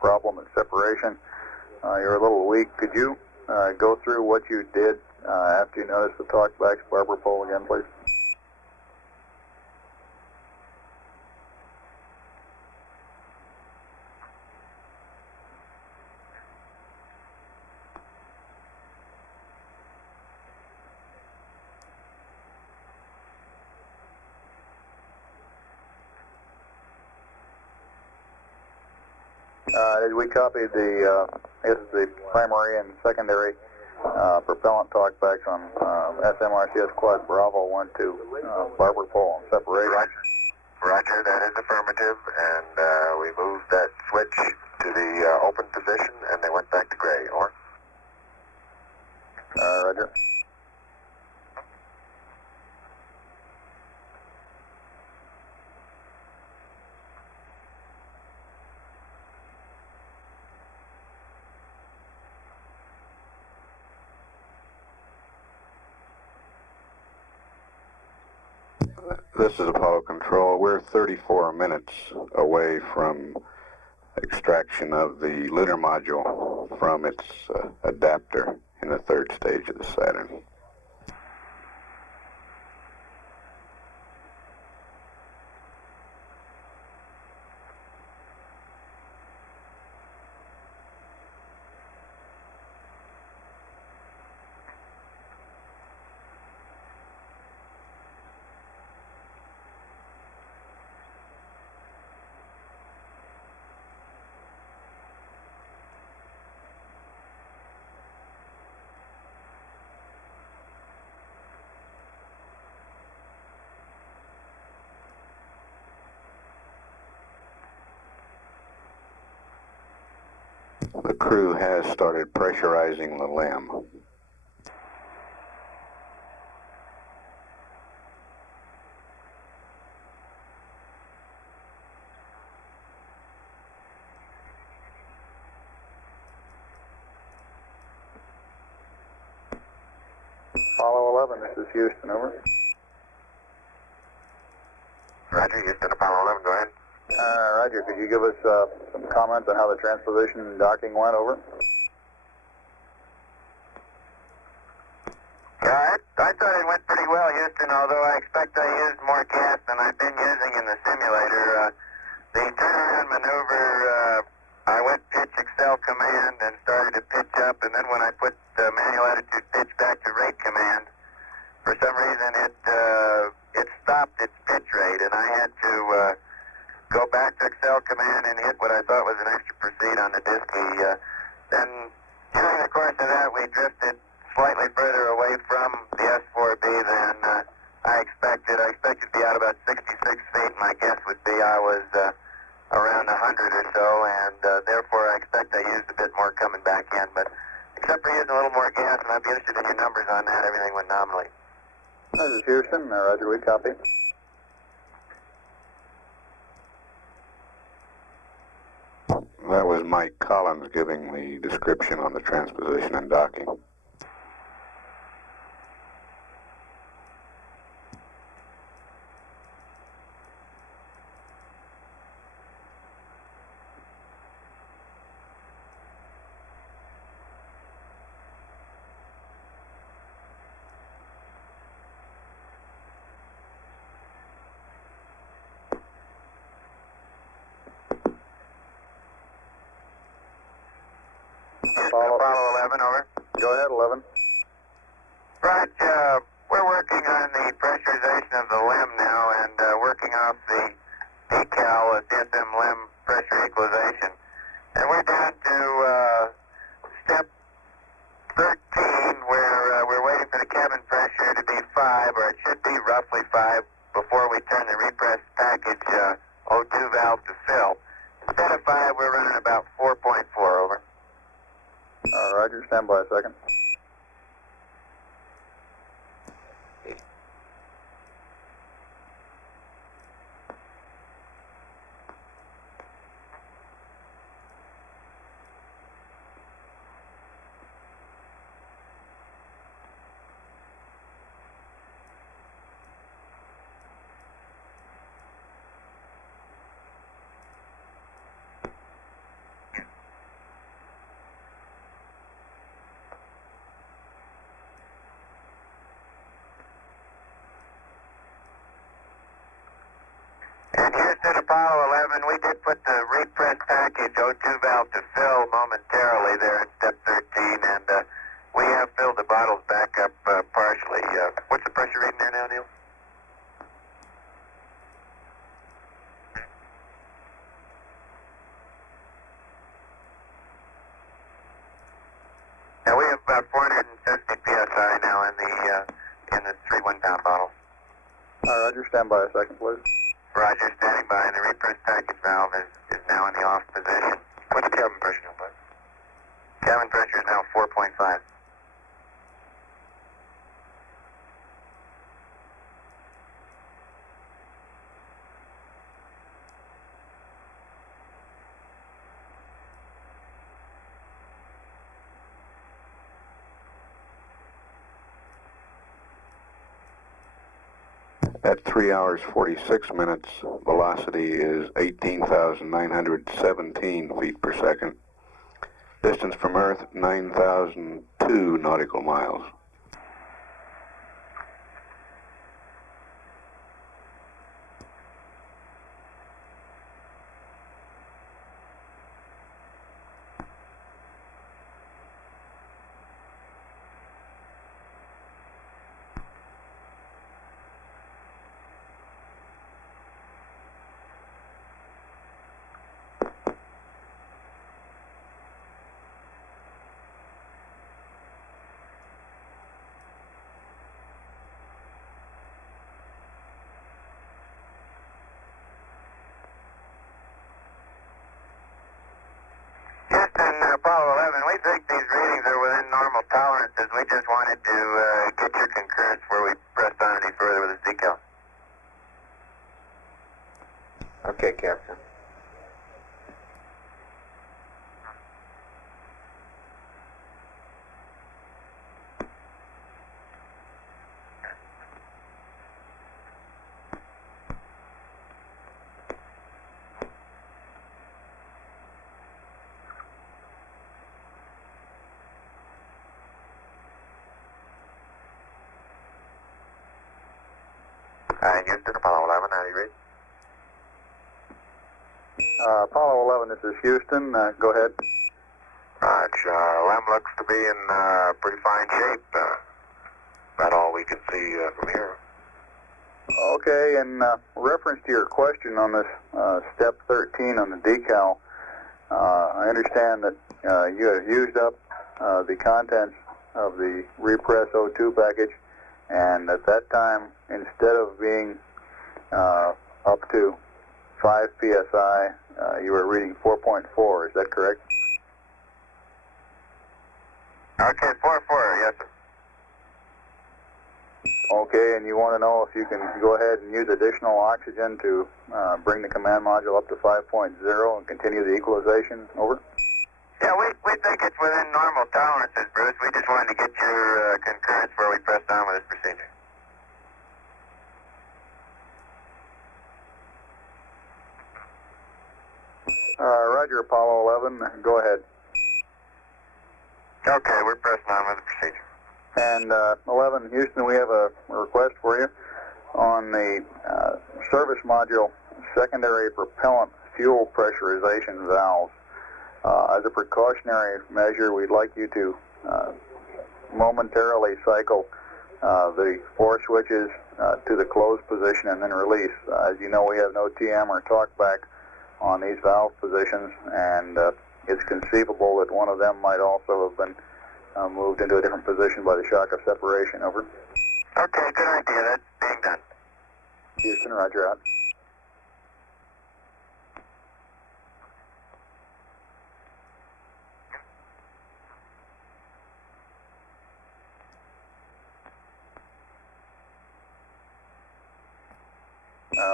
problem at separation, you're a little weak. Could you go through what you did after you noticed the talkback's barber pole again, please? We copied the primary and secondary propellant talkbacks on SMRCS Quad Bravo 1 to barber pole and separation. Roger, that is affirmative, and we moved that switch to the open position, and they went back to gray, over. Roger. This is Apollo Control. We're 34 minutes away from extraction of the lunar module from its adapter in the third stage of the Saturn. The crew has started pressurizing the limb. Apollo 11, this is Houston, over. Roger, Houston, Apollo 11, go ahead. Roger. Could you give us some comments on how the transposition and docking went? Over. Yeah, I thought it went pretty well, Houston, although I expect I used more gas than I've been using in the simulator. The turnaround maneuver, I went pitch Excel command and started to pitch up, and then when I put manual attitude pitch back to rate command, for some reason it stopped its pitch rate, and I had to go back to Excel command and hit what I thought was an extra proceed on the diskey. Then during the course of that, we drifted slightly further away from the S-4B than I expected. I expected to be out about 66 feet. My guess would be I was around 100 or so, and therefore I expect I used a bit more coming back in. But except for using a little more gas, and I'd be interested in your numbers on that, everything went nominally. This is Houston. Roger, we copy. That was Mike Collins giving the description on the transposition and docking. Apollo 11, over. Go ahead, 11. Right, we're working on the pressurization of the limb now and working off the decal DSM limb pressure equalization. And we're down to step 13 where we're waiting for the cabin pressure to be 5, or it should be roughly 5, before we turn the repressed package O2 valve to fill. Instead of 5, we're running about 4.4, over. Roger, stand by a second. And Houston, Apollo 11, we did put the repressed package O2 valve to fill momentarily there in step 13, and we have filled the bottles back up partially. What's the pressure reading there now, Neil? Yeah, we have about 450 psi now in the 3 1-pound bottles. Roger, stand by a second, please. Roger, standing by, and the repressed package valve is now in the off position. What's the cabin pressure now, bud? Cabin pressure is now 4.5. At 3 hours 46 minutes, velocity is 18,917 feet per second. Distance from Earth, 9,002 nautical miles. Apollo 11, we think these readings are within normal tolerances. We just wanted to get your concurrence before we pressed on any further with this decal. Okay, Captain. Houston, Apollo 11, how do you read? Apollo 11, this is Houston. Go ahead. LEM looks to be in pretty fine shape. About all we can see from here. Okay, in reference to your question on this step 13 on the decal, I understand that you have used up the contents of the repress O2 package, and at that time, instead of being up to 5 psi, you were reading 4.4. Is that correct? Okay, 4-4, yes, sir. Okay, and you want to know if you can go ahead and use additional oxygen to bring the command module up to 5.0 and continue the equalization? Over. Yeah, we think it's within normal tolerances, Bruce. We just wanted to get your concurrence before we press on with this procedure. Roger, Apollo 11. Go ahead. Okay, we're pressing on with the procedure. And 11, Houston, we have a request for you on the service module secondary propellant fuel pressurization valves. As a precautionary measure, we'd like you to momentarily cycle the 4 switches to the closed position and then release. As you know, we have no TM or talkback on these valve positions, and it's conceivable that one of them might also have been moved into a different position by the shock of separation. Over. Okay, good idea. That's being done. Houston, roger out.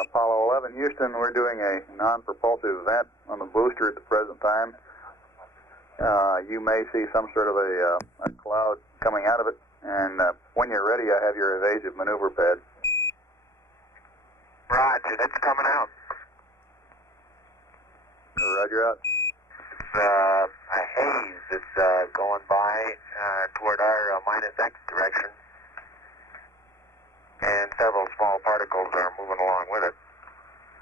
Apollo 11, Houston, we're doing a non-propulsive vent on the booster at the present time. You may see some sort of a cloud coming out of it, and when you're ready, I have your evasive maneuver pad. Roger, that's coming out. Roger out. It's a haze that's going by toward our -X direction, and several small particles are moving along with it.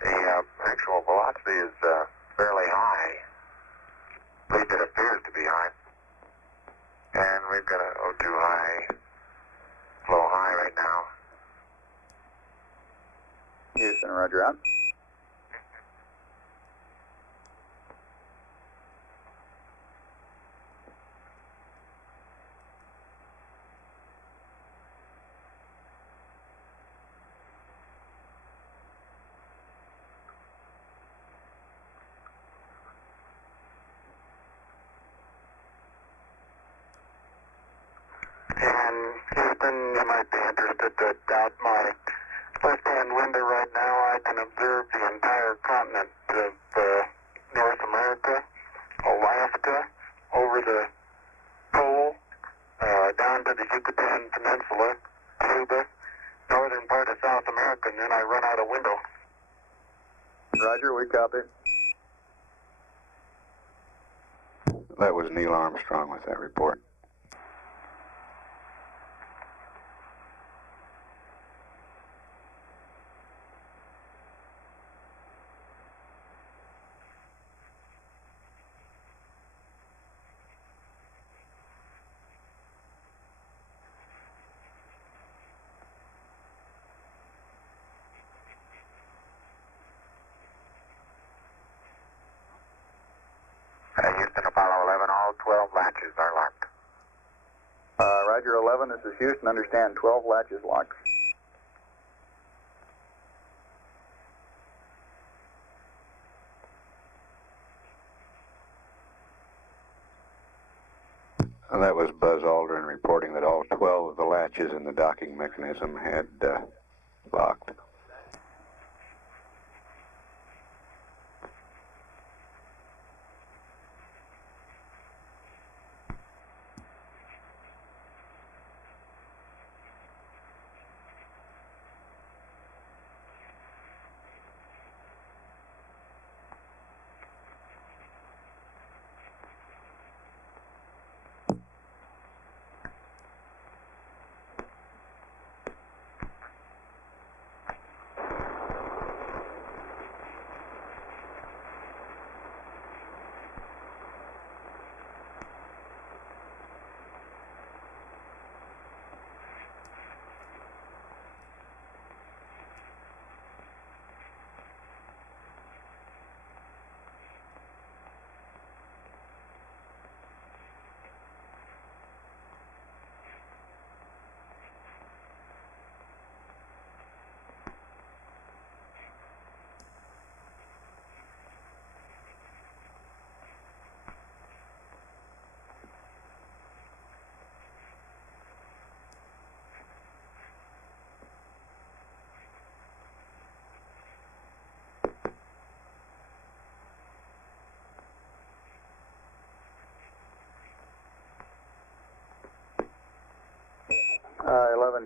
The actual velocity is fairly high. At least it appears to be high. And we've got an O2 high, flow high right now. Houston, roger out. And Houston, you might be interested to doubt my left-hand window right now. I can observe the entire continent of North America, Alaska, over the pole, down to the Yucatan Peninsula, Cuba, northern part of South America, and then I run out a window. Roger, we copy. That was Neil Armstrong with that report. Houston, Apollo 11, all 12 latches are locked. Roger, 11, this is Houston. Understand, 12 latches locked. That was Buzz Aldrin reporting that all 12 of the latches in the docking mechanism had locked.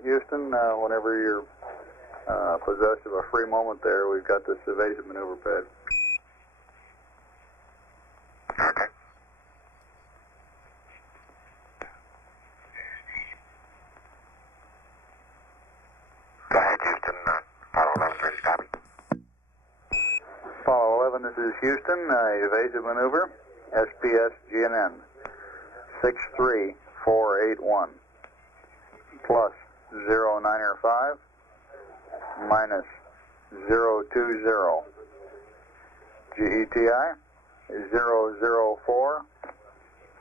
Houston. Whenever you're possessed of a free moment there, we've got this evasive maneuver pad. Okay. Go ahead, Houston. Apollo 11, ready to copy. Apollo 11, this is Houston. Evasive maneuver, SPS GNN 63481 plus 095 minus 020. GETI 004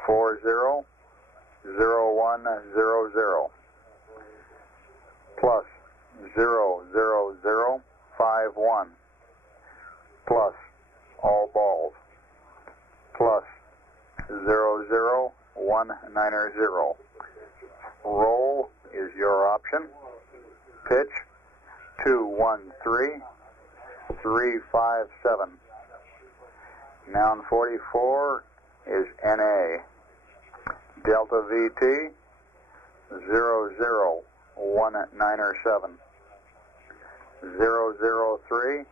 40 0100 plus 00051 plus all balls plus 00190. Roll is your option. Pitch 213357. Noun 44 is NA. Delta VT 00197. 003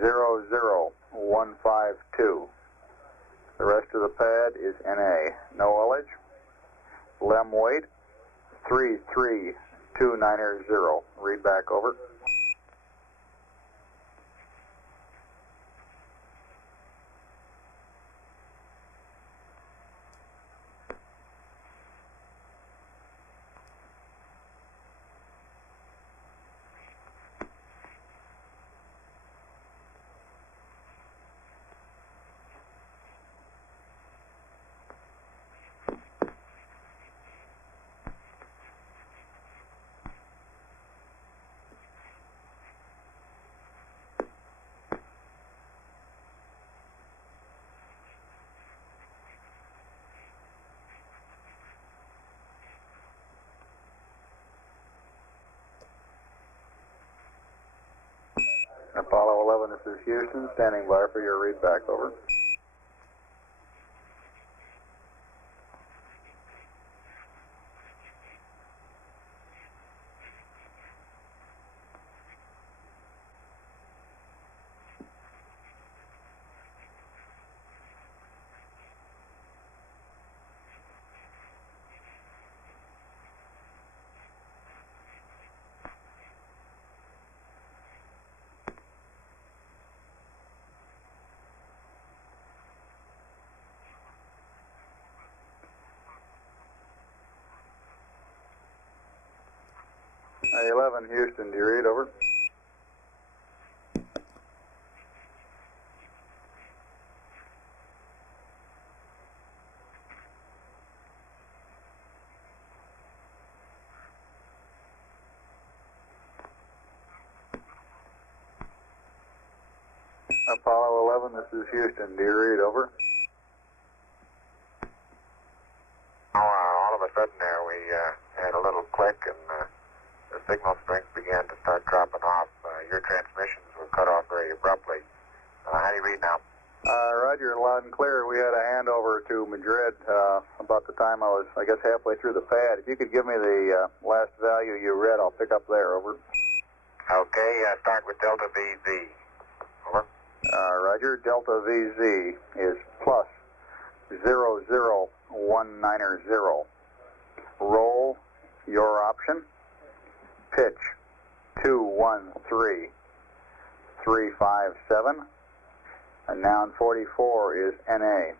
00152. The rest of the pad is NA. No ullage. Lem weight 33290. Read back over. Apollo 11, this is Houston, standing by for your read back, over. Hey, 11, Houston, do you read, over? Apollo 11, this is Houston, do you read, over? All of a sudden there, we had a little click and the signal strength began to start dropping off. Your transmissions were cut off very abruptly. How do you read now? Roger, loud and clear. We had a handover to Madrid about the time I was, I guess, halfway through the pad. If you could give me the last value you read, I'll pick up there, over. Okay, start with Delta VZ. Over. Roger, Delta VZ is plus 00190. Roll, your option. Pitch 213357. And noun 44 is NA.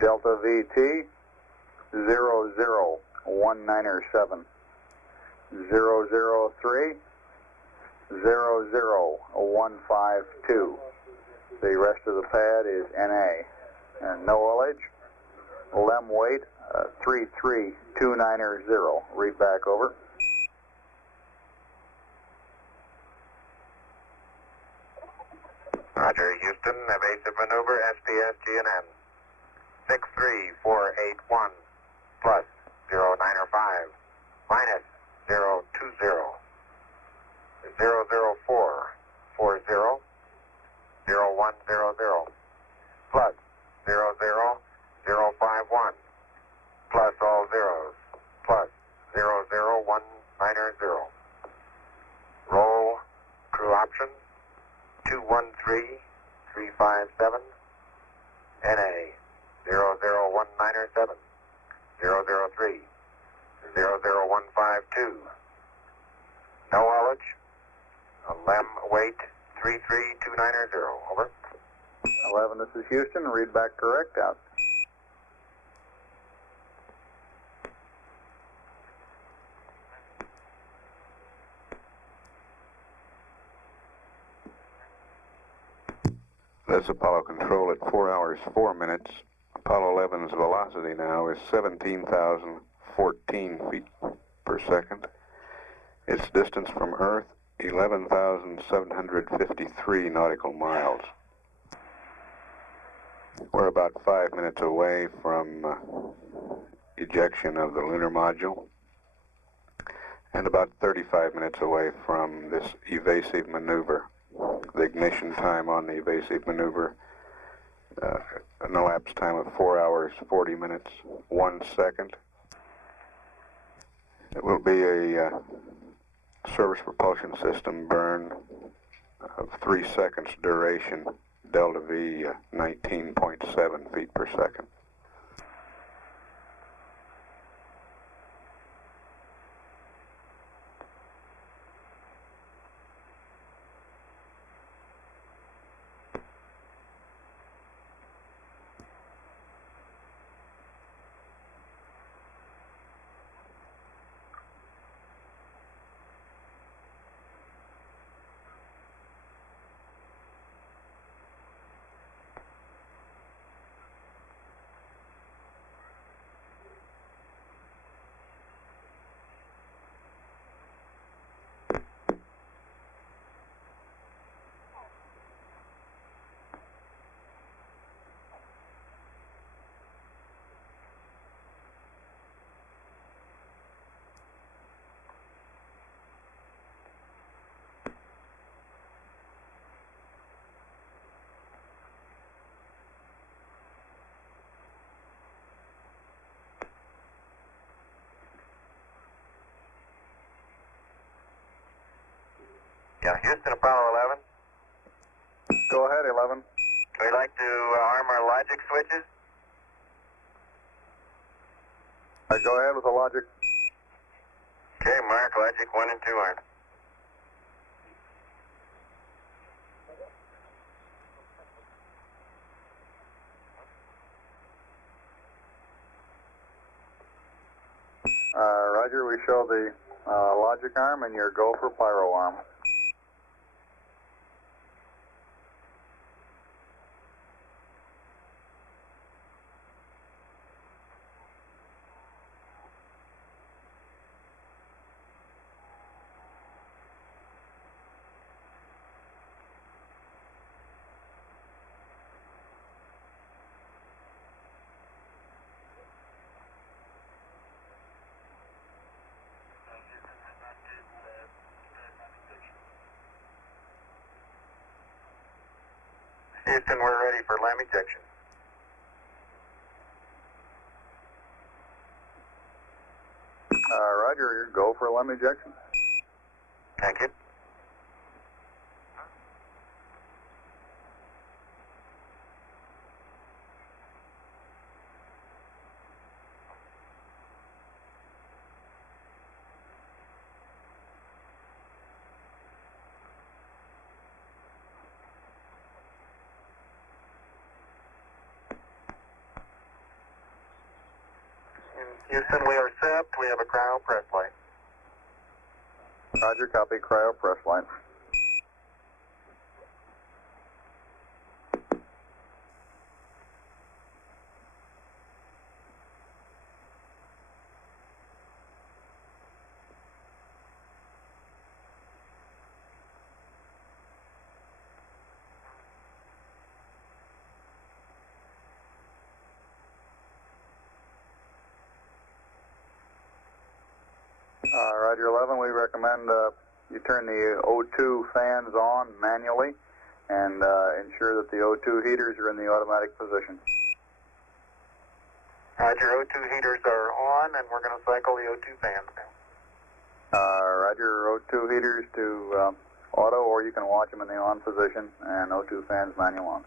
Delta VT 00197. 003 00152. The rest of the pad is NA. And no ullage. Lem weight 33290. Read back, over. Roger, Houston, evasive maneuver, SPS GNN 63481 plus 095 minus 020 004 40 0100 plus 00051 plus all zeros plus 00190. 35357, NA 00197, 003, 00152. No haulage. LEM weight 33290, over. 11, this is Houston. Read back correct, out. This is Apollo Control at 4 hours 4 minutes. Apollo 11's velocity now is 17,014 feet per second. Its distance from Earth, 11,753 nautical miles. We're about 5 minutes away from ejection of the lunar module, and about 35 minutes away from this evasive maneuver. The ignition time on the evasive maneuver, an elapsed time of 4 hours, 40 minutes, 1 second. It will be a service propulsion system burn of 3 seconds duration, delta V 19.7 feet per second. Yeah, Houston, Apollo 11. Go ahead, 11. We'd like to arm our logic switches. Go ahead with the logic. Okay, mark, logic 1 and 2 armed. Roger, we show the logic arm and your go for pyro arm. Houston, we're ready for LEM ejection. Roger, go for LEM ejection. Thank you. Houston, we are set. We have a cryo press light. Roger, copy, cryo press line. Roger 11, we recommend you turn the O2 fans on manually and ensure that the O2 heaters are in the automatic position. Roger, O2 heaters are on and we're going to cycle the O2 fans now. Roger, O2 heaters to auto, or you can watch them in the on position, and O2 fans manual on.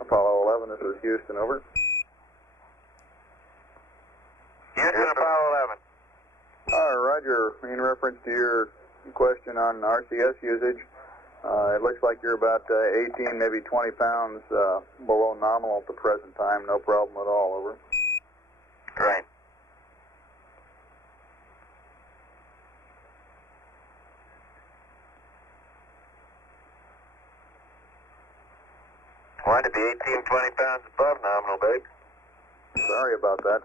Apollo 11, this is Houston, over. Houston, Apollo 11. Roger. In reference to your question on RCS usage, it looks like you're about 18, maybe 20 pounds below nominal at the present time. No problem at all, over. Right. Wanted to be 18, 20 pounds above nominal, babe. Sorry about that.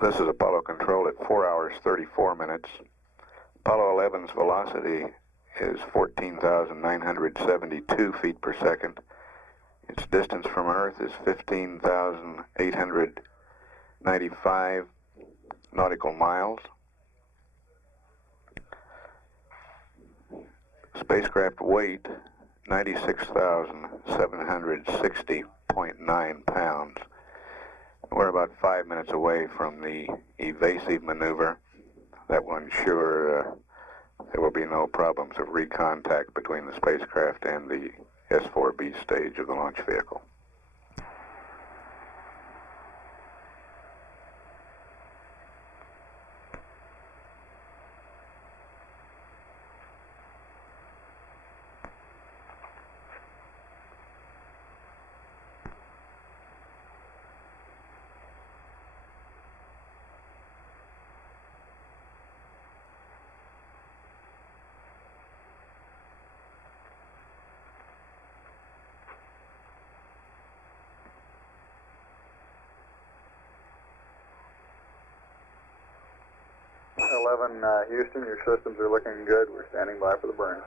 This is Apollo Control at 4 hours 34 minutes. Apollo 11's velocity is 14,972 feet per second. Its distance from Earth is 15,895 nautical miles. Spacecraft weight, 96,760.9 pounds. We're about 5 minutes away from the evasive maneuver that will ensure there will be no problems of recontact between the spacecraft and the S-4B stage of the launch vehicle. Houston, your systems are looking good. We're standing by for the burn.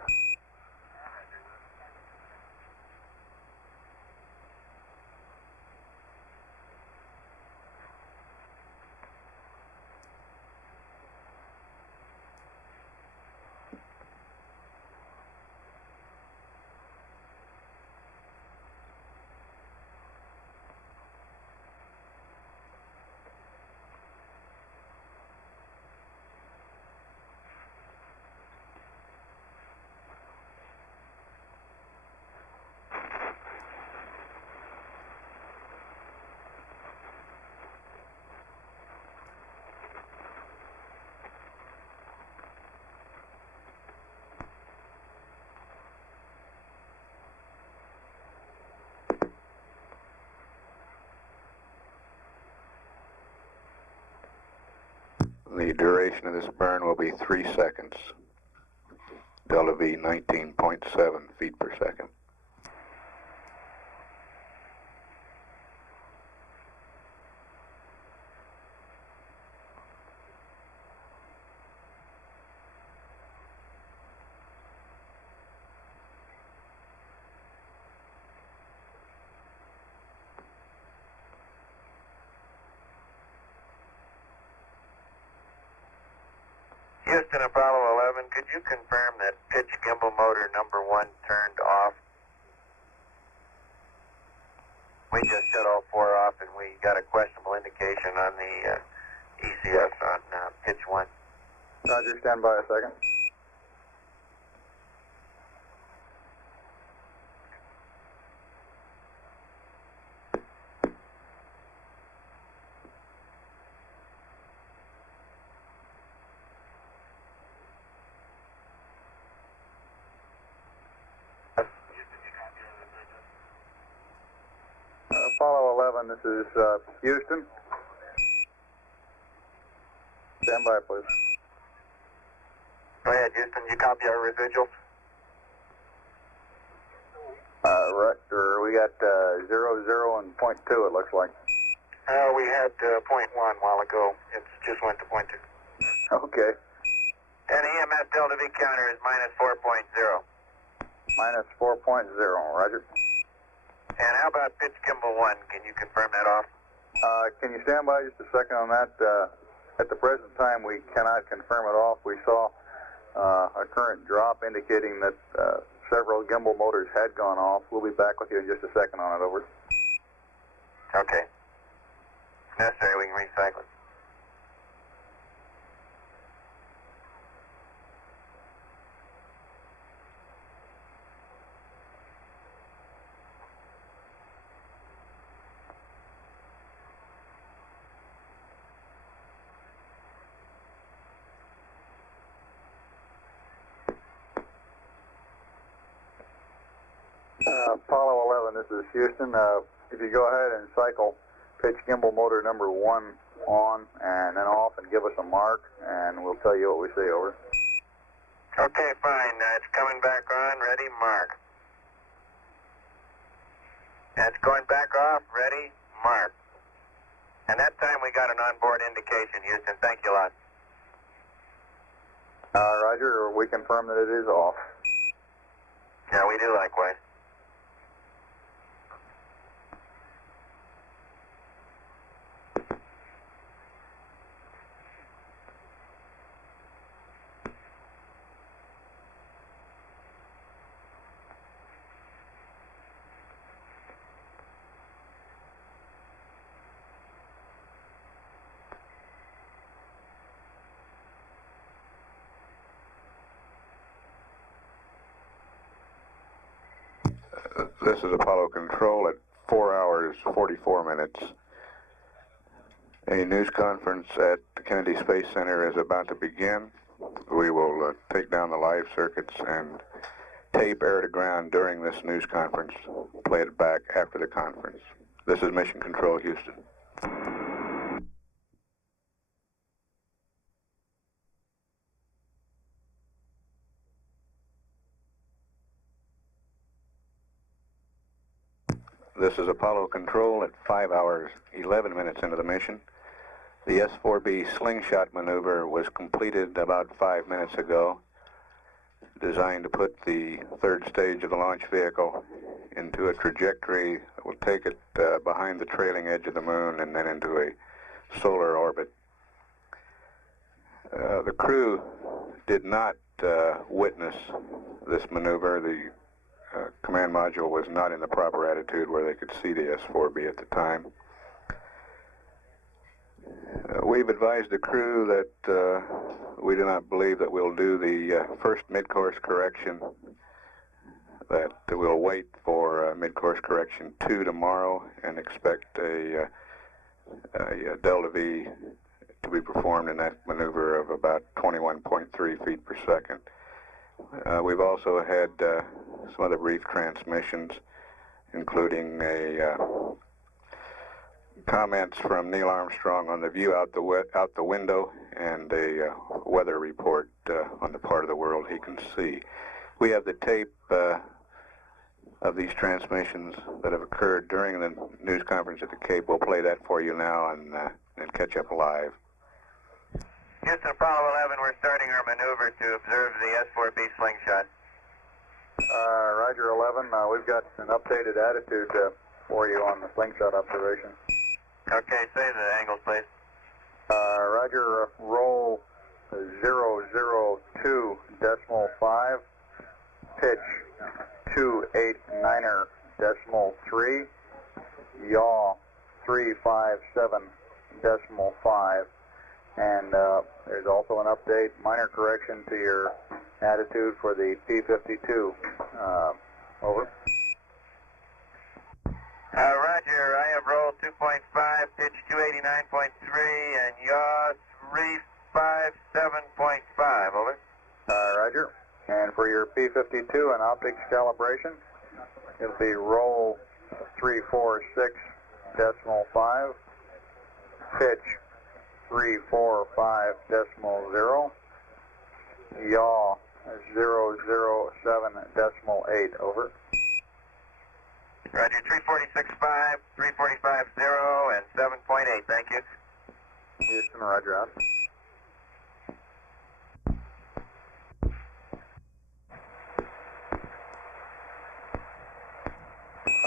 The duration of this burn will be 3 seconds. Delta V 19.7 feet per second. Houston, Apollo 11, could you confirm that pitch gimbal motor number 1 turned off? We just shut all 4 off and we got a questionable indication on the ECS on pitch 1. Roger, stand by a second. this is Houston. Stand by, please. Go ahead, Houston. You copy our residuals? Rector, we got 0, 0, and .2, it looks like. We had .1 a while ago. It just went to .2. Okay. And EMS delta V counter is minus 4.0. Minus 4.0, roger. And how about pitch gimbal 1? Can you confirm that off? Can you stand by just a second on that? At the present time, we cannot confirm it off. We saw a current drop indicating that several gimbal motors had gone off. We'll be back with you in just a second on it, over. Okay. If necessary, we can recycle it. Apollo 11, this is Houston. If you go ahead and cycle pitch gimbal motor number 1 on and then off and give us a mark, and we'll tell you what we see, over. Okay, fine. It's coming back on. Ready, mark. It's going back off. Ready, mark. And that time we got an onboard indication, Houston. Thank you a lot. Roger, we confirm that it is off. Yeah, we do likewise. This is Apollo Control at 4 hours, 44 minutes. A news conference at the Kennedy Space Center is about to begin. We will take down the live circuits and tape air to ground during this news conference, play it back after the conference. This is Mission Control, Houston. This is Apollo Control at 5 hours, 11 minutes into the mission. The S-IVB Slingshot maneuver was completed about 5 minutes ago, designed to put the third stage of the launch vehicle into a trajectory that will take it behind the trailing edge of the moon and then into a solar orbit. The crew did not witness this maneuver. The command module was not in the proper attitude where they could see the S-IVB at the time. We've advised the crew that we do not believe that we'll do the first mid-course correction, that we'll wait for mid-course correction 2 tomorrow and expect a delta V to be performed in that maneuver of about 21.3 feet per second. We've also had some other brief transmissions, including comments from Neil Armstrong on the view out the window and a weather report on the part of the world he can see. We have the tape of these transmissions that have occurred during the news conference at the Cape. We'll play that for you now and catch up live. Houston, Apollo 11, we're starting our maneuver to observe the S-IVB Slingshot. Roger 11, we've got an updated attitude for you on the Slingshot observation. Okay, say the angles, please. Roger, roll 002.5, pitch 289.3, yaw 357.5. And there's also an update, minor correction to your attitude for the P-52. Over. Roger, I have roll 2.5, pitch 289.3, and yaw 357.5. Over. Roger. And for your P-52 and optics calibration, it'll be roll 346 345.5, pitch 345.0, yaw 007.8, over. Roger, 346.5, 345.0, and 7.8, thank you. Houston, roger out.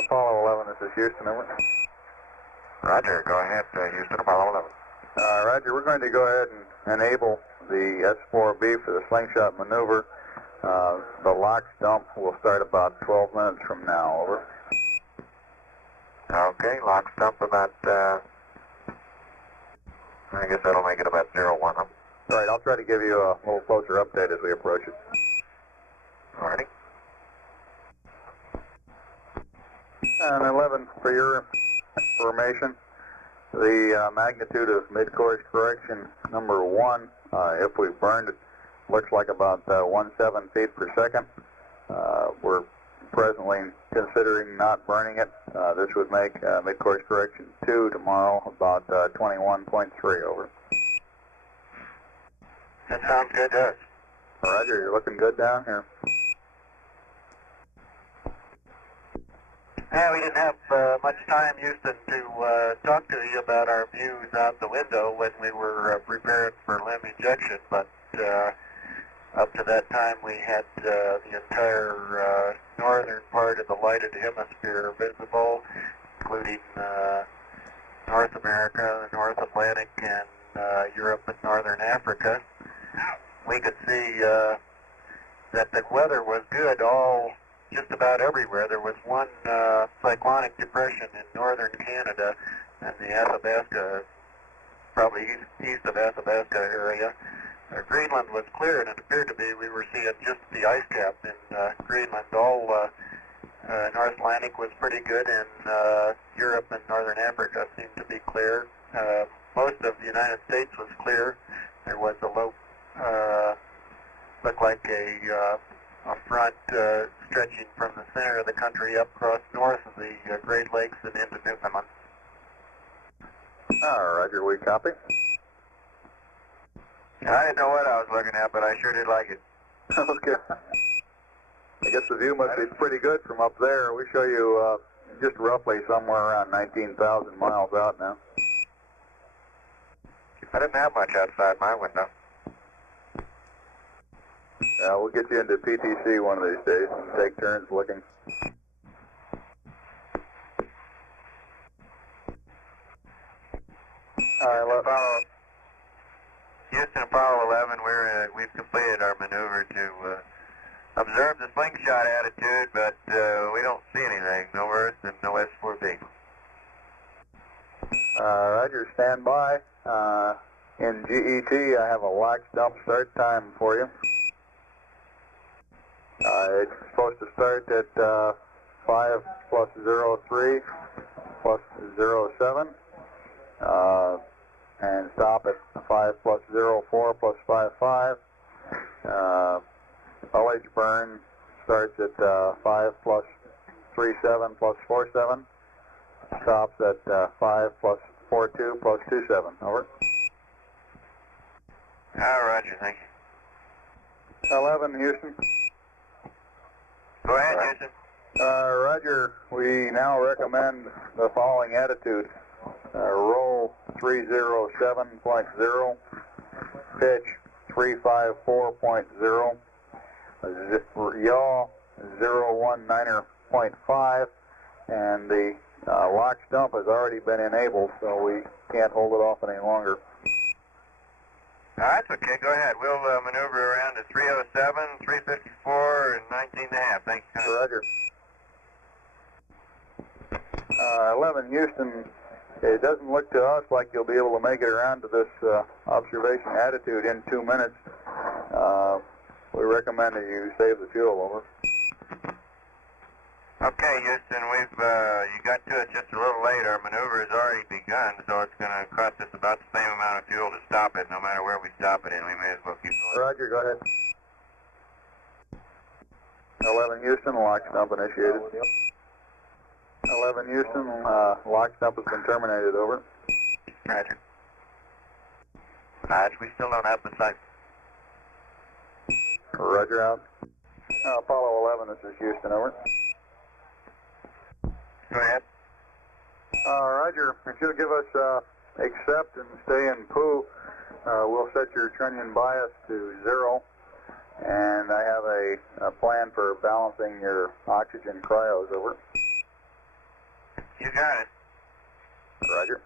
Apollo 11, this is Houston, over. Roger, go ahead, Houston, Apollo 11. Roger, we're going to go ahead and enable the S-4B for the slingshot maneuver. The LOX dump will start about 12 minutes from now, over. Okay, LOX dump about, I guess that'll make it about 01. All right, I'll try to give you a little closer update as we approach it. Alrighty. And 11, for your information, the magnitude of midcourse correction number 1, if we burned it, looks like about 17 feet per second. We're presently considering not burning it. This would make midcourse correction 2 tomorrow about 21.3, over. That sounds good to us. Roger, you're looking good down here. Yeah, we didn't have much time, Houston, to talk to you about our views out the window when we were preparing for limb ejection, but up to that time we had the entire northern part of the lighted hemisphere visible, including North America, the North Atlantic, and Europe and Northern Africa. We could see that the weather was good just about everywhere. There was one cyclonic depression in northern Canada and the Athabasca, probably east of Athabasca area. Greenland was clear, and it appeared to be we were seeing just the ice cap in Greenland. All North Atlantic was pretty good, and Europe and Northern Africa seemed to be clear. Most of the United States was clear. There was a low, looked like a front stretching from the center of the country up across north of the Great Lakes and into Newfoundland. Roger, we copy. I didn't know what I was looking at, but I sure did like it. Okay. I guess the view must be pretty good from up there. We show you just roughly somewhere around 19,000 miles out now. I didn't have much outside my window. Yeah, we'll get you into PTC one of these days and take turns looking. Houston, Apollo 11, we've completed our maneuver to observe the slingshot attitude, but we don't see anything. No Earth and no S-4B. Roger, stand by. In GET, I have a LOX dump start time for you. It's supposed to start at 5 plus 03 plus 07 and stop at 5 plus 04 plus 55. LH burn starts at 5 plus 37 plus 47. Stops at 5 plus 42 plus 27. Over. Roger, thank you. 11, Houston. Go ahead, Houston. Roger, we now recommend the following attitude. Roll 307.0, pitch 354.0, yaw 019.5, and the LOX dump has already been enabled, so we can't hold it off any longer. That's okay, go ahead. We'll maneuver around to 307, 354, and 19.5. Thank you. Roger. 11, Houston, it doesn't look to us like you'll be able to make it around to this observation attitude in 2 minutes. We recommend that you save the fuel, over. Okay, Houston, you got to it just a little late. Our maneuver has already begun, so it's going to cost us about the same amount of fuel to stop it, no matter where we stop it in. We may as well keep going. Roger, go ahead. 11, Houston, LOX dump initiated. 11 Houston, lock stop has been terminated, over. Roger. Roger, we still don't have the site. Roger, out. Apollo 11, this is Houston, over. Go ahead. Roger, if you'll give us accept and stay in poo, we'll set your trunnion bias to 0, and I have a plan for balancing your oxygen cryos, over. You got it. Roger.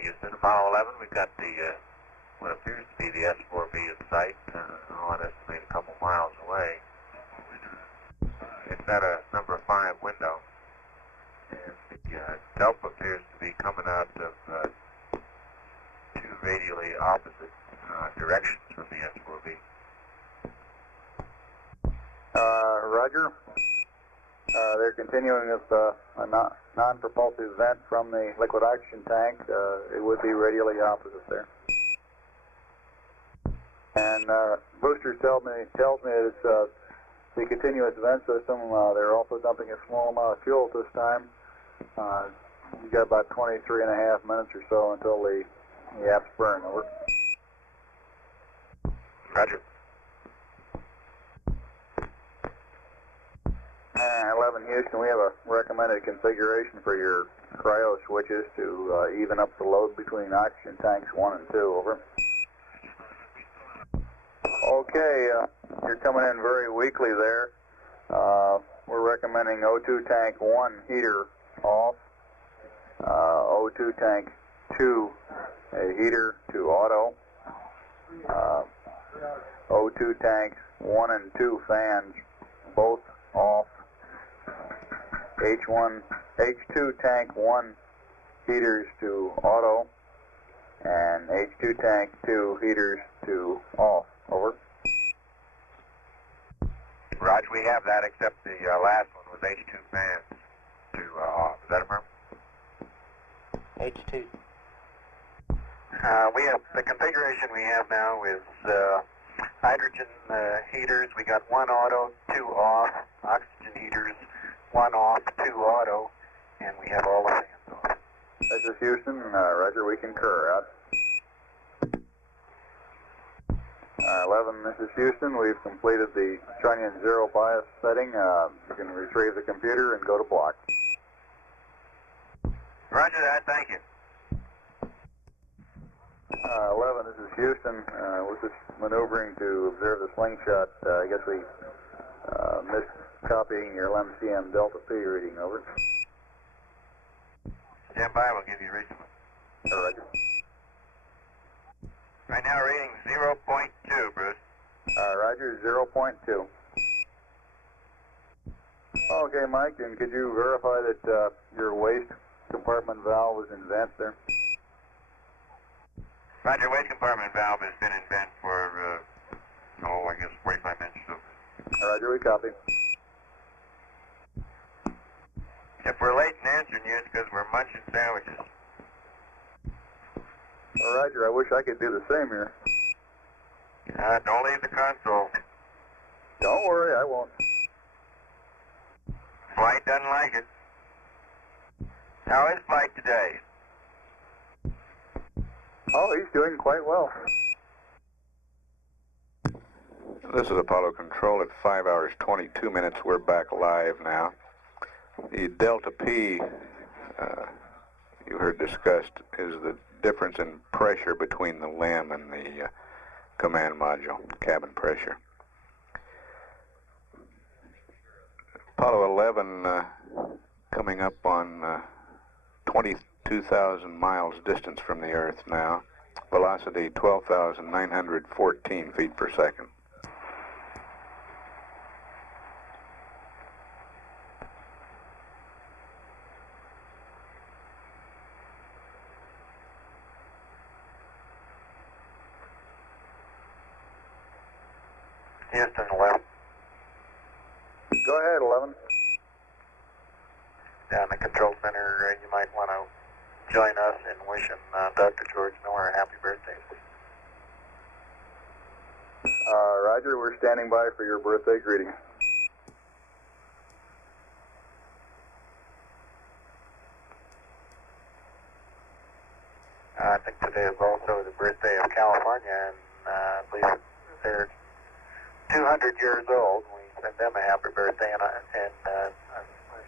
Houston, Apollo 11, we've got the, what appears to be the S-IVB in sight, I'd estimate a couple miles away. It's at a number 5 window, and the delta appears to be coming out of 2 radially opposite directions from the S-IVB. Roger. They're continuing with a non-propulsive vent from the liquid oxygen tank. It would be radially opposite there. And boosters tells me that it's the continuous vent system. They're also dumping a small amount of fuel at this time. You got about 23.5 minutes or so until the apps burn, over. Roger. 11 Houston, we have a recommended configuration for your cryo switches to even up the load between oxygen tanks 1 and 2, over. Okay, you're coming in very weakly there. We're recommending O2 tank 1 heater off, O2 tank 2 heater to auto, O2 tanks 1 and 2 fans both off, H2 tank 1 heaters to auto, and H2 tank 2 heaters to off, over. Roger, we have that, except the last one was H2 fans to off. Is that affirmed? H2. We have the configuration we have now is hydrogen heaters. We got 1 auto, 2 off. Oxygen heaters, 1 off, 2 auto, and we have all the fans off. This is Houston. Roger, we concur. Out. 11, this is Houston. We've completed the trunnion 0 bias setting. You can retrieve the computer and go to block. Roger that. Thank you. 11, this is Houston. We're just maneuvering to observe the slingshot. I guess we missed copying your LMCM Delta P reading, over. Stand by, we'll give you a reading. Roger. Right now, reading 0.2, Bruce. Roger, 0.2. Okay, Mike, and could you verify that your waste compartment valve is in vent there? Roger, waste compartment valve has been in vent for, I guess 45 minutes. So. Roger, we copy. If we're late in answering you, it's because we're munching sandwiches. Roger, I wish I could do the same here. Don't leave the console. Don't worry, I won't. Flight doesn't like it. How is flight today? Oh, he's doing quite well. This is Apollo Control at 5 hours 22 minutes. We're back live now. The Delta P you heard discussed is the difference in pressure between the LEM and the command module, cabin pressure. Apollo 11 coming up on 22,000 miles distance from the Earth now. Velocity 12,914 feet per second. Houston, 11. Go ahead, 11. Down the control center, you might want to join us in wishing Dr. George Miller a happy birthday. Roger, we're standing by for your birthday greeting. also the birthday of California, and I believe they're 200 years old. We send them a happy birthday, and I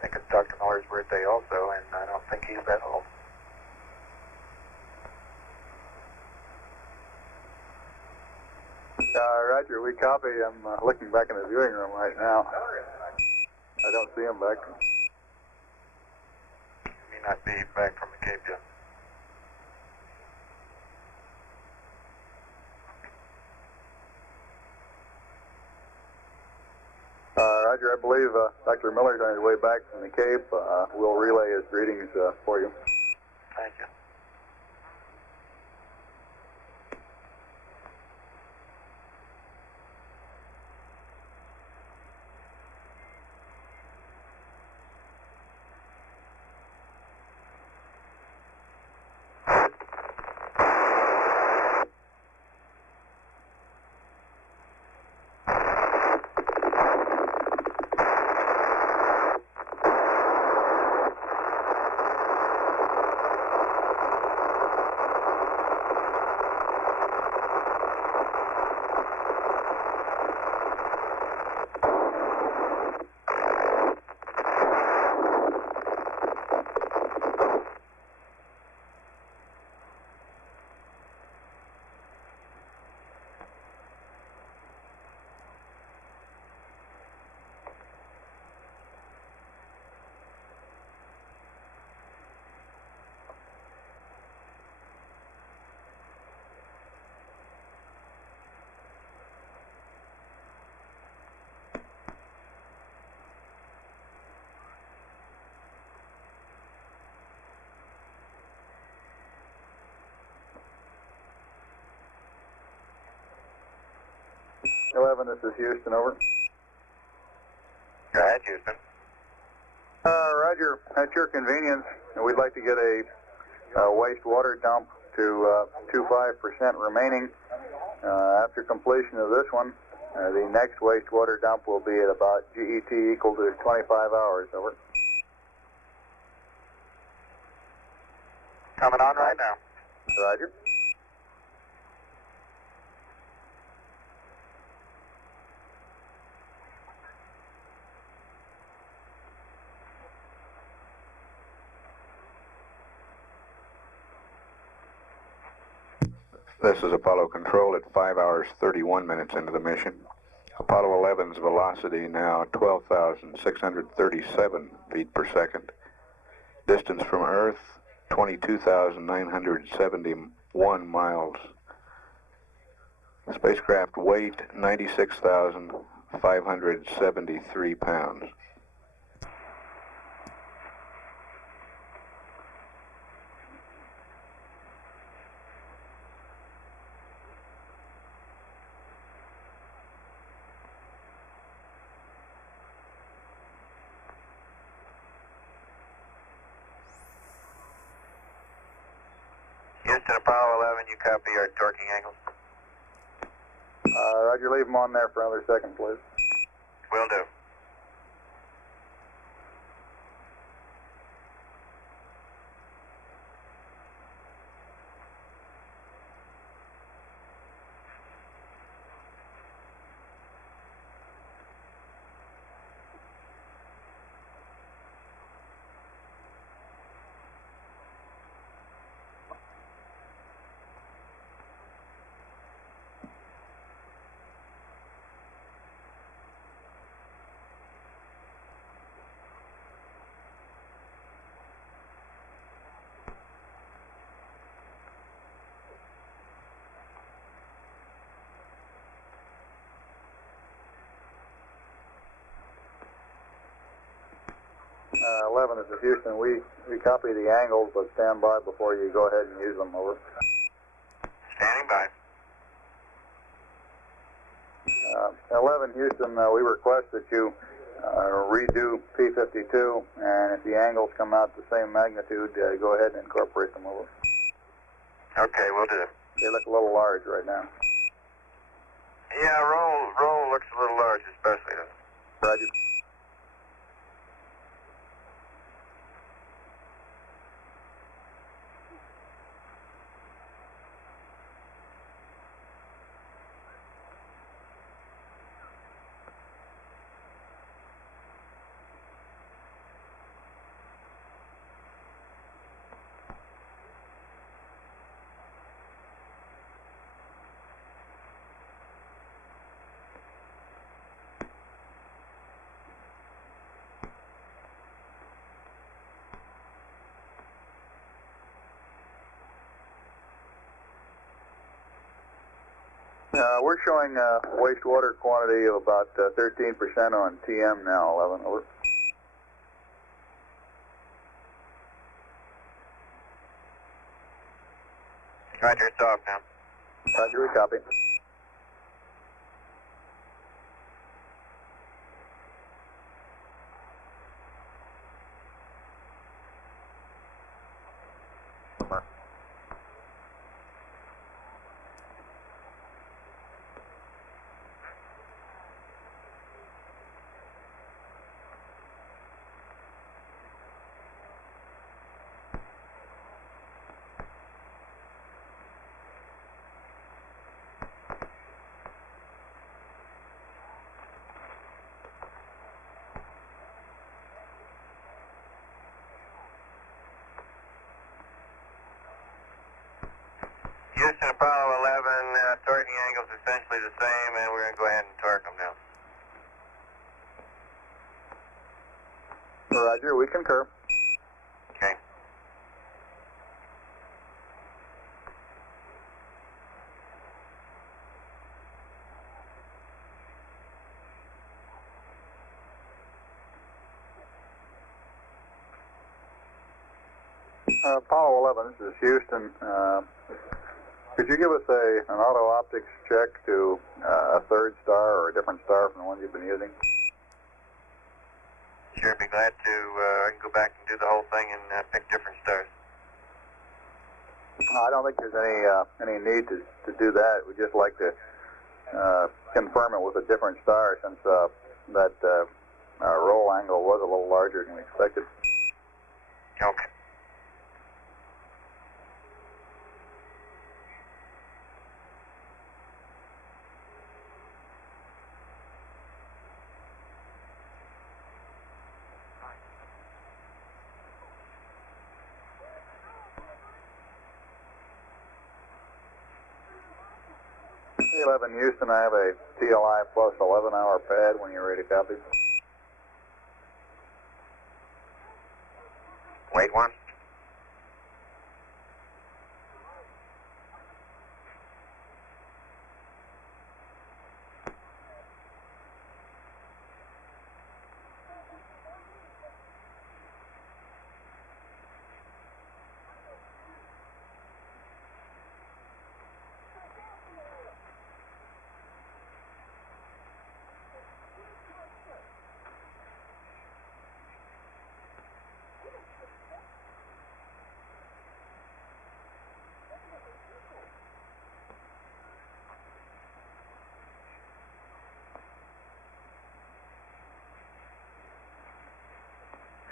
think it's Dr. Miller's birthday also, and I don't think he's that old. Roger, we copy. I'm looking back in the viewing room right now. I don't see him back. He may not be back from the Cape yet. Roger, I believe Dr. Miller's on his way back from the Cape. We'll relay his greetings for you. Thank you. This is Houston, over. Go ahead, Houston. Roger, at your convenience, we'd like to get a wastewater dump to 25% remaining. After completion of this one, the next wastewater dump will be at about GET equal to 25 hours, over. Coming on right now. Roger. This is Apollo Control at 5 hours 31 minutes into the mission. Apollo 11's velocity now 12,637 feet per second. Distance from Earth 22,971 miles. Spacecraft weight 96,573 pounds. Houston, Apollo 11, you copy our torquing angles? Roger, leave them on there for another second, please. Will do. This is Houston. We copy the angles, but stand by before you go ahead and use them, over. Standing by. 11, Houston, we request that you redo P52, and if the angles come out the same magnitude, go ahead and incorporate them, over. Okay, we'll do it. They look a little large right now. Yeah, roll looks a little large, especially. Roger. We're showing wastewater quantity of about 13% on TM now, 11, over. Roger, it's off now. Roger, we copy. Houston, Apollo 11, torquing angle's essentially the same, and we're going to go ahead and torque them now. Roger, we concur. Okay. Apollo 11, this is Houston. Could you give us an auto optics check to a third star or a different star from the one you've been using? Sure, be glad to. I can go back and do the whole thing and pick different stars. I don't think there's any need to do that. We'd just like to confirm it with a different star, since that roll angle was a little larger than we expected. Okay. Houston, I have a TLI plus 11-hour pad when you're ready to copy. Wait one.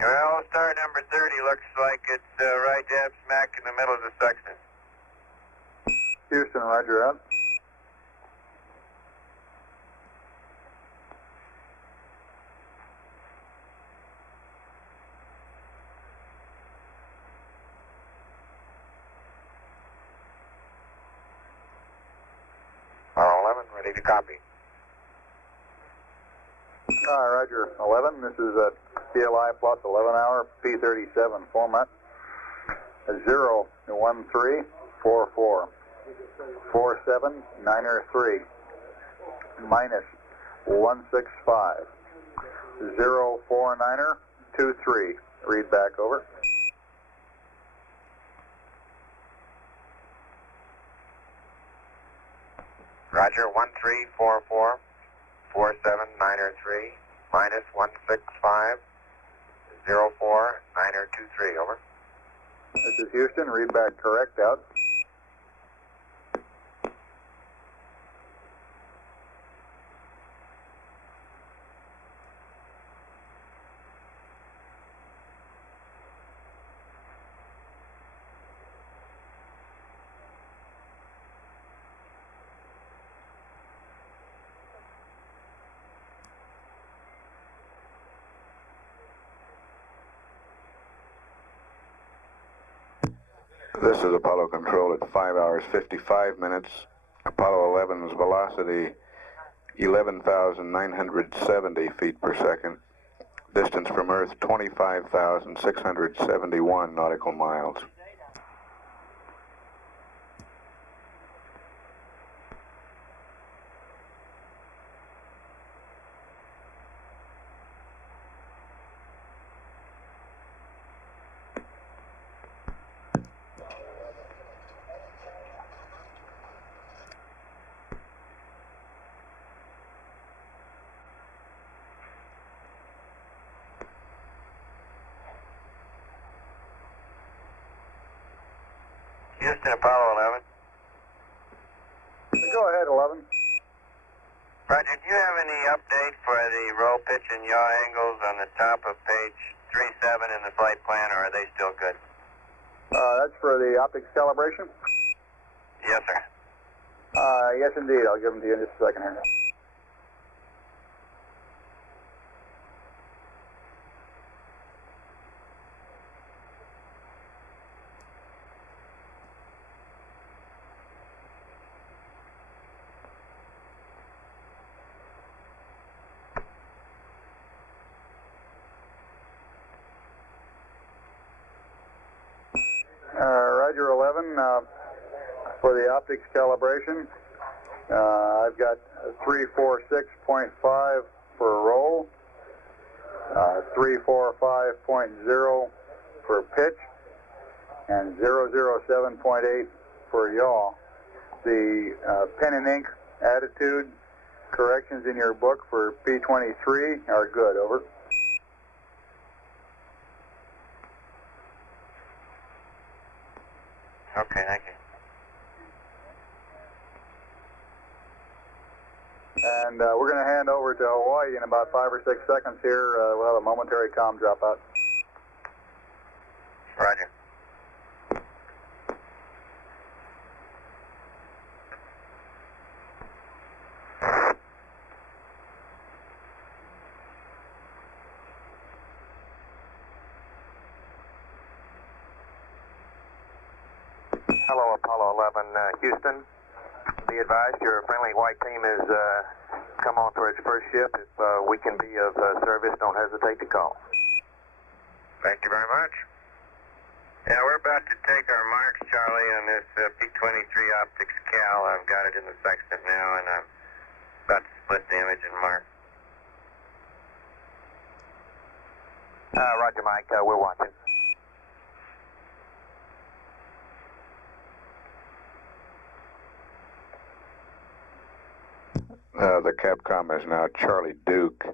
Well, star number 30 looks like it's right dab smack in the middle of the section. Houston, roger out. Apollo 11, ready to copy. Roger, 11. This is a TLI plus 11-hour P37 format. 01344 4793 minus 165 04923. Read back over. Roger, 1344 4793 minus 165 04923. Over. This is Houston. Read back correct. Out. This is Apollo Control at 5 hours 55 minutes. Apollo 11's velocity 11,970 feet per second. Distance from Earth 25,671 nautical miles. Houston, Apollo 11. Go ahead, 11. Roger, do you have any update for the roll, pitch, and yaw angles on the top of page 37 in the flight plan, or are they still good? That's for the optics calibration? Yes, sir. Yes, indeed. I'll give them to you in just a second here. Roger, 11. For the optics calibration, I've got 346.5 for roll, 345.0 for pitch, and 007.8 for yaw. The pen and ink attitude corrections in your book for P23 are good. Over. Okay, thank you. And we're going to hand over to Hawaii in about 5 or 6 seconds here. We'll have a momentary comm dropout. Roger. Hello, Apollo 11, Houston. Be advised, your friendly white team has come on for its first shift. If we can be of service, don't hesitate to call. Thank you very much. Yeah, we're about to take our marks, Charlie, on this P23 optics cal. I've got it in the sextant now, and I'm about to split the image and mark. Roger, Mike. We're watching. The Capcom is now Charlie Duke,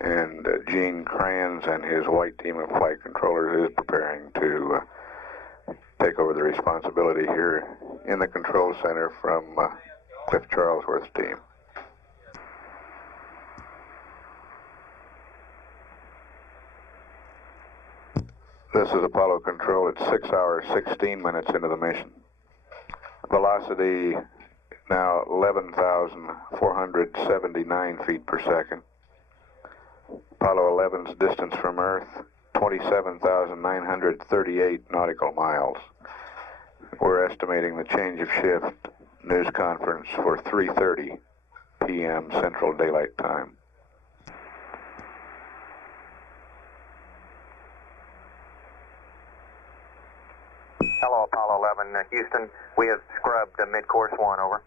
and Gene Kranz and his white team of flight controllers is preparing to take over the responsibility here in the control center from Cliff Charlesworth's team. This is Apollo Control. It's 6 hours, 16 minutes into the mission. Velocity now 11,479 feet per second. Apollo 11's distance from Earth, 27,938 nautical miles. We're estimating the change of shift news conference for 3:30 p.m. Central Daylight Time. Hello, Apollo 11, Houston. We have scrubbed Midcourse 1, over.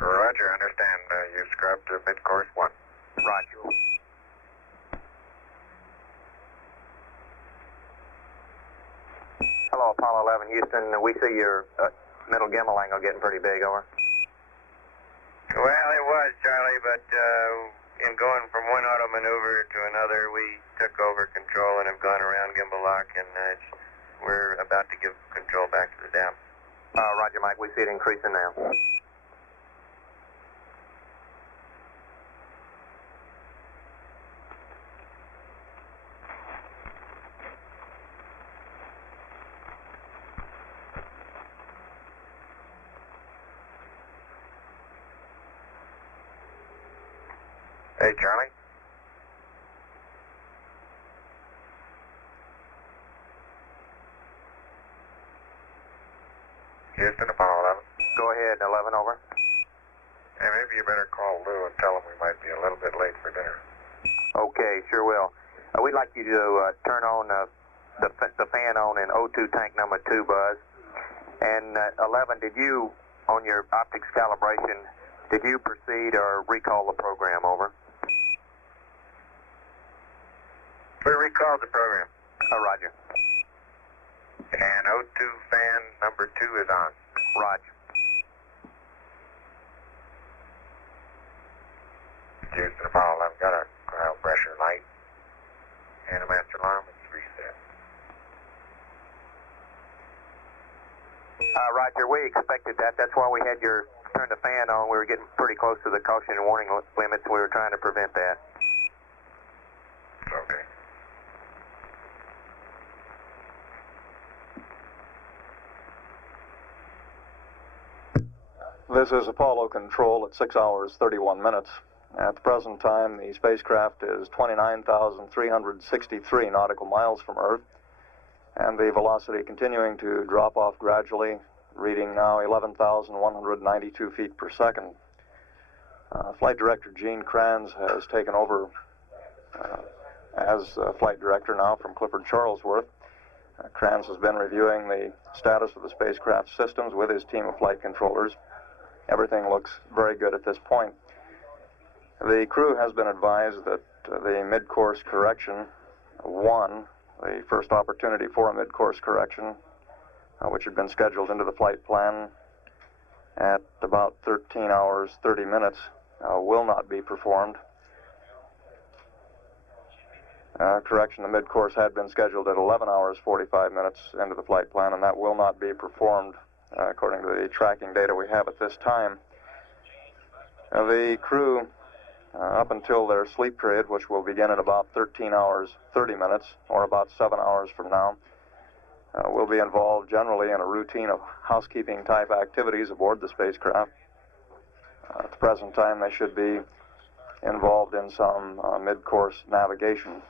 Roger, understand. You scrubbed Midcourse 1. Roger. Hello, Apollo 11, Houston. We see your middle gimbal angle getting pretty big, over. Well, it was, Charlie, but in going from one auto maneuver to another, we took over control and have gone around gimbal lock, and we're about to give control back to the dam. Roger, Mike. We see it increasing now. Hey, Charlie. Houston, Apollo 11. Go ahead, 11, over. Hey, maybe you better call Lou and tell him we might be a little bit late for dinner. Okay, sure will. We'd like you to turn on the fan on in O2 tank number 2, Buzz. And 11, did you, on your optics calibration, did you proceed or recall the program, over? We recalled the program. Roger. And O2 fan number 2 is on. Roger. Houston, Apollo 11, got a ground pressure light. And a master alarm is reset. Roger, we expected that. That's why we had your turn the fan on. We were getting pretty close to the caution and warning limits. We were trying to prevent that. Okay. This is Apollo Control at 6 hours 31 minutes. At the present time, the spacecraft is 29,363 nautical miles from Earth, and the velocity continuing to drop off gradually, reading now 11,192 feet per second. Flight Director Gene Kranz has taken over as Flight Director now from Clifford Charlesworth. Kranz has been reviewing the status of the spacecraft systems with his team of flight controllers. Everything looks very good at this point. The crew has been advised that the mid-course correction 1, the first opportunity for a mid-course correction, which had been scheduled into the flight plan at about 13 hours 30 minutes, will not be performed. Correction, the mid-course had been scheduled at 11 hours 45 minutes into the flight plan, and that will not be performed according to the tracking data we have at this time. The crew, up until their sleep period, which will begin at about 13 hours 30 minutes, or about 7 hours from now, will be involved generally in a routine of housekeeping type activities aboard the spacecraft. At the present time, they should be involved in some mid-course navigation.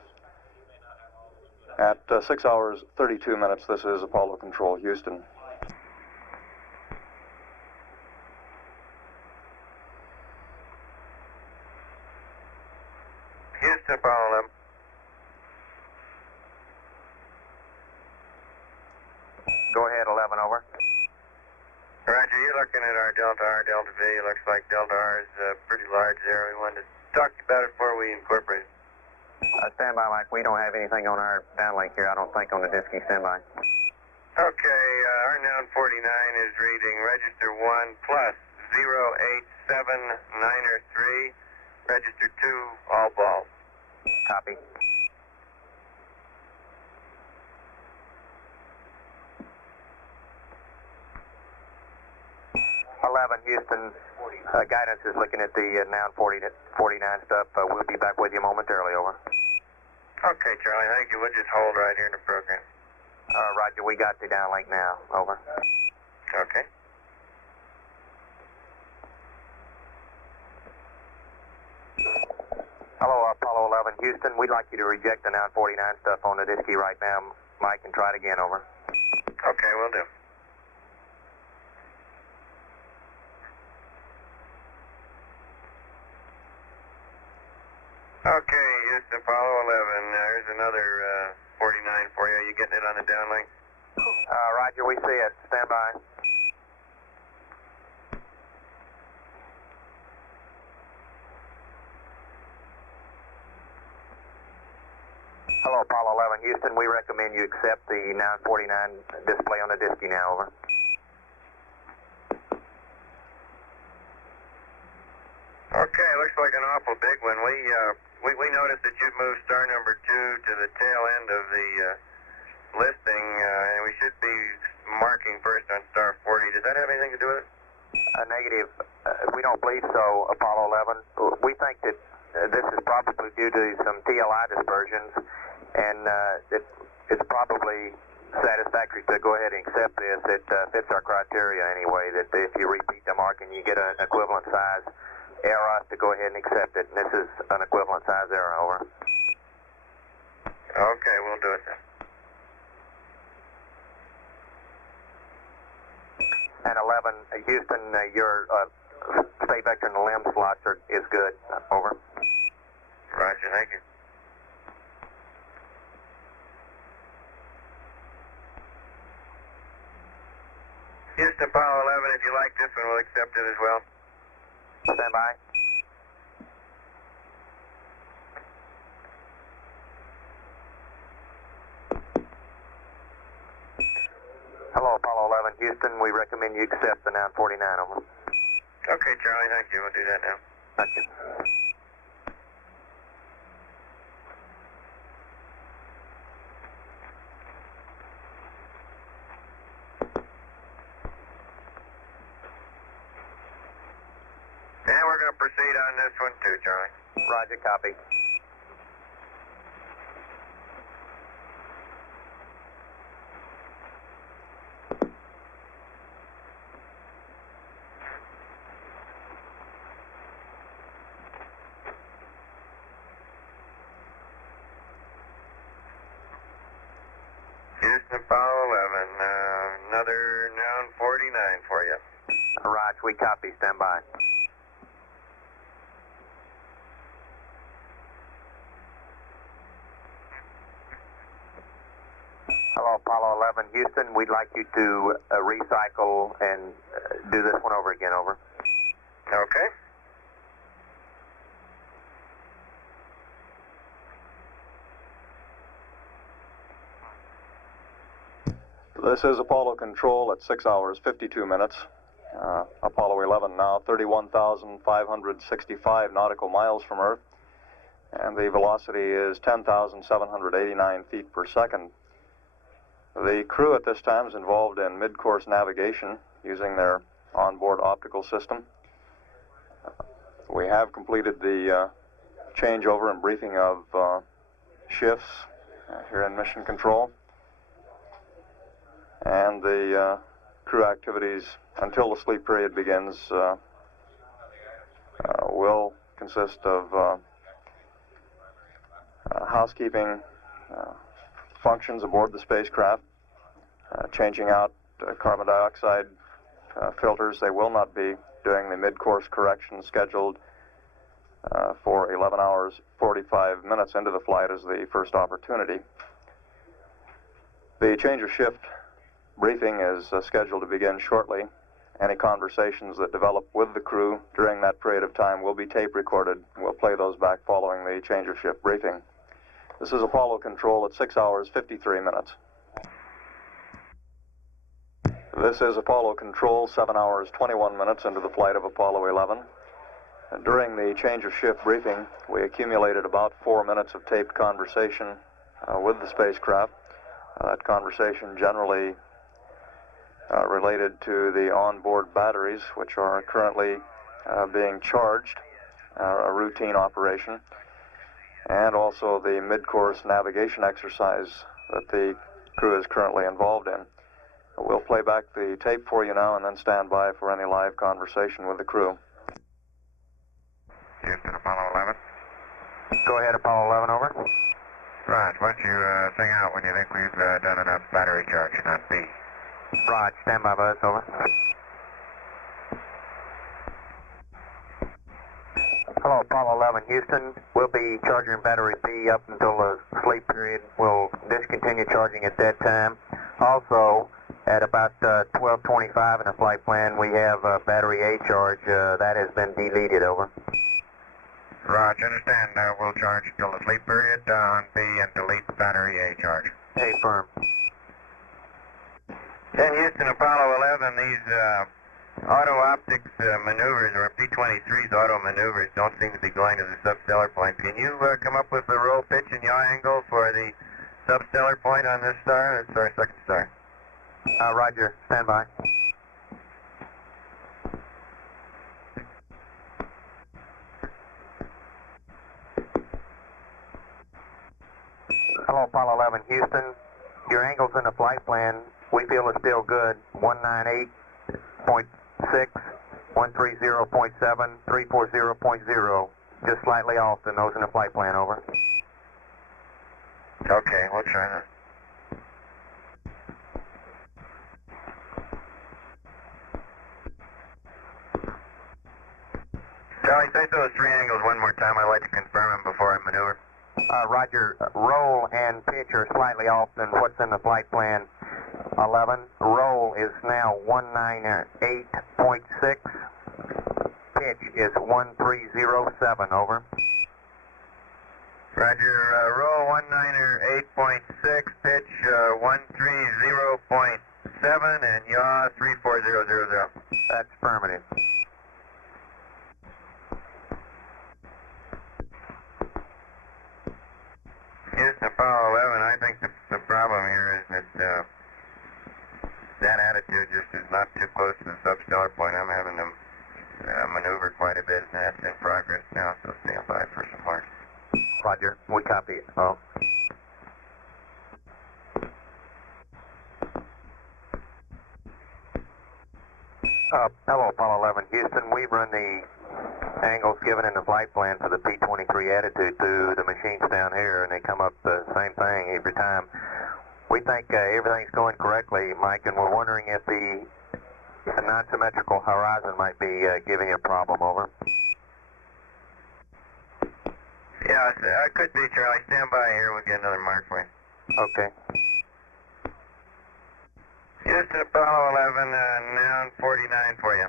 At 6 hours 32 minutes, this is Apollo Control, Houston. Houston, Apollo 11. Go ahead, 11, over. Roger, you're looking at our Delta R, Delta V. It looks like Delta R is pretty large there. We wanted to talk about it before we incorporate it. Stand by, Mike. We don't have anything on our downlink here, I don't think, on the Disky. Stand by. Okay, our noun 49 is reading register 1 plus 087903, register 2, all balls. Copy. Houston, guidance is looking at the noun 49 stuff. We'll be back with you momentarily, over. Okay, Charlie, thank you. We'll just hold right here in the program. Roger, we got the downlink now, over. Okay. Hello, Apollo 11, Houston. We'd like you to reject the noun 49 stuff on the Disky right now, Mike, and try it again, over. Okay, will do. Okay, Houston, Apollo 11. There's another 49 for you. Are you getting it on the downlink? Roger, we see it. Stand by. Hello, Apollo 11, Houston. We recommend you accept the noun 49 display on the Disky now, over. Okay, looks like an awful big one. We noticed that you'd moved star number 2 to the tail end of the listing, and we should be marking first on star 40. Does that have anything to do with it? Negative. We don't believe so, Apollo 11. We think that this is probably due to some TLI dispersions, and it's probably satisfactory to go ahead and accept this. It fits our criteria anyway, that if you repeat the marking, you get an equivalent size error, to go ahead and accept it. And this is an equivalent size error, over. Okay, we'll do it then. And 11, Houston, your state vector and the limb slots is good, over. Roger, thank you. Houston, Apollo 11, if you like this one, we'll accept it as well. Stand by. Hello, Apollo 11, Houston. We recommend you accept the noun 49, over. Okay, Charlie, thank you. We'll do that now. Thank you. proceed on this one too, Charlie. Roger, copy. Houston, Apollo 11, another noun 49 for you. Roger, we copy. Stand by. Hello, Apollo 11, Houston. We'd like you to recycle and do this one over again. Over. Okay. This is Apollo Control at 6 hours 52 minutes. Apollo 11 now 31,565 nautical miles from Earth, and the velocity is 10,789 feet per second. The crew at this time is involved in mid-course navigation using their onboard optical system. We have completed the changeover and briefing of shifts here in Mission Control, and the crew activities until the sleep period begins will consist of housekeeping functions aboard the spacecraft, changing out carbon dioxide filters. They will not be doing the mid-course correction scheduled for 11 hours 45 minutes into the flight as the first opportunity. The change of shift briefing is scheduled to begin shortly. Any conversations that develop with the crew during that period of time will be tape recorded. We'll play those back following the change of shift briefing. This is Apollo Control at 6 hours 53 minutes. This is Apollo Control, 7 hours 21 minutes into the flight of Apollo 11. And during the change of shift briefing, we accumulated about 4 minutes of taped conversation with the spacecraft. That conversation generally related to the onboard batteries, which are currently being charged, a routine operation, and also the mid-course navigation exercise that the crew is currently involved in. We'll play back the tape for you now and then stand by for any live conversation with the crew. Houston, Apollo 11. Go ahead, Apollo 11, over. Raj, why don't you sing out when you think we've done enough battery charging on B? Roger, stand by, Buzz, over. Hello, Apollo 11, Houston. We'll be charging battery B up until the sleep period. We'll discontinue charging at that time. Also, at about 12:25 in the flight plan, we have battery A charge. That has been deleted, over. Raj, understand we'll charge until the sleep period on B and delete the battery A charge. Hey, firm. 10 Houston, Apollo 11, these auto optics maneuvers, or P-23's auto maneuvers, don't seem to be going to the substellar point. Can you come up with the roll, pitch, and yaw angle for the substellar point on this star? That's our second star. Roger, stand by. Hello, Apollo 11, Houston. Your angles in the flight plan, we feel is still good. 198.6, 130.7, 340.0. Just slightly off than those in the flight plan, over. Okay, we'll try that. Charlie, say those three angles one more time. I'd like to confirm them before I maneuver. Roger, roll and pitch are slightly off than what's in the flight plan. 11, roll is now 198.6, pitch is 1307, over. Roger, roll 198.6, pitch 130.7, and yaw 34000. That's affirmative. Houston, Apollo 11, I think the problem here is that that attitude just is not too close to the substellar point. I'm having to maneuver quite a bit in that. Hello, Apollo 11. Houston, we run the angles given in the flight plan for the P-23 attitude through the machines down here, and they come up the same thing every time. We think everything's going correctly, Mike, and we're wondering if the non-symmetrical horizon might be giving you a problem, over. Yeah, could be, Charlie. Stand by here. We'll get another mark for you. Okay. Houston, Apollo 11, noun 49 for you.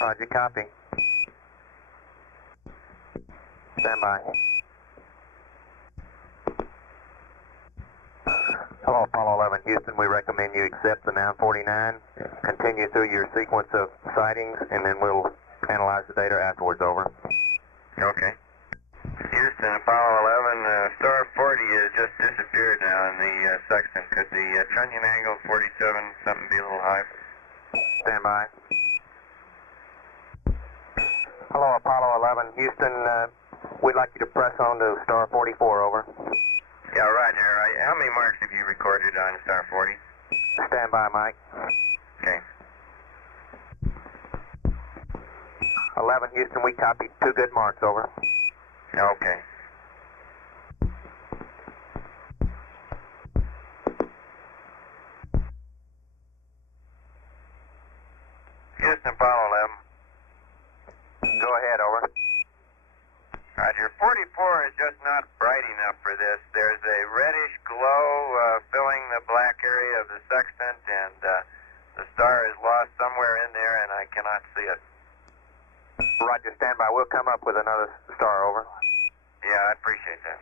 Roger, copy. Stand by. Hello, Apollo 11, Houston. We recommend you accept the noun 49, continue through your sequence of sightings, and then we'll analyze the data afterwards, over. Okay. Houston, Apollo 11, star 40 has just disappeared now in the sextant. Could the trunnion angle 47 something be a little high? Stand by. Hello, Apollo 11, Houston. We'd like you to press on to star 44, over. Yeah, roger. How many marks have you recorded on star 40? Stand by, Mike. Okay. 11, Houston, we copied 2 good marks, over. Okay. Houston, Apollo 11. Go ahead, over. Roger. 44 is just not bright enough for this. There's a reddish glow filling the black area of the sextant, and the star is lost somewhere in there, and I cannot see it. Roger, stand by. We'll come up with another star, over. Yeah, I appreciate that.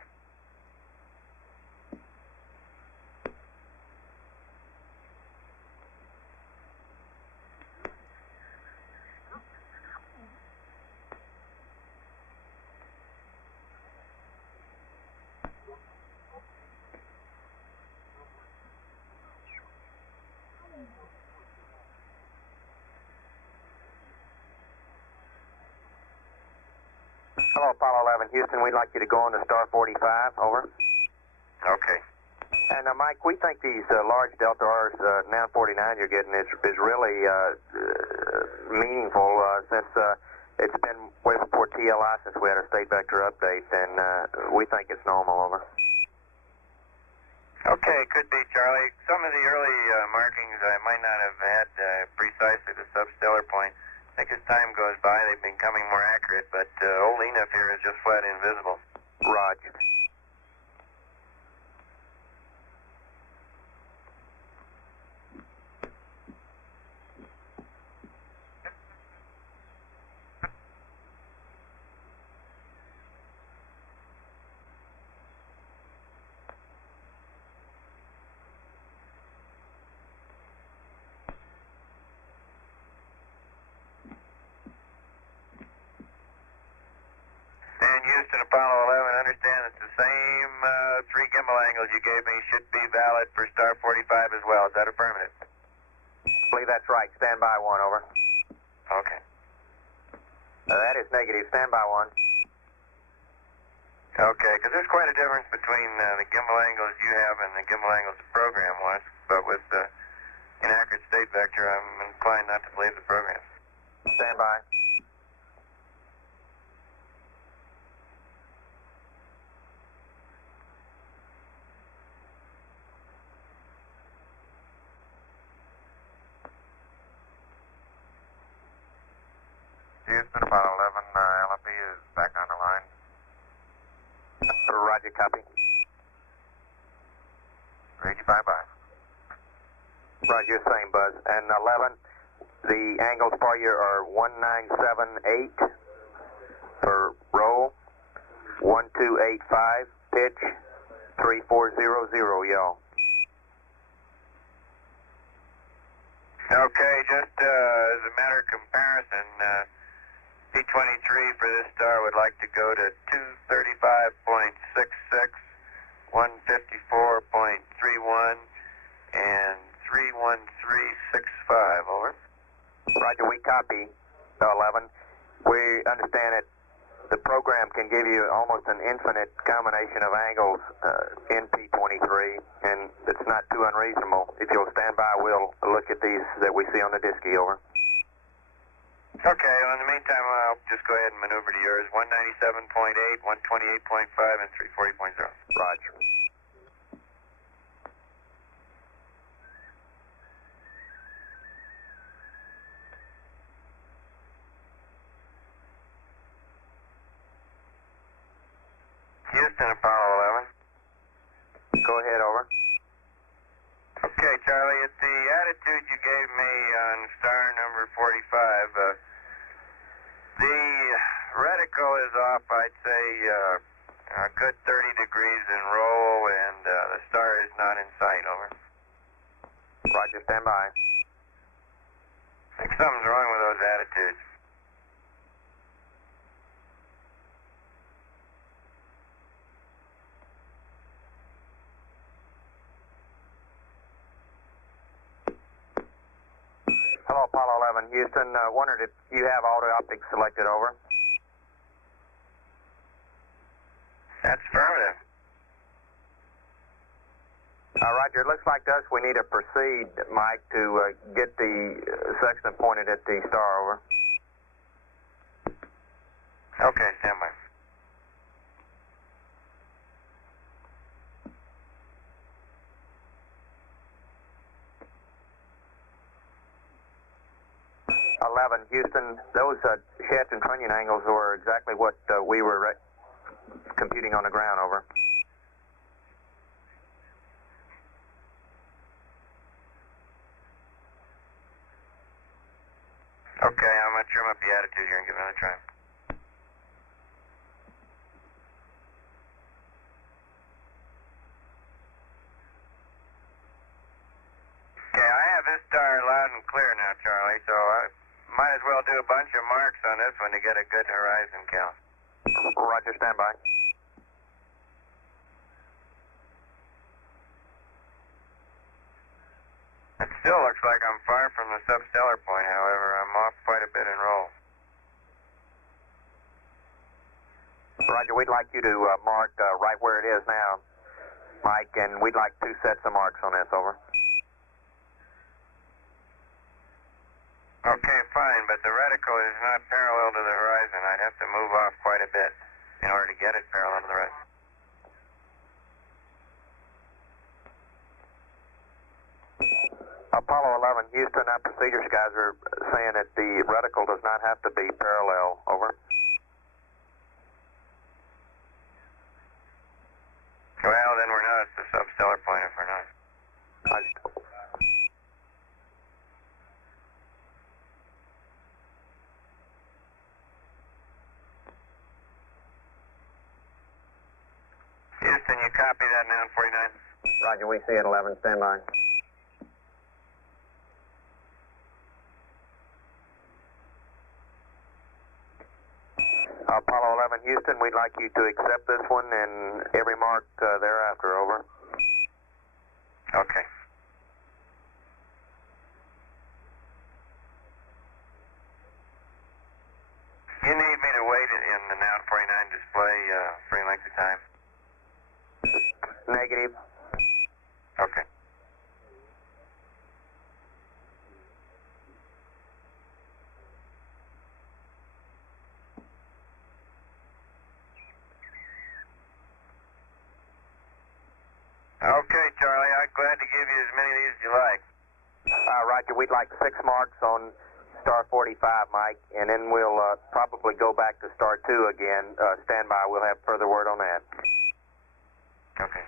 Hello, Apollo 11, Houston. We'd like you to go on to star 45, over. Okay. And Mike, we think these large Delta R's, now 49 you're getting is really meaningful since it's been way before TLI since we had a state vector update, and we think it's normal, over. Okay, could be, Charlie. Some of the early markings I might not have had precisely the substellar point. I think as time goes by, they've been becoming more accurate, but old Enough here is just flat invisible. Roger. And Houston, Apollo 11, understand that the same 3 gimbal angles you gave me should be valid for star 45 as well. Is that affirmative? I believe that's right. Stand by 1, over. Okay. That is negative. Stand by 1. Okay, because there's quite a difference between the gimbal angles you have and the gimbal angles the program was, but with the inaccurate state vector, I'm inclined not to believe the program. Stand by. Houston, Apollo 11, LFP is back on the line. Roger, copy. Read you bye-bye. Roger, same, Buzz. And 11, the angles for you are 1978 for roll, 1285 pitch, 3400 yaw. Okay, just as a matter of comparison, P-23 for this star would like to go to 235.66, 154.31, and 31365, over. Roger, we copy, 11. We understand that the program can give you almost an infinite combination of angles in P-23, and it's not too unreasonable. If you'll stand by, we'll look at these that we see on the disky, over. Okay, well, in the meantime, I'll just go ahead and maneuver to yours. 197.8, 128.5, and 340.0. Roger. Houston, Apollo 11. Go ahead, over. Okay, Charlie, at the attitude you gave me on star number 45, the reticle is off, I'd say, a good 30 degrees in roll, and the star is not in sight, over. Roger, stand by. I think something's wrong with those attitudes. Hello, Apollo 11, Houston. Wondered if you have auto optics selected, over. That's affirmative. Roger, it looks like to us we need to proceed, Mike, to get the sextant pointed at the star, over. Okay, stand by. Houston, those shaft and trunnion angles were exactly what we were computing on the ground, over. Okay, I'm going to trim up the attitude here and give it another try. Okay, I have this star loud and clear now, Charlie, so I might as well do a bunch of marks on this one to get a good horizon count. Roger, stand by. It still looks like I'm far from the substellar point, however. I'm off quite a bit in roll. Roger, we'd like you to mark right where it is now, Mike, and we'd like 2 sets of marks on this, over. Okay, fine, but the reticle is not parallel to the horizon. I'd have to move off quite a bit in order to get it parallel to the horizon. Apollo 11, Houston, our procedures guys are saying that the reticle does not have to be parallel, over. Well, then we're not at the substellar point if we're not. Houston, you copy that now, 49? Roger, we see it, 11, stand by. Apollo 11, Houston, we'd like you to accept this one and every mark thereafter, over. Okay. You need me to wait in the now 49 display for any length of time? Negative. Okay. Okay, Charlie, I'm glad to give you as many of these as you like. Roger, we'd like 6 marks on star 45, Mike, and then we'll probably go back to star 2 again. Stand by, we'll have further word on that. Okay.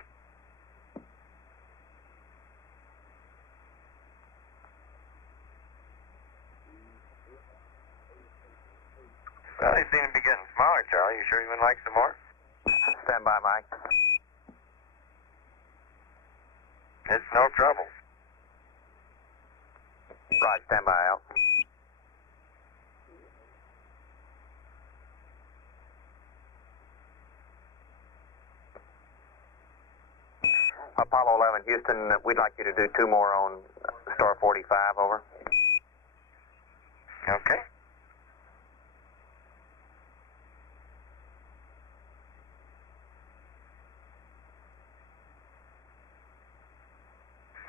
Well, they seem to be getting smaller, Charlie. You sure you wouldn't like some more? Stand by, Mike. It's no trouble. Roger, stand by, Al. Apollo 11, Houston, we'd like you to do 2 more on star 45, over. Okay.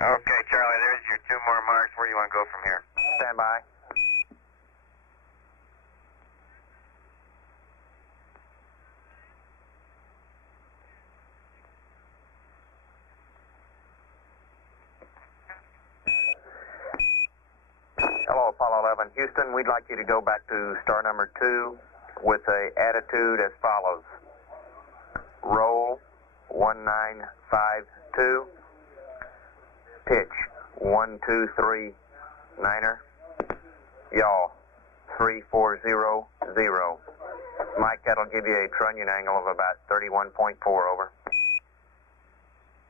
Okay, Charlie, there's your 2 more marks. Where do you want to go from here? Stand by. 11 Houston, we'd like you to go back to star number 2 with a attitude as follows. Roll 1952, pitch 1239er, yaw 3400. Mike, that'll give you a trunnion angle of about 31.4, over.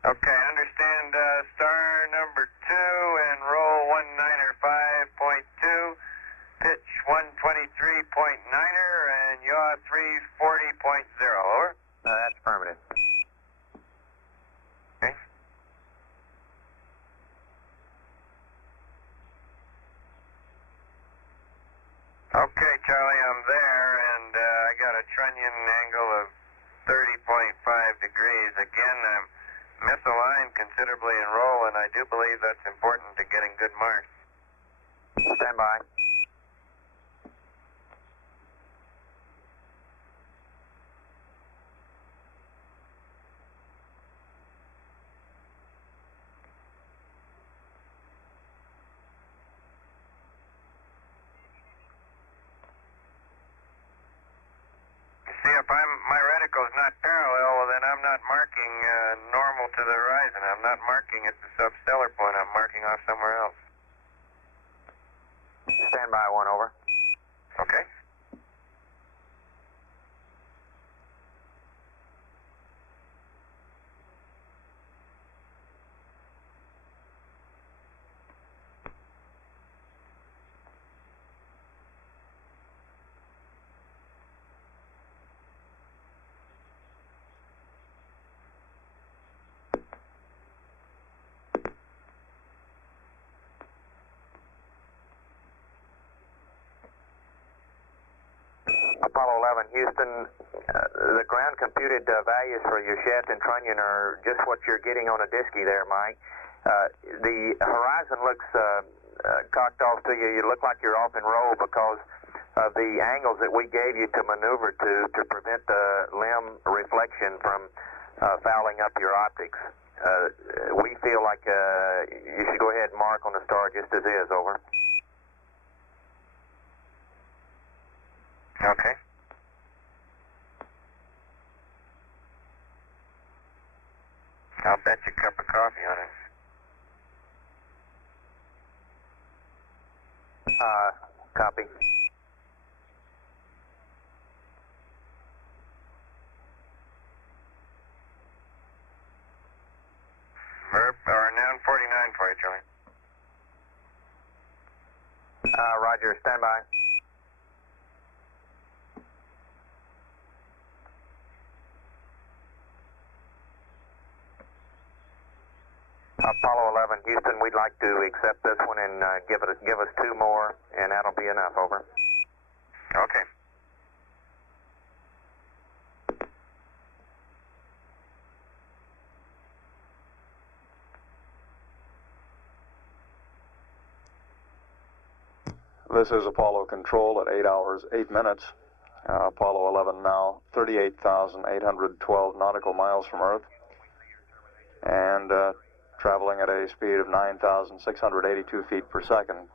Okay, understand star number 2 and roll 195.2, pitch 123.9er, and yaw 340.0, over. That's affirmative. Okay. Okay, Charlie, I'm there, and I got a trunnion angle of 30.5 degrees. Again, I'm misaligned considerably in roll, and I do believe that's important to getting good marks. Stand by. See, if my reticle's not parallel, well, then I'm not marking normal to the horizon. I'm not marking at the substellar point. I'm marking off somewhere else. Stand by, 1, over. Okay. Apollo 11 Houston, the ground computed values for your shaft and trunnion are just what you're getting on a disky there, Mike. The horizon looks cocked off to you. You look like you're off in roll because of the angles that we gave you to maneuver to prevent the limb reflection from fouling up your optics. We feel like you should go ahead and mark on the star just as is, over. Okay. I'll bet you a cup of coffee on it. Copy. Verb or noun 49 for you, Charlie. Roger, stand by. Apollo 11 Houston, we'd like to accept this one and give us 2 more, and that'll be enough, over. Okay. This is Apollo Control at 8 hours, 8 minutes. Apollo 11 now 38,812 nautical miles from Earth, and traveling at a speed of 9,682 feet per second.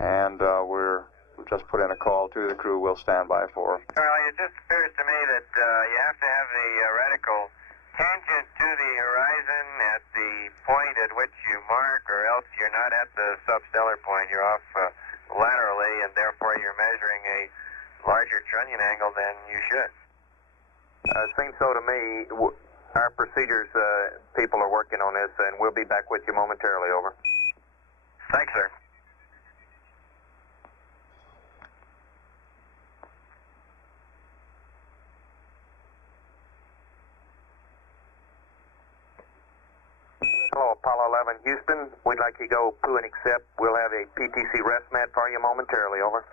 And we've just put in a call to the crew. We'll stand by for. Charlie, it just appears to me that you have to have the reticle tangent to the horizon at the point at which you mark, or else you're not at the substellar point. You're off laterally, and therefore you're measuring a larger trunnion angle than you should. Seems so to me. Our procedures people are working on this, and we'll be back with you momentarily, over. Thanks, sir. Hello, Apollo 11 Houston. We'd like you to go poo and accept. We'll have a PTC rest mat for you momentarily, over.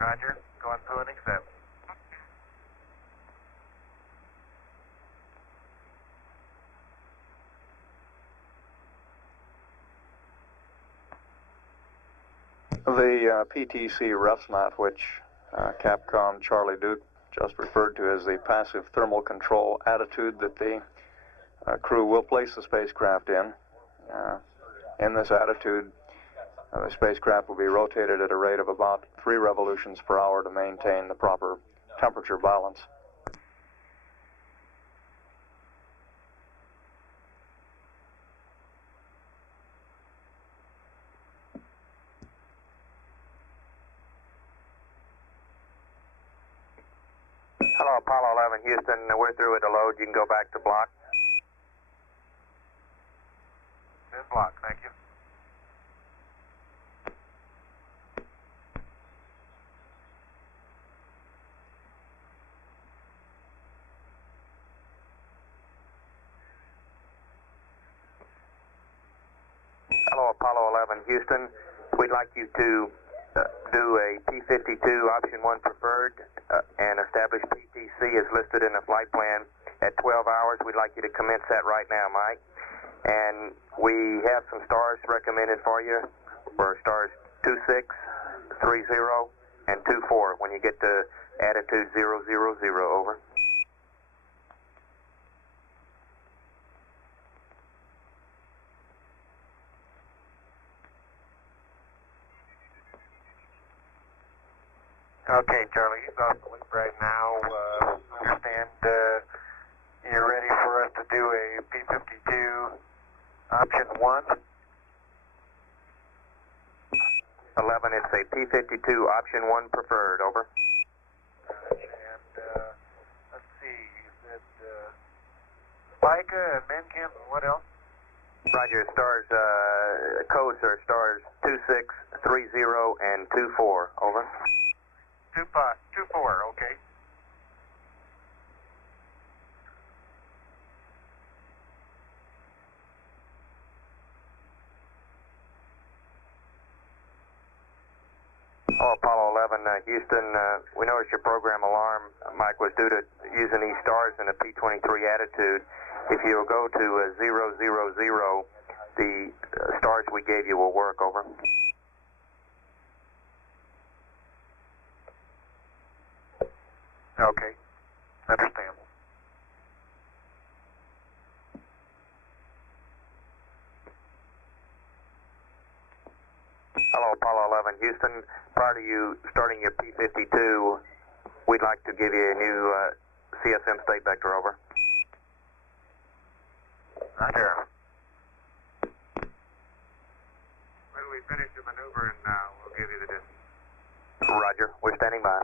Roger. Go on poo and accept. The PTC rest mat, which Capcom Charlie Duke just referred to as the passive thermal control attitude that the crew will place the spacecraft in. In this attitude, the spacecraft will be rotated at a rate of about 3 revolutions per hour to maintain the proper temperature balance. Hello, Apollo 11, Houston. We're through with the load. You can go back to block. Good block, thank you. Hello, Apollo 11, Houston. We'd like you to do a P-52 option 1 preferred and establish PTC as listed in the flight plan at 12 hours. We'd like you to commence that right now, Mike. And we have some stars recommended for you, for stars 26, 30, and 24 when you get to attitude 000, over. Okay, Charlie, he's off the loop right now. Understand you're ready for us to do a P-52 option 1? 11, it's a P-52 option 1 preferred, over. And let's see, you said FICA and MenChem and what else? Roger, stars, codes are stars 26, 30, and 24, over. 24, okay. Oh, Apollo 11, Houston, we noticed your program alarm, Mike, was due to using these stars in a P-23 attitude. If you'll go to 000, the stars we gave you will work, over. Okay, understand. Hello, Apollo 11, Houston. Prior to you starting your P-52, we'd like to give you a new CSM state vector, over. Roger. When we finish the maneuver, and we'll give you the distance. Roger, we're standing by.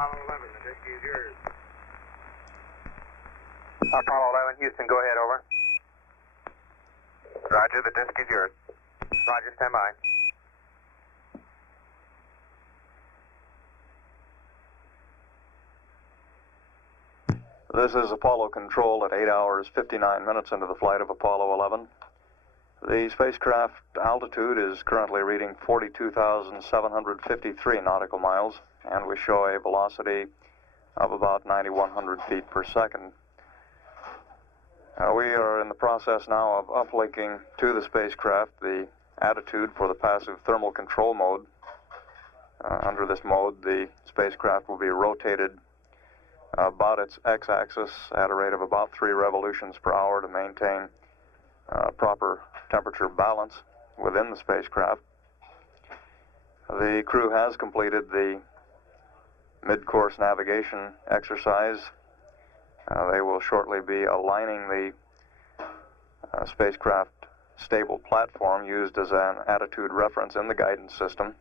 Apollo 11, the disc is yours. Apollo 11, Houston, go ahead, over. Roger, the disc is yours. Roger, stand by. This is Apollo Control at 8 hours 59 minutes into the flight of Apollo 11. The spacecraft altitude is currently reading 42,753 nautical miles, and we show a velocity of about 9,100 feet per second. We are in the process now of uplinking to the spacecraft the attitude for the passive thermal control mode. Under this mode, the spacecraft will be rotated about its x-axis at a rate of about 3 revolutions per hour to maintain proper temperature balance within the spacecraft. The crew has completed the mid-course navigation exercise. They will shortly be aligning the spacecraft stable platform used as an attitude reference in the guidance system.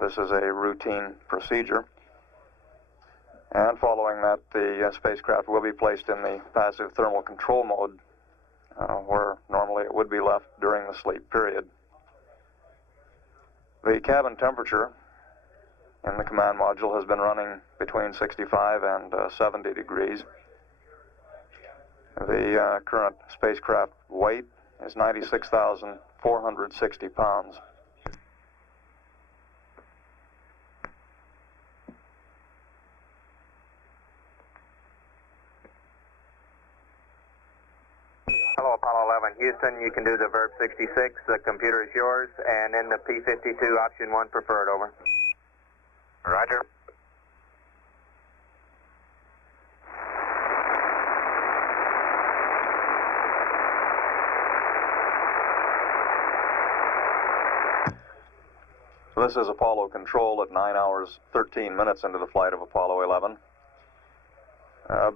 This is a routine procedure. And following that, the spacecraft will be placed in the passive thermal control mode, where normally it would be left during the sleep period. The cabin temperature in the command module has been running between 65 and 70 degrees. The current spacecraft weight is 96,460 pounds. Hello, Apollo 11. Houston, you can do the Verb 66. The computer is yours. And then the P-52, option 1 preferred, over. Roger. This is Apollo Control at 9 hours 13 minutes into the flight of Apollo 11.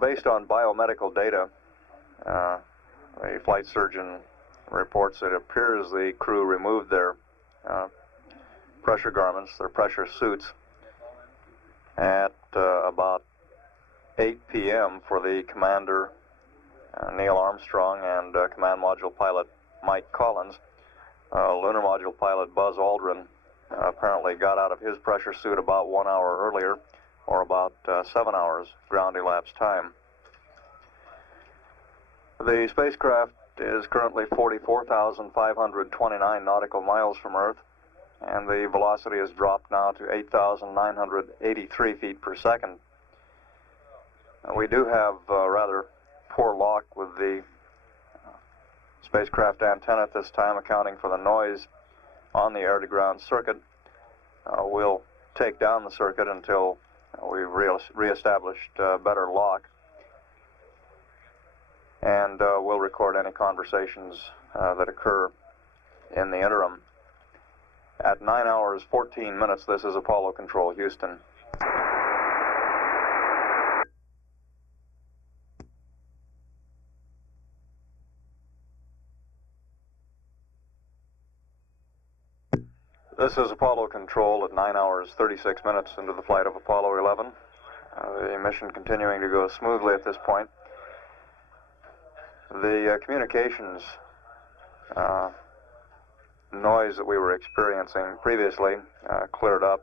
Based on biomedical data, the flight surgeon reports it appears the crew removed their pressure garments, their pressure suits, at about 8 p.m. for the commander, Neil Armstrong, and command module pilot Mike Collins. Lunar module pilot Buzz Aldrin apparently got out of his pressure suit about 1 hour earlier, or about 7 hours ground elapsed time. The spacecraft is currently 44,529 nautical miles from Earth, and the velocity has dropped now to 8,983 feet per second. We do have rather poor luck with the spacecraft antenna at this time, accounting for the noise on the air-to-ground circuit. We'll take down the circuit until we've reestablished better lock, and we'll record any conversations that occur in the interim. At 9 hours 14 minutes, this is Apollo Control, Houston. This is Apollo Control at 9 hours 36 minutes into the flight of Apollo 11. The mission continuing to go smoothly at this point. The communications noise that we were experiencing previously cleared up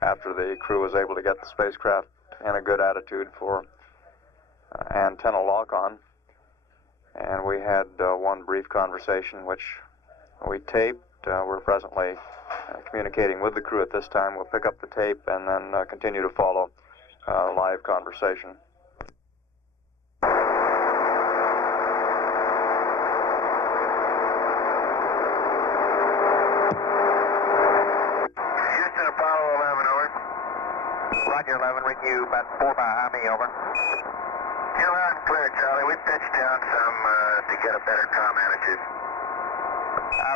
after the crew was able to get the spacecraft in a good attitude for antenna lock-on. And we had one brief conversation which we taped. We're presently communicating with the crew at this time. We'll pick up the tape and then continue to follow live conversation. Houston, Apollo 11, over. Roger, 11, with you about 4 by high me, over. You're loud and clear, Charlie. We pitched down some to get a better comm attitude.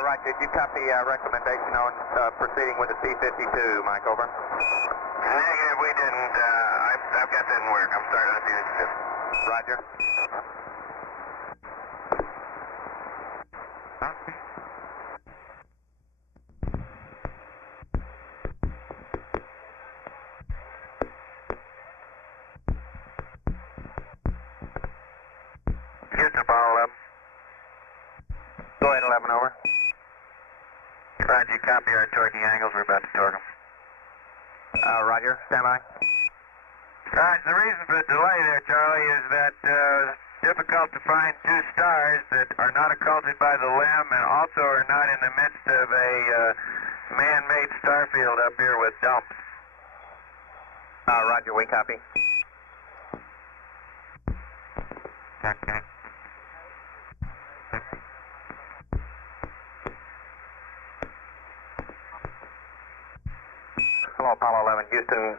Right, did you copy recommendation on proceeding with the P-52, Mike, over? Negative, we didn't. I've got that in work. I'm starting to do this. Roger. Houston, Apollo 11. Go ahead, 11, over. Roger, copy our torquing angles. We're about to torque them. Roger, stand by. Right, the reason for the delay there, Charlie, is that it's difficult to find two stars that are not occulted by the limb and also are not in the midst of a man-made star field up here with dumps. Roger, we copy. Okay. Hello, Apollo 11, Houston.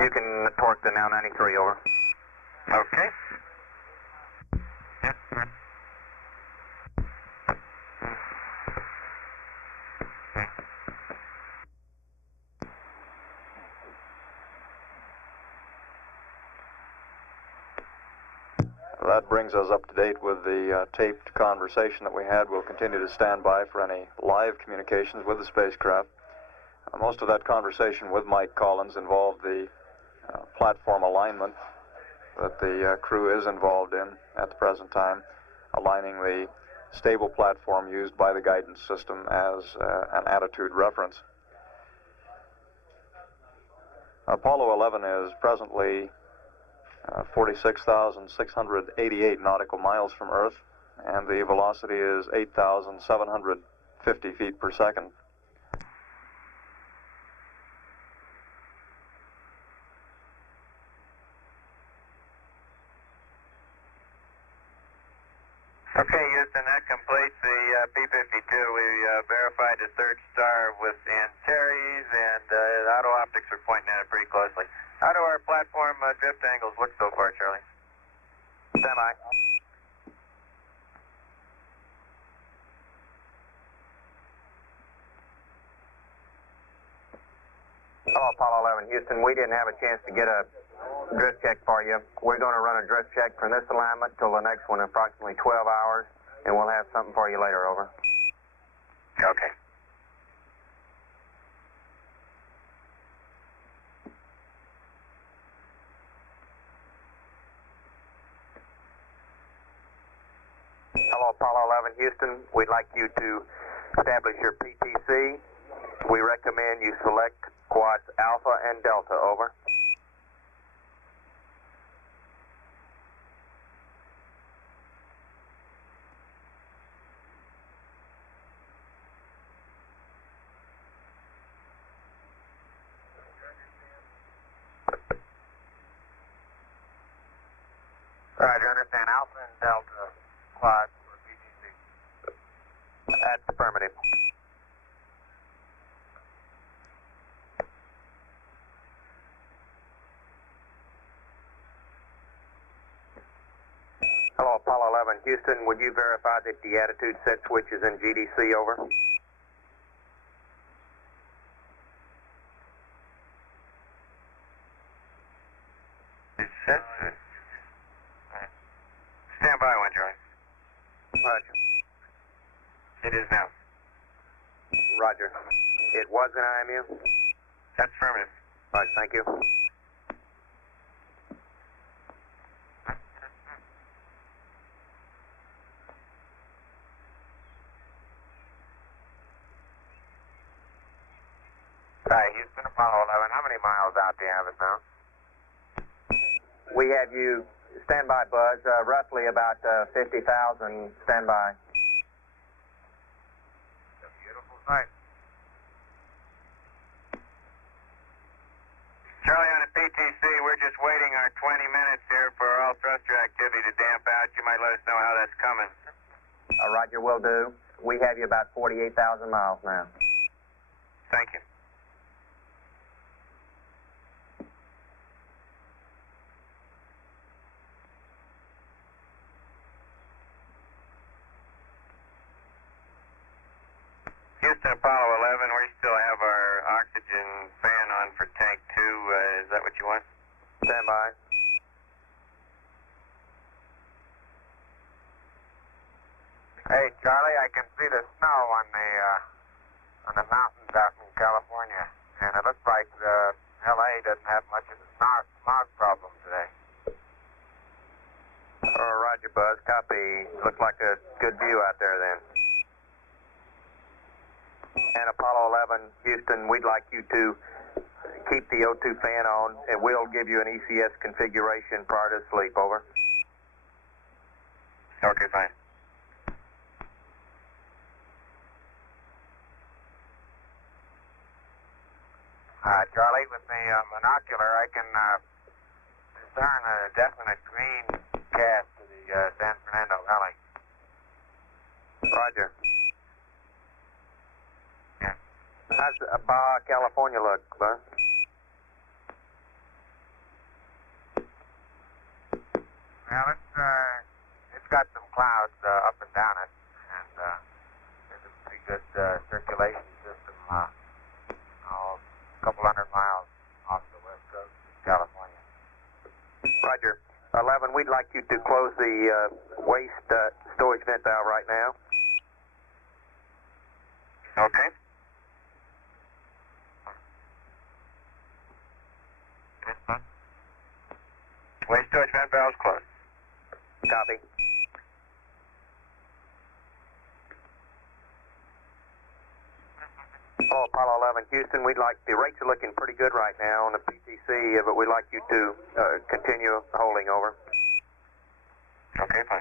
You can torque the now 93, over. Okay. That brings us up to date with the taped conversation that we had. We'll continue to stand by for any live communications with the spacecraft. Most of that conversation with Mike Collins involved the platform alignment that the crew is involved in at the present time, aligning the stable platform used by the guidance system as an attitude reference. Apollo 11 is presently 46,688 nautical miles from Earth, and the velocity is 8,750 feet per second. Okay, Houston, that completes the P-52. We verified the third star with Antares, and the auto optics are pointing at it pretty closely. How do our platform drift angles look so far, Charlie? Stand by. Hello, Apollo 11, Houston. We didn't have a chance to get a drift check for you. We're going to run a drift check from this alignment till the next one in approximately 12 hours, and we'll have something for you later, over. Okay. Hello, Apollo 11, Houston. We'd like you to establish your PTC. We recommend you select quads Alpha and Delta, over. Roger, understand. Alpha and Delta quads for PTC. That's affirmative. Hello, Apollo 11, Houston. Would you verify that the attitude set switch is in GDC, over? Stand by one, Charlie. Roger. It is now. Roger. It was an IMU? That's affirmative. Right, thank you. Hi, Houston, Apollo 11. How many miles out do you have us now? We have you stand by, Buzz. Roughly about 50,000 stand by. It's a beautiful sight. Charlie, on the PTC, we're just waiting our 20 minutes here for all thruster activity to damp out. You might let us know how that's coming. Roger, will do. We have you about 48,000 miles now. Thank you. Houston, Apollo 11, we still have our oxygen fan on for tank 2. Is that what you want? Stand by. Hey, Charlie, I can see the snow on the mountains out in California, and it looks like LA doesn't have much of a smog problem today. Roger, Buzz. Copy. Looks like a good view out there then. And Apollo 11, Houston, we'd like you to keep the O2 fan on, and we'll give you an ECS configuration prior to sleep, over. Okay, fine. Charlie, with the monocular, I can discern a definite green cast to the San Fernando Valley. Roger. Yeah. How's Baja California look, Buzz? Well, it's got some clouds up and down it, and there's a pretty good circulation system a couple hundred miles off the west coast of California. Roger. 11, we'd like you to close the waste storage vent valve right now. Okay. Waste storage vent valves closed. Copy. Oh, Apollo 11, Houston, we'd like, the rates are looking pretty good right now on the PTC, but we'd like you to continue holding over. Okay, fine.